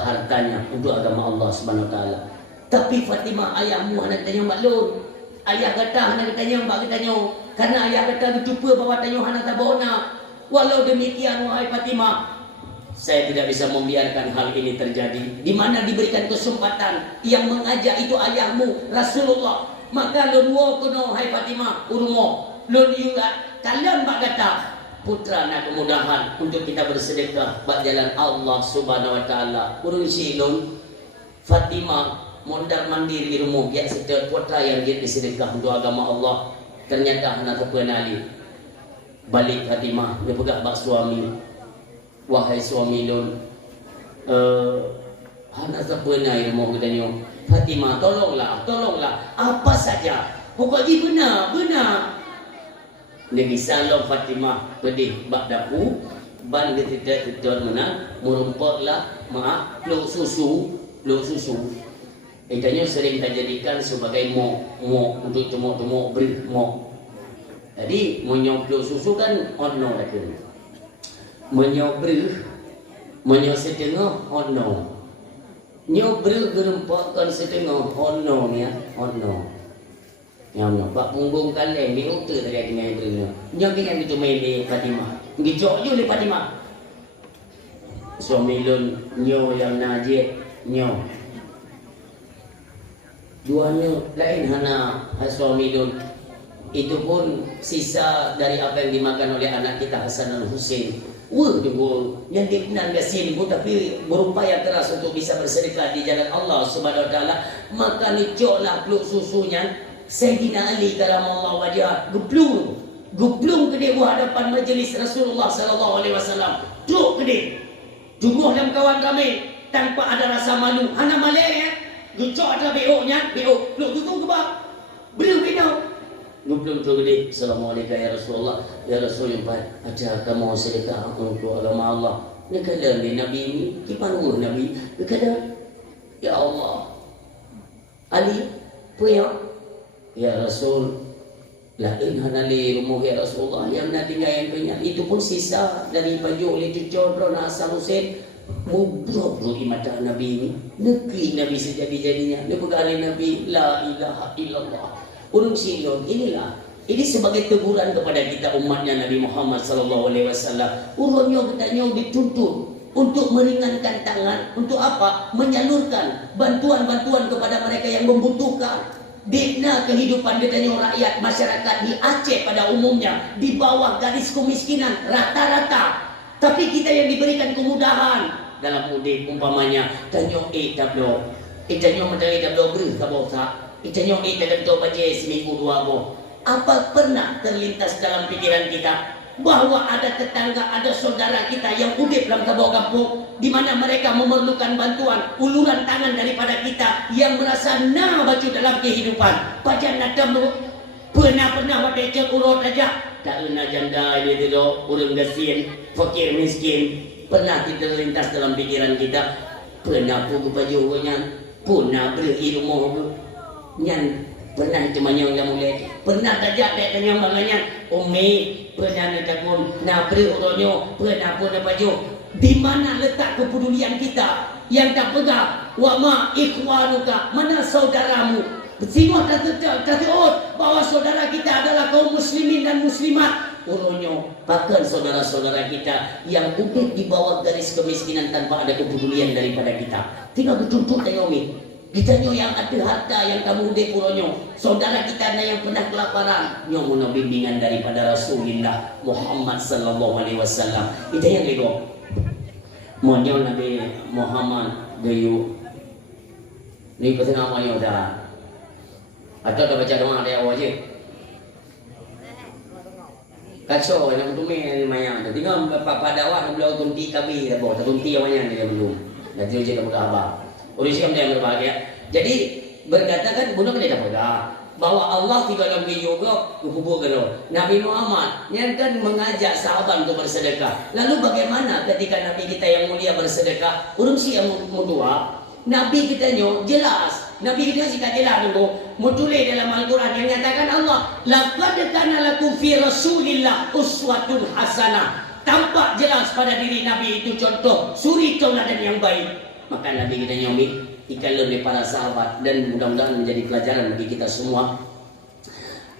hartanya untuk agama Allah Subhanahu wa taala. Tapi Fatimah, ayahmu hendak tanya maklum. Ayah kata hendak tanya mbak tanya. Karena ayah kata berjumpa bawa tanya hendak tabona. Walau demikian wahai Fatimah, saya tidak bisa membiarkan hal ini terjadi. Di mana diberikan kesempatan yang mengajak itu ayahmu Rasulullah. Maka lun wo kuno hai Fatimah urumo. Lun juga kalian bak kata putra nak kemudahan untuk kita bersedekah bak jalan Allah Subhanahu wa taala. Urun si lun Fatimah mondar mandir di rumah biar setiap putra yang dia bersedekah untuk agama Allah. Ternyata hendak terkenali. Balik Fatimah dia pegang bak suami. Wahai suami lun, hendak terkenal rumah katanya. Fatimah, tolonglah, apa saja. Pokoknya benar. Dia salam Fatimah pedih bak dapu, ban dia tidak mana, merumpaklah maaf, luk susu. Ikannya sering kita jadikan sebagai mok untuk cemok-cemok beri mok. Jadi menyoblo susu kan ono lagi. Menyobri setengah ono. Nyobri gerempakkan setengah ono ni ono. Yang pak punggung kaleng di utu tadi dengan beri. Nyokin yang itu main di Fatimah. Gijok je di Fatimah. Suami lun nyo yang najib nyo. Duanya lain hana suami lun. Itu pun sisa dari apa yang dimakan oleh anak kita Hasan dan Husain. Yang dikenal gasin ibu tapi berupaya keras untuk bisa bersedekah di jalan Allah Subhanahu Wa Taala. Maka nicoklah peluk susunya Sayyidina Ali karamallahu wajhah geblung ke dia hadapan majlis Rasulullah sallallahu alaihi wasallam. Duduk ke dia. Jumlah dalam kawan kami tanpa ada rasa malu. Hana malai ya. Gucok ada beoknya, beok. Peluk tutup kebab. Beri minum. Nubelum tu gede. Assalamualaikum ya Rasulullah. Ya Rasulullah, ada kamu sedekah untuk agama Allah. Dia kata Nabi ini, gimana Nabi? Dia kata, ya Allah, Ali punya, ya Rasul, lain hanali rumah ya Rasulullah yang nak tinggal yang punya. Itu pun sisa dari baju oleh cucur Rona Hasan Husain. Mubrok mata Nabi ini. Negeri Nabi sejadi-jadinya. Dia berkali Nabi, la ilaha illallah. Urung silon inilah. Ini sebagai teguran kepada kita umatnya Nabi Muhammad sallallahu alaihi wasallam. Urungnya katanya dituntut untuk meringankan tangan. Untuk apa? Menyalurkan bantuan-bantuan kepada mereka yang membutuhkan. Dina kehidupan katanya rakyat masyarakat di Aceh pada umumnya di bawah garis kemiskinan rata-rata. Tapi kita yang diberikan kemudahan dalam mudik umpamanya tanyo tablo. Tanyo menteri tablo beri ka bosa. Tanyo dalam tu baca seminggu dua boh. Apa pernah terlintas dalam pikiran kita bahwa ada tetangga, ada saudara kita yang udip dalam kampung di mana mereka memerlukan bantuan, uluran tangan daripada kita yang merasa na baju dalam kehidupan. Pajan nadam pernah pada cek urut aja. Tak pernah janda ini tidak urang gasin, fakir miskin. Pernah kita terlintas dalam pikiran kita, pernah pun baju nyan, pernah beri rumah nyan. Pernah cuma yang mulai pernah tajak dek tanya bangannya umi pernah nak pun nak beri uronyo pernah pun apa jo di mana letak kepedulian kita yang tak pegang wa ma ikhwanuka mana saudaramu semua kata bahwa saudara kita adalah kaum muslimin dan muslimat uronyo bahkan saudara-saudara kita yang hidup di bawah garis kemiskinan tanpa ada kepedulian daripada kita tinggal bertuntut tanya umi. Ditanya yang ada harta yang kamu udah puronyo, saudara kita ada yang pernah kelaparan, nyomono bimbingan daripada Rasulullah Muhammad sallallahu alaihi wasallam. Itu yang lego. Monyo Nabi Muhammad gayu. Ni petengah monyo dah. Atau dah baca doa dia awal je. Kacau nak tume maya. Tinggal pada awak belau tunti kami dah bawa tunti awalnya dia belum. Dah dia je dah berkhabar. Urusan yang berbahagia. Jadi berkatakan bunuh kita dah bahwa Allah tidak dalam yoga hubung gero. Nabi Muhammad yang kan mengajak sahabat untuk bersedekah. Lalu bagaimana ketika Nabi kita yang mulia bersedekah? Urus yang mudua. Nabi kita nyo jelas. Nabi kita sih jelas dulu. Mutulai dalam Al-Quran yang nyatakan Allah, laqad kana lakum fi Rasulillah uswatun hasanah. Tampak jelas pada diri Nabi itu contoh suri tauladan yang baik. Maka Nabi kita nyomi ikan lebih para sahabat dan mudah-mudahan menjadi pelajaran bagi kita semua.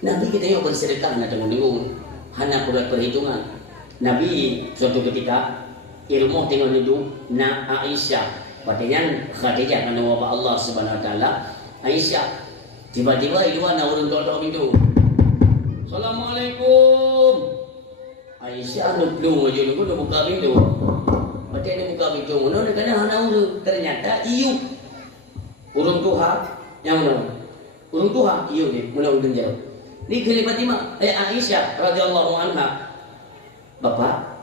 Nabi kita yang bersedekah nak tengok hana buat perhitungan. Nabi suatu ketika ilmu tengok duduk na Aisyah, patian Khadijah kan nama Allah Subhanahu Wa Taala. Aisyah tiba-tiba itu ana orang tua pintu. Assalamualaikum. Aisyah belum aja dulu buka pintu. Macam ni buka pintu, mana kena hana urut ternyata iu urung tuha yang mana urung tuha iu ni mula urung jauh. Ni kali Fatimah Aisyah radhiyallahu anha bapa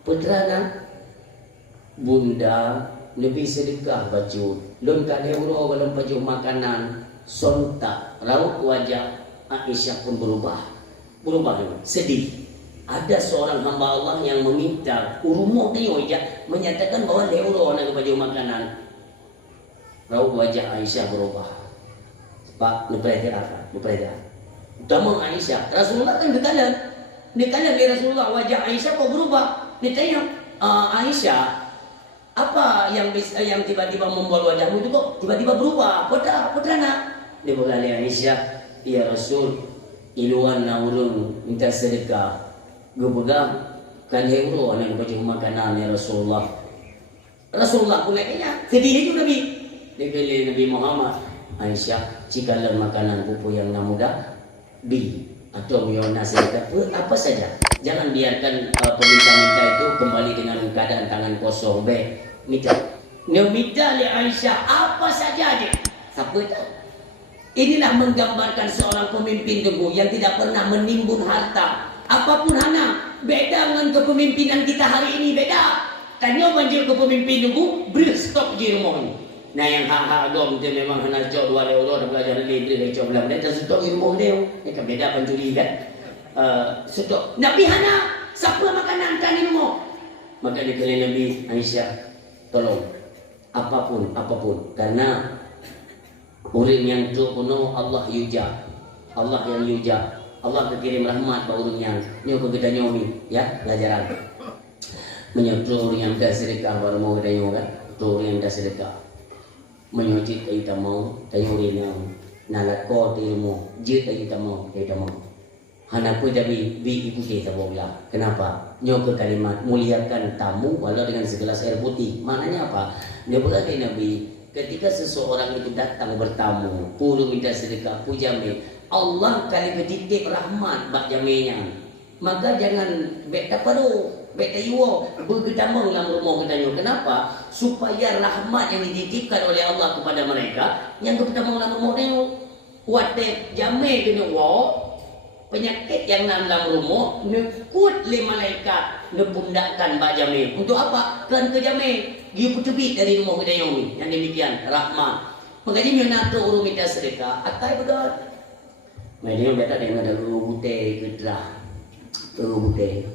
putrana bunda lebih sedekah baju lon tak euro dalam baju makanan sontak raut wajah Aisyah pun berubah sedih. Ada seorang hamba Allah yang meminta urumuh dia menyatakan bahwa dia urus nak baju makanan. raut wajah Aisyah berubah. Pak, diperhatikan. Utama Aisyah, Rasulullah kan dikalan di Rasulullah, wajah Aisyah kok berubah. Ditanya, Aisyah, apa yang tiba-tiba membuat wajahmu itu kok tiba-tiba berubah? Putrana. Dia berkali Aisyah, ya Rasul, iluan naurun minta sedekah. Gue pegang kan euro anak baju makanan ya Rasulullah. Rasulullah pun kayaknya sedih itu Nabi. Dia pilih Nabi Muhammad. Aisyah, jikalau makanan pupu yang mudah bi atau miona sedekah apa saja. Jangan biarkan peminta-minta itu kembali dengan keadaan tangan kosong. Minta oleh Aisyah apa saja aja. Siapa itu? Inilah menggambarkan seorang pemimpin teguh yang tidak pernah menimbun harta. Apapun hana. Beda dengan kepemimpinan kita hari ini, beda. Tanya banjir kepemimpin teguh, beri stok di rumah ini. Nah yang hak-hak dom dia memang hendak jauh 2 euro dan belajar lebih dari jauh belah dia stok di rumah dia. Ini kan beda pencuri kan. Stok. Nabi hana, siapa makanan kan di rumah? Maka dikali Nabi Aisyah, tolong apapun karena orang yang tu kuno Allah yuja, Allah yang yuja, Allah berkirim rahmat bagi orang yang nyoba kita nyomi, ya pelajaran. Menyentuh orang yang dah sedekah baru mau kita nyoba, tu orang yang dah sedekah. Menyuci kita mau, tayurin yang nalako ilmu, jit kita mau. Hana pun jadi ibu kita bola. Kenapa? Nyoba kalimat muliakan tamu walau dengan segelas air putih. Maknanya apa? Dia berkata Nabi, ketika seseorang itu datang bertamu, puluh minta sedekah, pujame, Allah kali bertitip rahmat bak jaminya. Maka jangan beta paru, beta yuo, bergedamang dalam rumah kita. Kenapa? Supaya rahmat yang dititipkan oleh Allah kepada mereka, yang bergedamang dalam rumah dia, wate jame kena wo, penyakit yang dalam rumah, nekut le malaikat, nepundakkan bak jame. Untuk apa? Kan ke jame. Dia putubit dari rumah kita yang demikian rahmat. Makanya dia nak urus minta sedekah. Atai betul. Mereka beta dengan ada rute kedah, rute.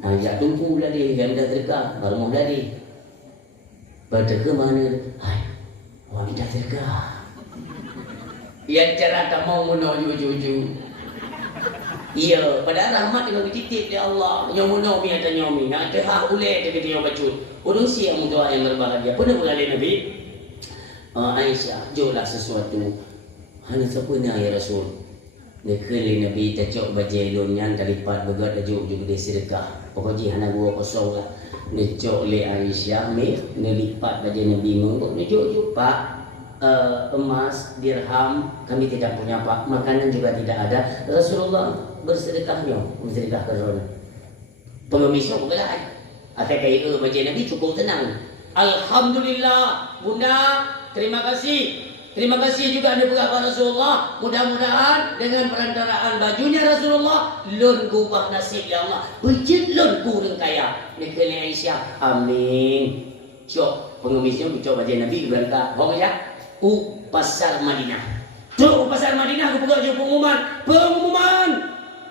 Nah, ya tunggu lah dia yang dah sedekah, baru mau dari. Berdekat mana? Hai, wanita sedekah. Yang cara tak mau menuju. Iya, pada rahmat yang dititip oleh Allah. Yang menaumi atau nyomi, nak hak uleh dia kena bacut. Orang siap doa yang berbahagia. Pernah berkali Nabi Aisyah, jualah sesuatu. Hanya sepuna ya Rasul. Nekeli Nabi tacok bajai lonyan daripada begat tajuk juga dia sedekah. Pokoknya hanya gua kosong lah. Necok le Aisyah nelipat bajai Nabi mengkok necok Pak. Emas, dirham kami tidak punya Pak, makanan juga tidak ada. Rasulullah bersedekahnya, bersedekah ke Rasul. Pengemisnya bukan. Akhirnya kayak baca Nabi cukup tenang. Alhamdulillah, Bunda, terima kasih. Terima kasih juga Anda kepada Rasulullah. Mudah-mudahan dengan perantaraan bajunya Rasulullah, lun kubah nasib ya Allah. Bejit lun kurang kaya. Nekeli Aisyah, amin. Cok pengemisnya cok baca Nabi berangkat. Bawa ya. Pasar Madinah. Tuh pasar Madinah aku buka je pengumuman.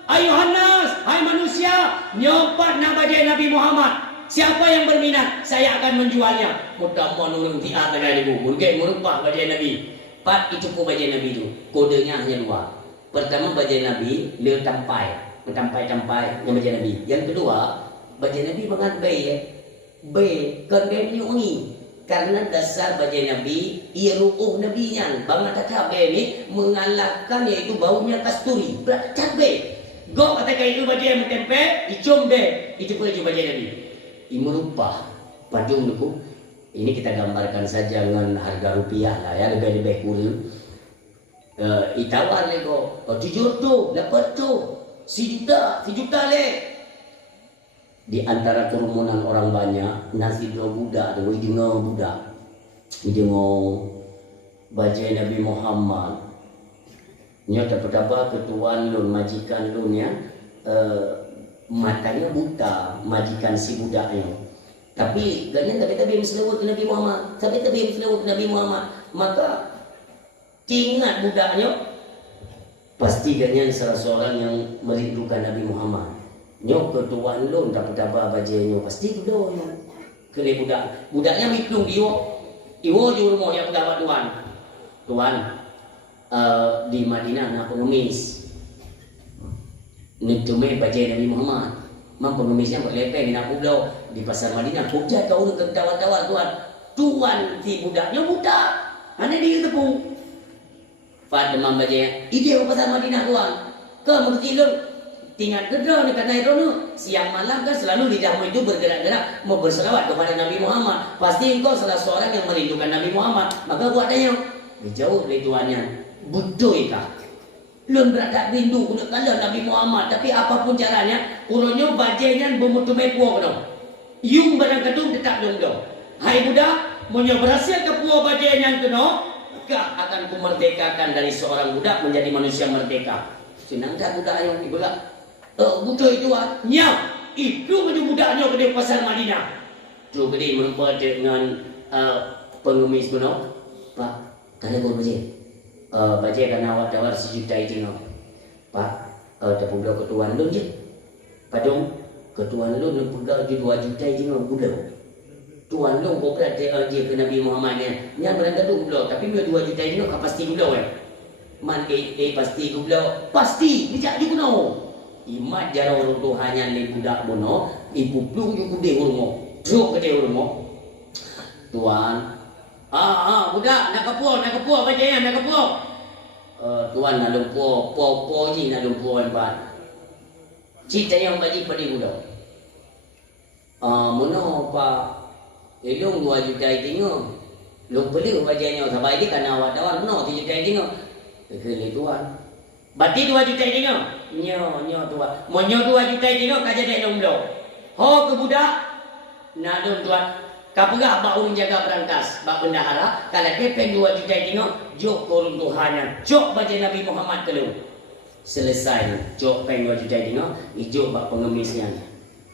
Ayuhan nas, hai manusia, nyopat nak bajai Nabi Muhammad. Siapa yang berminat, saya akan menjualnya. Mudah-mudahan orang tiap ada ibu. Mungkin merupah bajai Nabi. Pat itu ku bajai Nabi itu. Kodenya hanya 2. Pertama bajai Nabi, le tampai yang bajai Nabi. Yang kedua, bajai Nabi bangat kan wangi. Karena dasar bajai Nabi, ia ruuh Nabi-nya. Bangat kata ini mengalahkan yaitu baunya kasturi. Cabai. Gok kata itu bajai yang tempe, icom be. Itu pun bajai Nabi. Imerupah padung niku. Ini kita gambarkan saja dengan harga rupiah lah ya, lebih kurang. Itawar le kok. 7 tu, dapat tu. 1 juta le. Di antara kerumunan orang banyak, nasi dua budak, ada dengar budak, dengar bajai Nabi Muhammad. Nyata pertama ketuan lun, majikan lun ya, matanya buta, majikan si budaknya. Tapi ganyan tapi berselawat ke Nabi Muhammad, berselawat ke Nabi Muhammad. Maka ingat budaknya, pasti ganyan salah seorang yang merindukan Nabi Muhammad. Nyok ketuan lun tak betapa bajainya pasti tu doh. Kele budaknya miklung dia. Iwo ju rumah yang pegabat tuan. Tuan di Madinah nak pengemis. Nutume baca Nabi Muhammad. Mam pengemisnya buat lepeng nak pulau di pasar Madinah. Hujat kau ke tawar-tawar tuan. Tuan si budaknya budak. Mana dia tepung? Fat demam baca. Ide ke pasar Madinah tuan. Ke berkilur. Tinggal gedra dekat Nairobi. Siang malam kan selalu lidahmu itu bergerak-gerak mau berselawat kepada Nabi Muhammad. Pasti engkau salah seorang yang merindukan Nabi Muhammad. Maka buat tanya. Jauh dari tuannya. Budoy kah? Lun berada rindu guna kala Nabi Muhammad. Tapi apapun caranya, uronyo bajanya bermutumai puak dong. Yung barang kedung tetap dong dong. Hai budak, munyo berhasil ke puak bajanya kena, kah akan kumerdekakan dari seorang budak menjadi manusia merdeka. Senang tak budak yang ibulah. Budak itu nyam. Itu menjadi budaknya ke pasar Madinah. Tu gede menempat dengan pengemis kuno. Pak, tanya kau baca. Baca kan awak tawar sejuta itu no. Pak, tapi budak ketuan lu je. Padung ketuan lu nak pegang 2 juta itu no budak. Tuan lu kau berada je ke Nabi Muhammad ni. Yang berada tu budak, tapi 2 juta itu no pasti budak Man pasti budak. Pasti bijak juga no. Imat jara orang tu hanya le budak bono, ibu plung ju gede urmo. Jok gede urmo. Tuan budak nak kepuak baca nak kepuak. Tuan nak lumpuh, po ji nak lumpuh empat. Cita yang bagi pada budak. Mono pak, elong 2 juta tengok. Long beli bajanya sampai dia kan awak tawar mono 3 juta tengok. Kele tuan. Bati 2 juta tengok. Nyo tuan. Monyo 2 juta tengok kaja dia long blok. Ho ke budak. Nak dong tuan. Kapagah bak urung jaga berangkas, bak bendahara, kalau kepeng 2 juta tengok, jok korun Tuhannya, jok baca Nabi Muhammad keluar. Selesai, jok peng 2 juta tengok, ijok bak pengemisnya.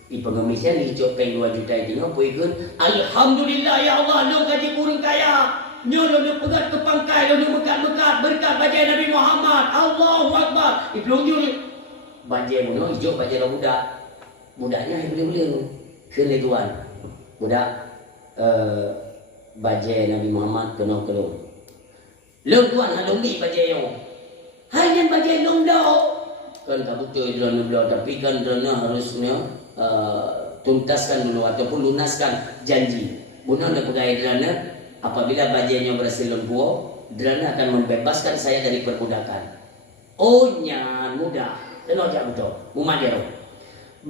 Di pengemisnya, ijok peng 2 juta tengok, puikun, Alhamdulillah ya Allah, lo gaji kurung kaya. Nyo lo pegat ke pangkai, lo mekat-mekat, berkat baca Nabi Muhammad, Allahu Akbar. Iplong nyo, baca mono, ijok baca lo budak. Budaknya yang boleh-boleh, kena tuan. Budak. Baca Nabi Muhammad kena kelong. Long tuan halong ni baca yo. Hanya baca long dah. Kan tak betul dalam beliau, tapi kan kerana harusnya tuntaskan dulu ataupun lunaskan janji. Bukan ada pegawai kerana apabila bajanya berhasil lembuo, derana akan membebaskan saya dari perbudakan. Oh nyan mudah. Tenang tak betul. Mumadero.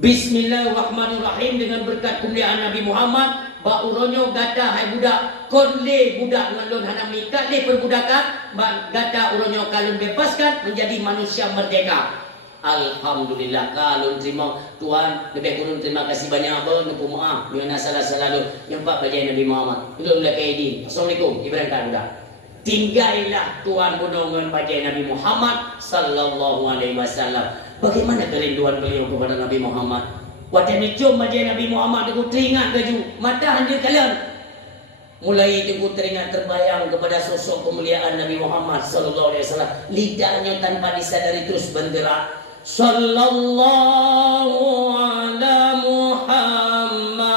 Bismillahirrahmanirrahim dengan berkat kemuliaan Nabi Muhammad. Ba uronyo gata hai budak konle budak ngalun hana mikat le perbudakan ba gata uronyo kalun bebaskan menjadi manusia merdeka. Alhamdulillah kalun terima Tuhan lebih kurang terima kasih banyak abang nupu maaf mina salah selalu yang pak baca Nabi Muhammad itu mulai kaidi. Assalamualaikum ibarat budak. Tinggallah Tuhan bunungan baca Nabi Muhammad sallallahu alaihi wasallam. Bagaimana kerinduan beliau kepada Nabi Muhammad? Waktu ni jom baca Nabi Muhammad aku teringat keju mata hanya kalian. Mulai itu aku teringat terbayang kepada sosok kemuliaan Nabi Muhammad sallallahu alaihi wasallam. Lidahnya tanpa disadari terus bergerak. Sallallahu ala Muhammad.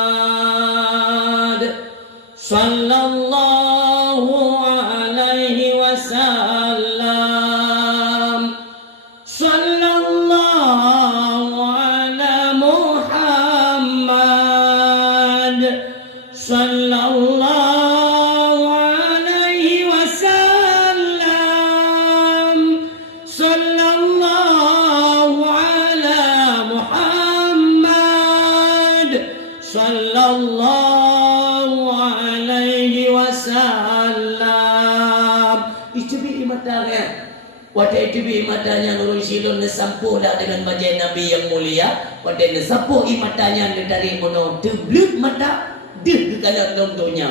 Sallallahu alaihi wasallam. Sallallahu ala Muhammad. Sallallahu alaihi wasallam. Sallallahu ala Muhammad. Sallallahu alaihi wasallam. Icubi matanya. Waktu icubi matanya nurul silun nesampuh dah dengan baca Nabi yang mulia. Waktu nesampuh matanya dari mono deblut mata. Di dalam dunia.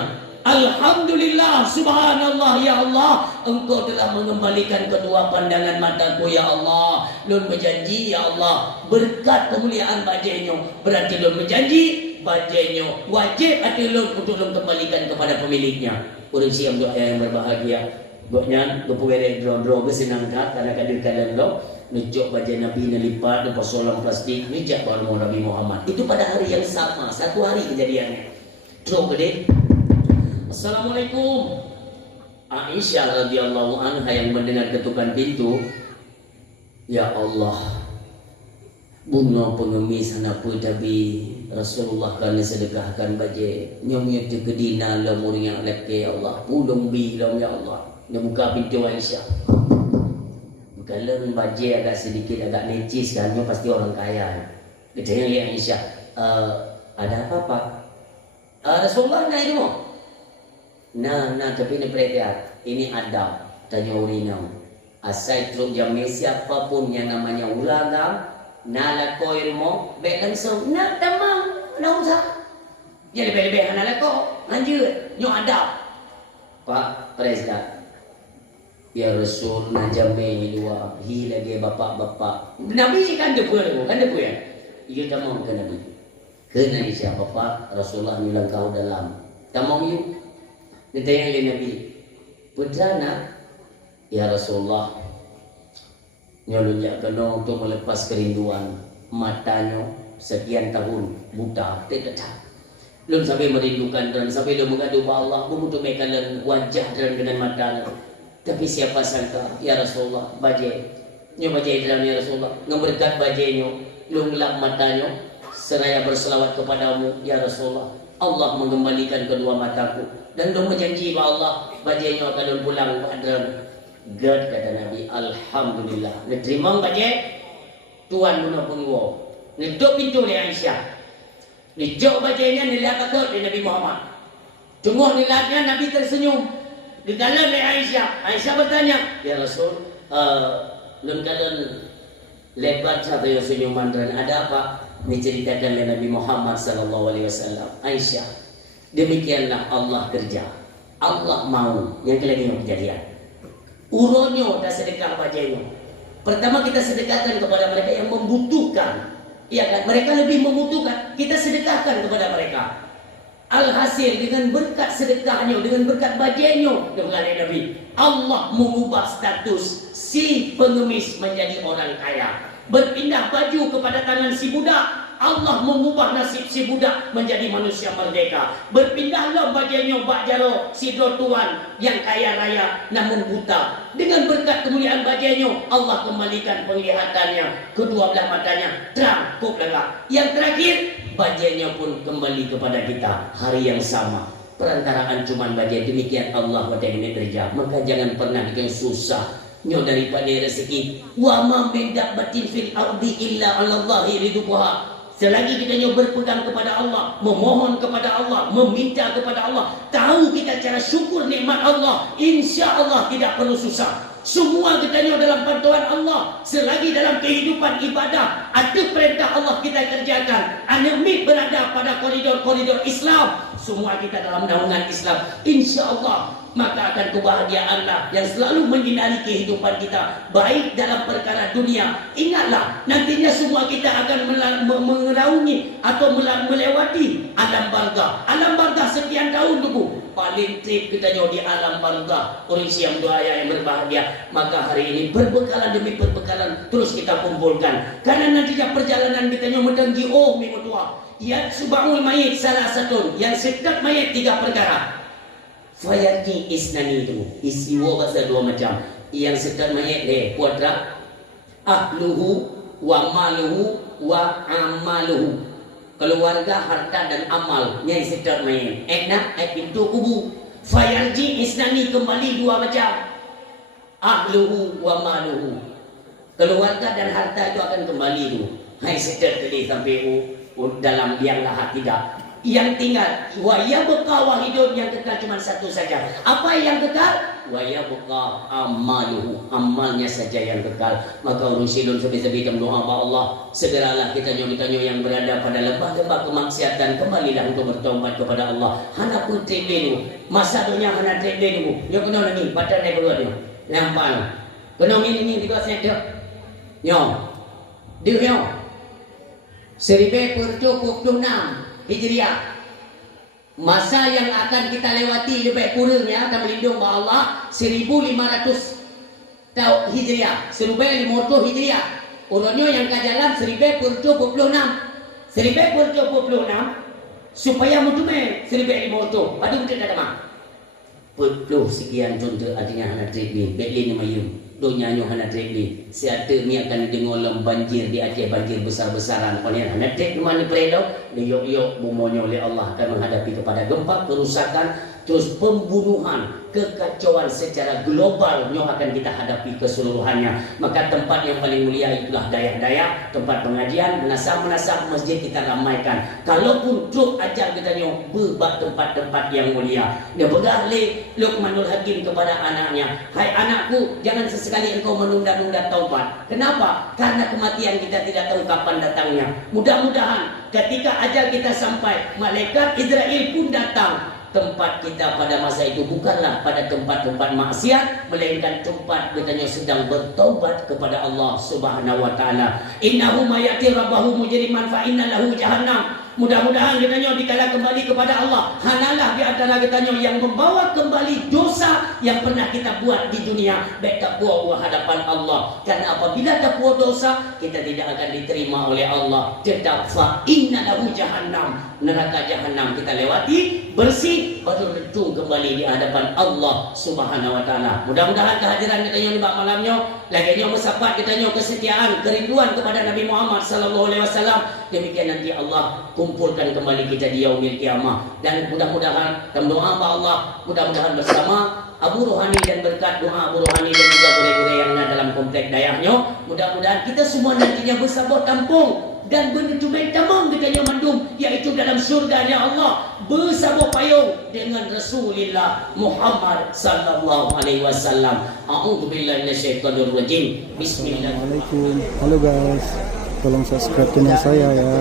Alhamdulillah, subhanallah ya Allah, engkau telah mengembalikan kedua pandangan mataku ya Allah. Lun berjanji ya Allah, berkat kemuliaan bajenyo, berarti lun berjanji bajenyo wajib hati lun untuk lun kembalikan kepada pemiliknya. Orang siam doa yang berbahagia. Goknya gopere drone bersenang kat karena kadir kalian lo nejok baca Nabi nelipat lepas solam plastik nejak baru Nabi Muhammad. Itu pada hari yang sama, satu hari kejadiannya. Terus gede. Assalamualaikum. Aisyah radhiyallahu anha yang mendengar ketukan pintu, ya Allah, bunga pengemis anak pun tapi Rasulullah kan sedekahkan baje nyomnya tu kedina lamur yang laki ya Allah pulung bilang ya Allah dia buka pintu Aisyah. Kalau baje agak sedikit agak necis kan pasti orang kaya. Kita yang lihat Aisyah, ada apa Pak? Rasulullah naik dulu. Nah, tapi ini perhatian. Ini adab. Tanya urinam. Asal truk jamai siapapun yang namanya ulagam, nalako ilmu, baik langsung, nak tamang, nak usah. Jadi lebih-lebih nalako, lanjut, nyok adab. Pak Presiden, ya Rasul najamai dua, hila dia bapak-bapak. Nabi sih kan depu ya. Ia tamang ke Nabi. Kena siapa Pak? Rasulullah bilang kau dalam. Tamang you. Ditanya oleh Nabi, perdana, ya Rasulullah, nyolonjak kena untuk melepas kerinduan matanya sekian tahun buta, tidak. Belum sampai merindukan dan sampai dia mengadu Allah, memutuh mekanan wajah dan dengan matanya. Tapi siapa sangka, ya Rasulullah, bajai, bajai dalam ya Rasulullah, ngeberkat bajainya, lu ngelap matanya, seraya berselawat kepadamu, ya Rasulullah. Allah mengembalikan kedua mataku dan dia berjanji bahwa Allah bajainya akan pulang pada God kata Nabi. Alhamdulillah diterima bajai tuan guna pengwo niduk pintu ni Aisyah nijok bajainya nilihat takut di Nabi Muhammad tunggu nilihatnya Nabi tersenyum di dalam ni Aisyah bertanya ya Rasul lun kalian lebat satu yang senyuman dan ada apa diceritakan oleh Nabi Muhammad SAW. Aisyah, demikianlah Allah kerja. Allah mau yang lagi kejadian. Uronyo dah sedekah bajainya. Pertama kita sedekahkan kepada mereka yang membutuhkan. Iya kan? Mereka lebih membutuhkan. Kita sedekahkan kepada mereka. Alhasil dengan berkat sedekahnya, dengan berkat bajainya, dengan Nabi, Allah mengubah status si pengemis menjadi orang kaya. Berpindah baju kepada tangan si budak, Allah mengubah nasib si budak menjadi manusia merdeka. Berpindahlah bajainya bak jaro si tuan yang kaya raya namun buta. Dengan berkat kemuliaan bajainya, Allah kembalikan penglihatannya, kedua belah matanya terang kuplah. Yang terakhir, bajainya pun kembali kepada kita hari yang sama. Perantaraan cuman bajai, demikian Allah pada ini kerja. Maka jangan pernah bikin susah nyo daripada rezeki. Wa ma min dabbatin fil ardi illa 'ala Allahi rizquha. Selagi kita nyo berpegang kepada Allah, memohon kepada Allah, meminta kepada Allah, tahu kita cara syukur nikmat Allah, insya-Allah tidak perlu susah. Semua kita nyo dalam bantuan Allah. Selagi dalam kehidupan ibadah ada perintah Allah kita kerjakan. Anemik berada pada koridor-koridor Islam. Semua kita dalam naungan Islam. Insya-Allah maka akan kebahagiaanlah yang selalu menyinari kehidupan kita, baik dalam perkara dunia. Ingatlah, nantinya semua kita akan mengeraungi atau melewati alam barzah. Alam barzah sekian tahun tunggu. Paling trip kita jauh di alam barzah. Orang siang doa yang berbahagia. Maka hari ini berbekalan demi berbekalan terus kita kumpulkan. Karena nantinya perjalanan kita yang mendenggi minggu tua. Ya subhanul mayit salah satu yang sekat mayit 3 perkara. Fayati isnani itu istiwa bahasa 2 macam. Yang sekat mayat kuadrat ahluhu wa maluhu wa amaluhu. Keluarga, harta dan amal yang sekat mayat. Pintu kubu. Fayarji isnani kembali 2 macam. Ahluhu wa maluhu. Keluarga dan harta itu akan kembali itu. Hai sekat tadi sampai dalam liang lahat tidak. Yang tinggal waya beqa hidup yang kekal cuma satu saja. Apa yang kekal? Waya beqa amaluhu, amalnya saja yang kekal. Maka urung silun sebi-sebi doa Allah, segeralah kita nyonya yang berada pada lembah-lembah kemaksiatan, kembalilah untuk bertobat kepada Allah. Hana pun tribenu masa dunia hana tribenu yo kena ni badan ni berdua dia lampang kena ini di bawah dia yo dia 1476 Hijriah. Masa yang akan kita lewati lebih kurangnya kita melindung bahwa Allah 1500 tahun Hijriah, 1500 Hijriah. Orangnya yang ke jalan 1076 supaya mutume 1500 padu kita ada mah Perlu sekian contoh artinya hana trade ni Betlin mayum donya nyo hana trade ni siata ni akan dengar lem banjir di akhir banjir besar-besaran kalian hana trade mana predo yok bumonyo oleh Allah akan menghadapi kepada gempa kerusakan terus pembunuhan kekacauan secara global nyo akan kita hadapi keseluruhannya. Maka tempat yang paling mulia itulah Dayak-Dayak, tempat pengajian, menasab-menasab masjid kita ramaikan. Kalaupun truk ajar kita nyo berbak tempat-tempat yang mulia. Dia pegang Luqmanul Hakim kepada anaknya, hai anakku, jangan sesekali engkau menunda-nunda taubat. Kenapa? Karena kematian kita tidak tahu kapan datangnya. Mudah-mudahan ketika ajal kita sampai, malaikat Israel pun datang. Tempat kita pada masa itu bukanlah pada tempat-tempat maksiat, melainkan tempat katanya sedang bertaubat kepada Allah Subhanahu wa taala. Innahu mayati rabbahu mujriman fa inna lahu jahannam. Mudah-mudahan katanya dikala kembali kepada Allah, hanalah di antara katanya yang membawa kembali dosa yang pernah kita buat di dunia, baik takwa hadapan Allah. Karena apabila takwa dosa, kita tidak akan diterima oleh Allah. Tetap fa inna lahu jahannam, neraka jahannam kita lewati bersih baru lentung kembali di hadapan Allah Subhanahu wa taala. Mudah-mudahan kehadiran kita yang di malamnya lagi nyo bersahabat kita nyo kesetiaan kerinduan kepada Nabi Muhammad sallallahu alaihi wasallam. Demikian nanti Allah kumpulkan kembali kita di yaumil kiamah. Dan mudah-mudahan dalam doa Allah, mudah-mudahan bersama Abu Rohani dan berkat doa Abu Rohani dan juga guru-guru yang ada dalam komplek Dayaknya, mudah-mudahan kita semua nantinya bersabot tampung dan benar-benar tamam katanya mandum, yaitu dalam surganya Allah bersama payung dengan Rasulullah Muhammad sallallahu alaihi wasallam. A'udzubillahi minasyaitonir rajim. Bismillahirrahmanirrahim. Assalamualaikum. Halo guys, tolong subscribe channel saya ya.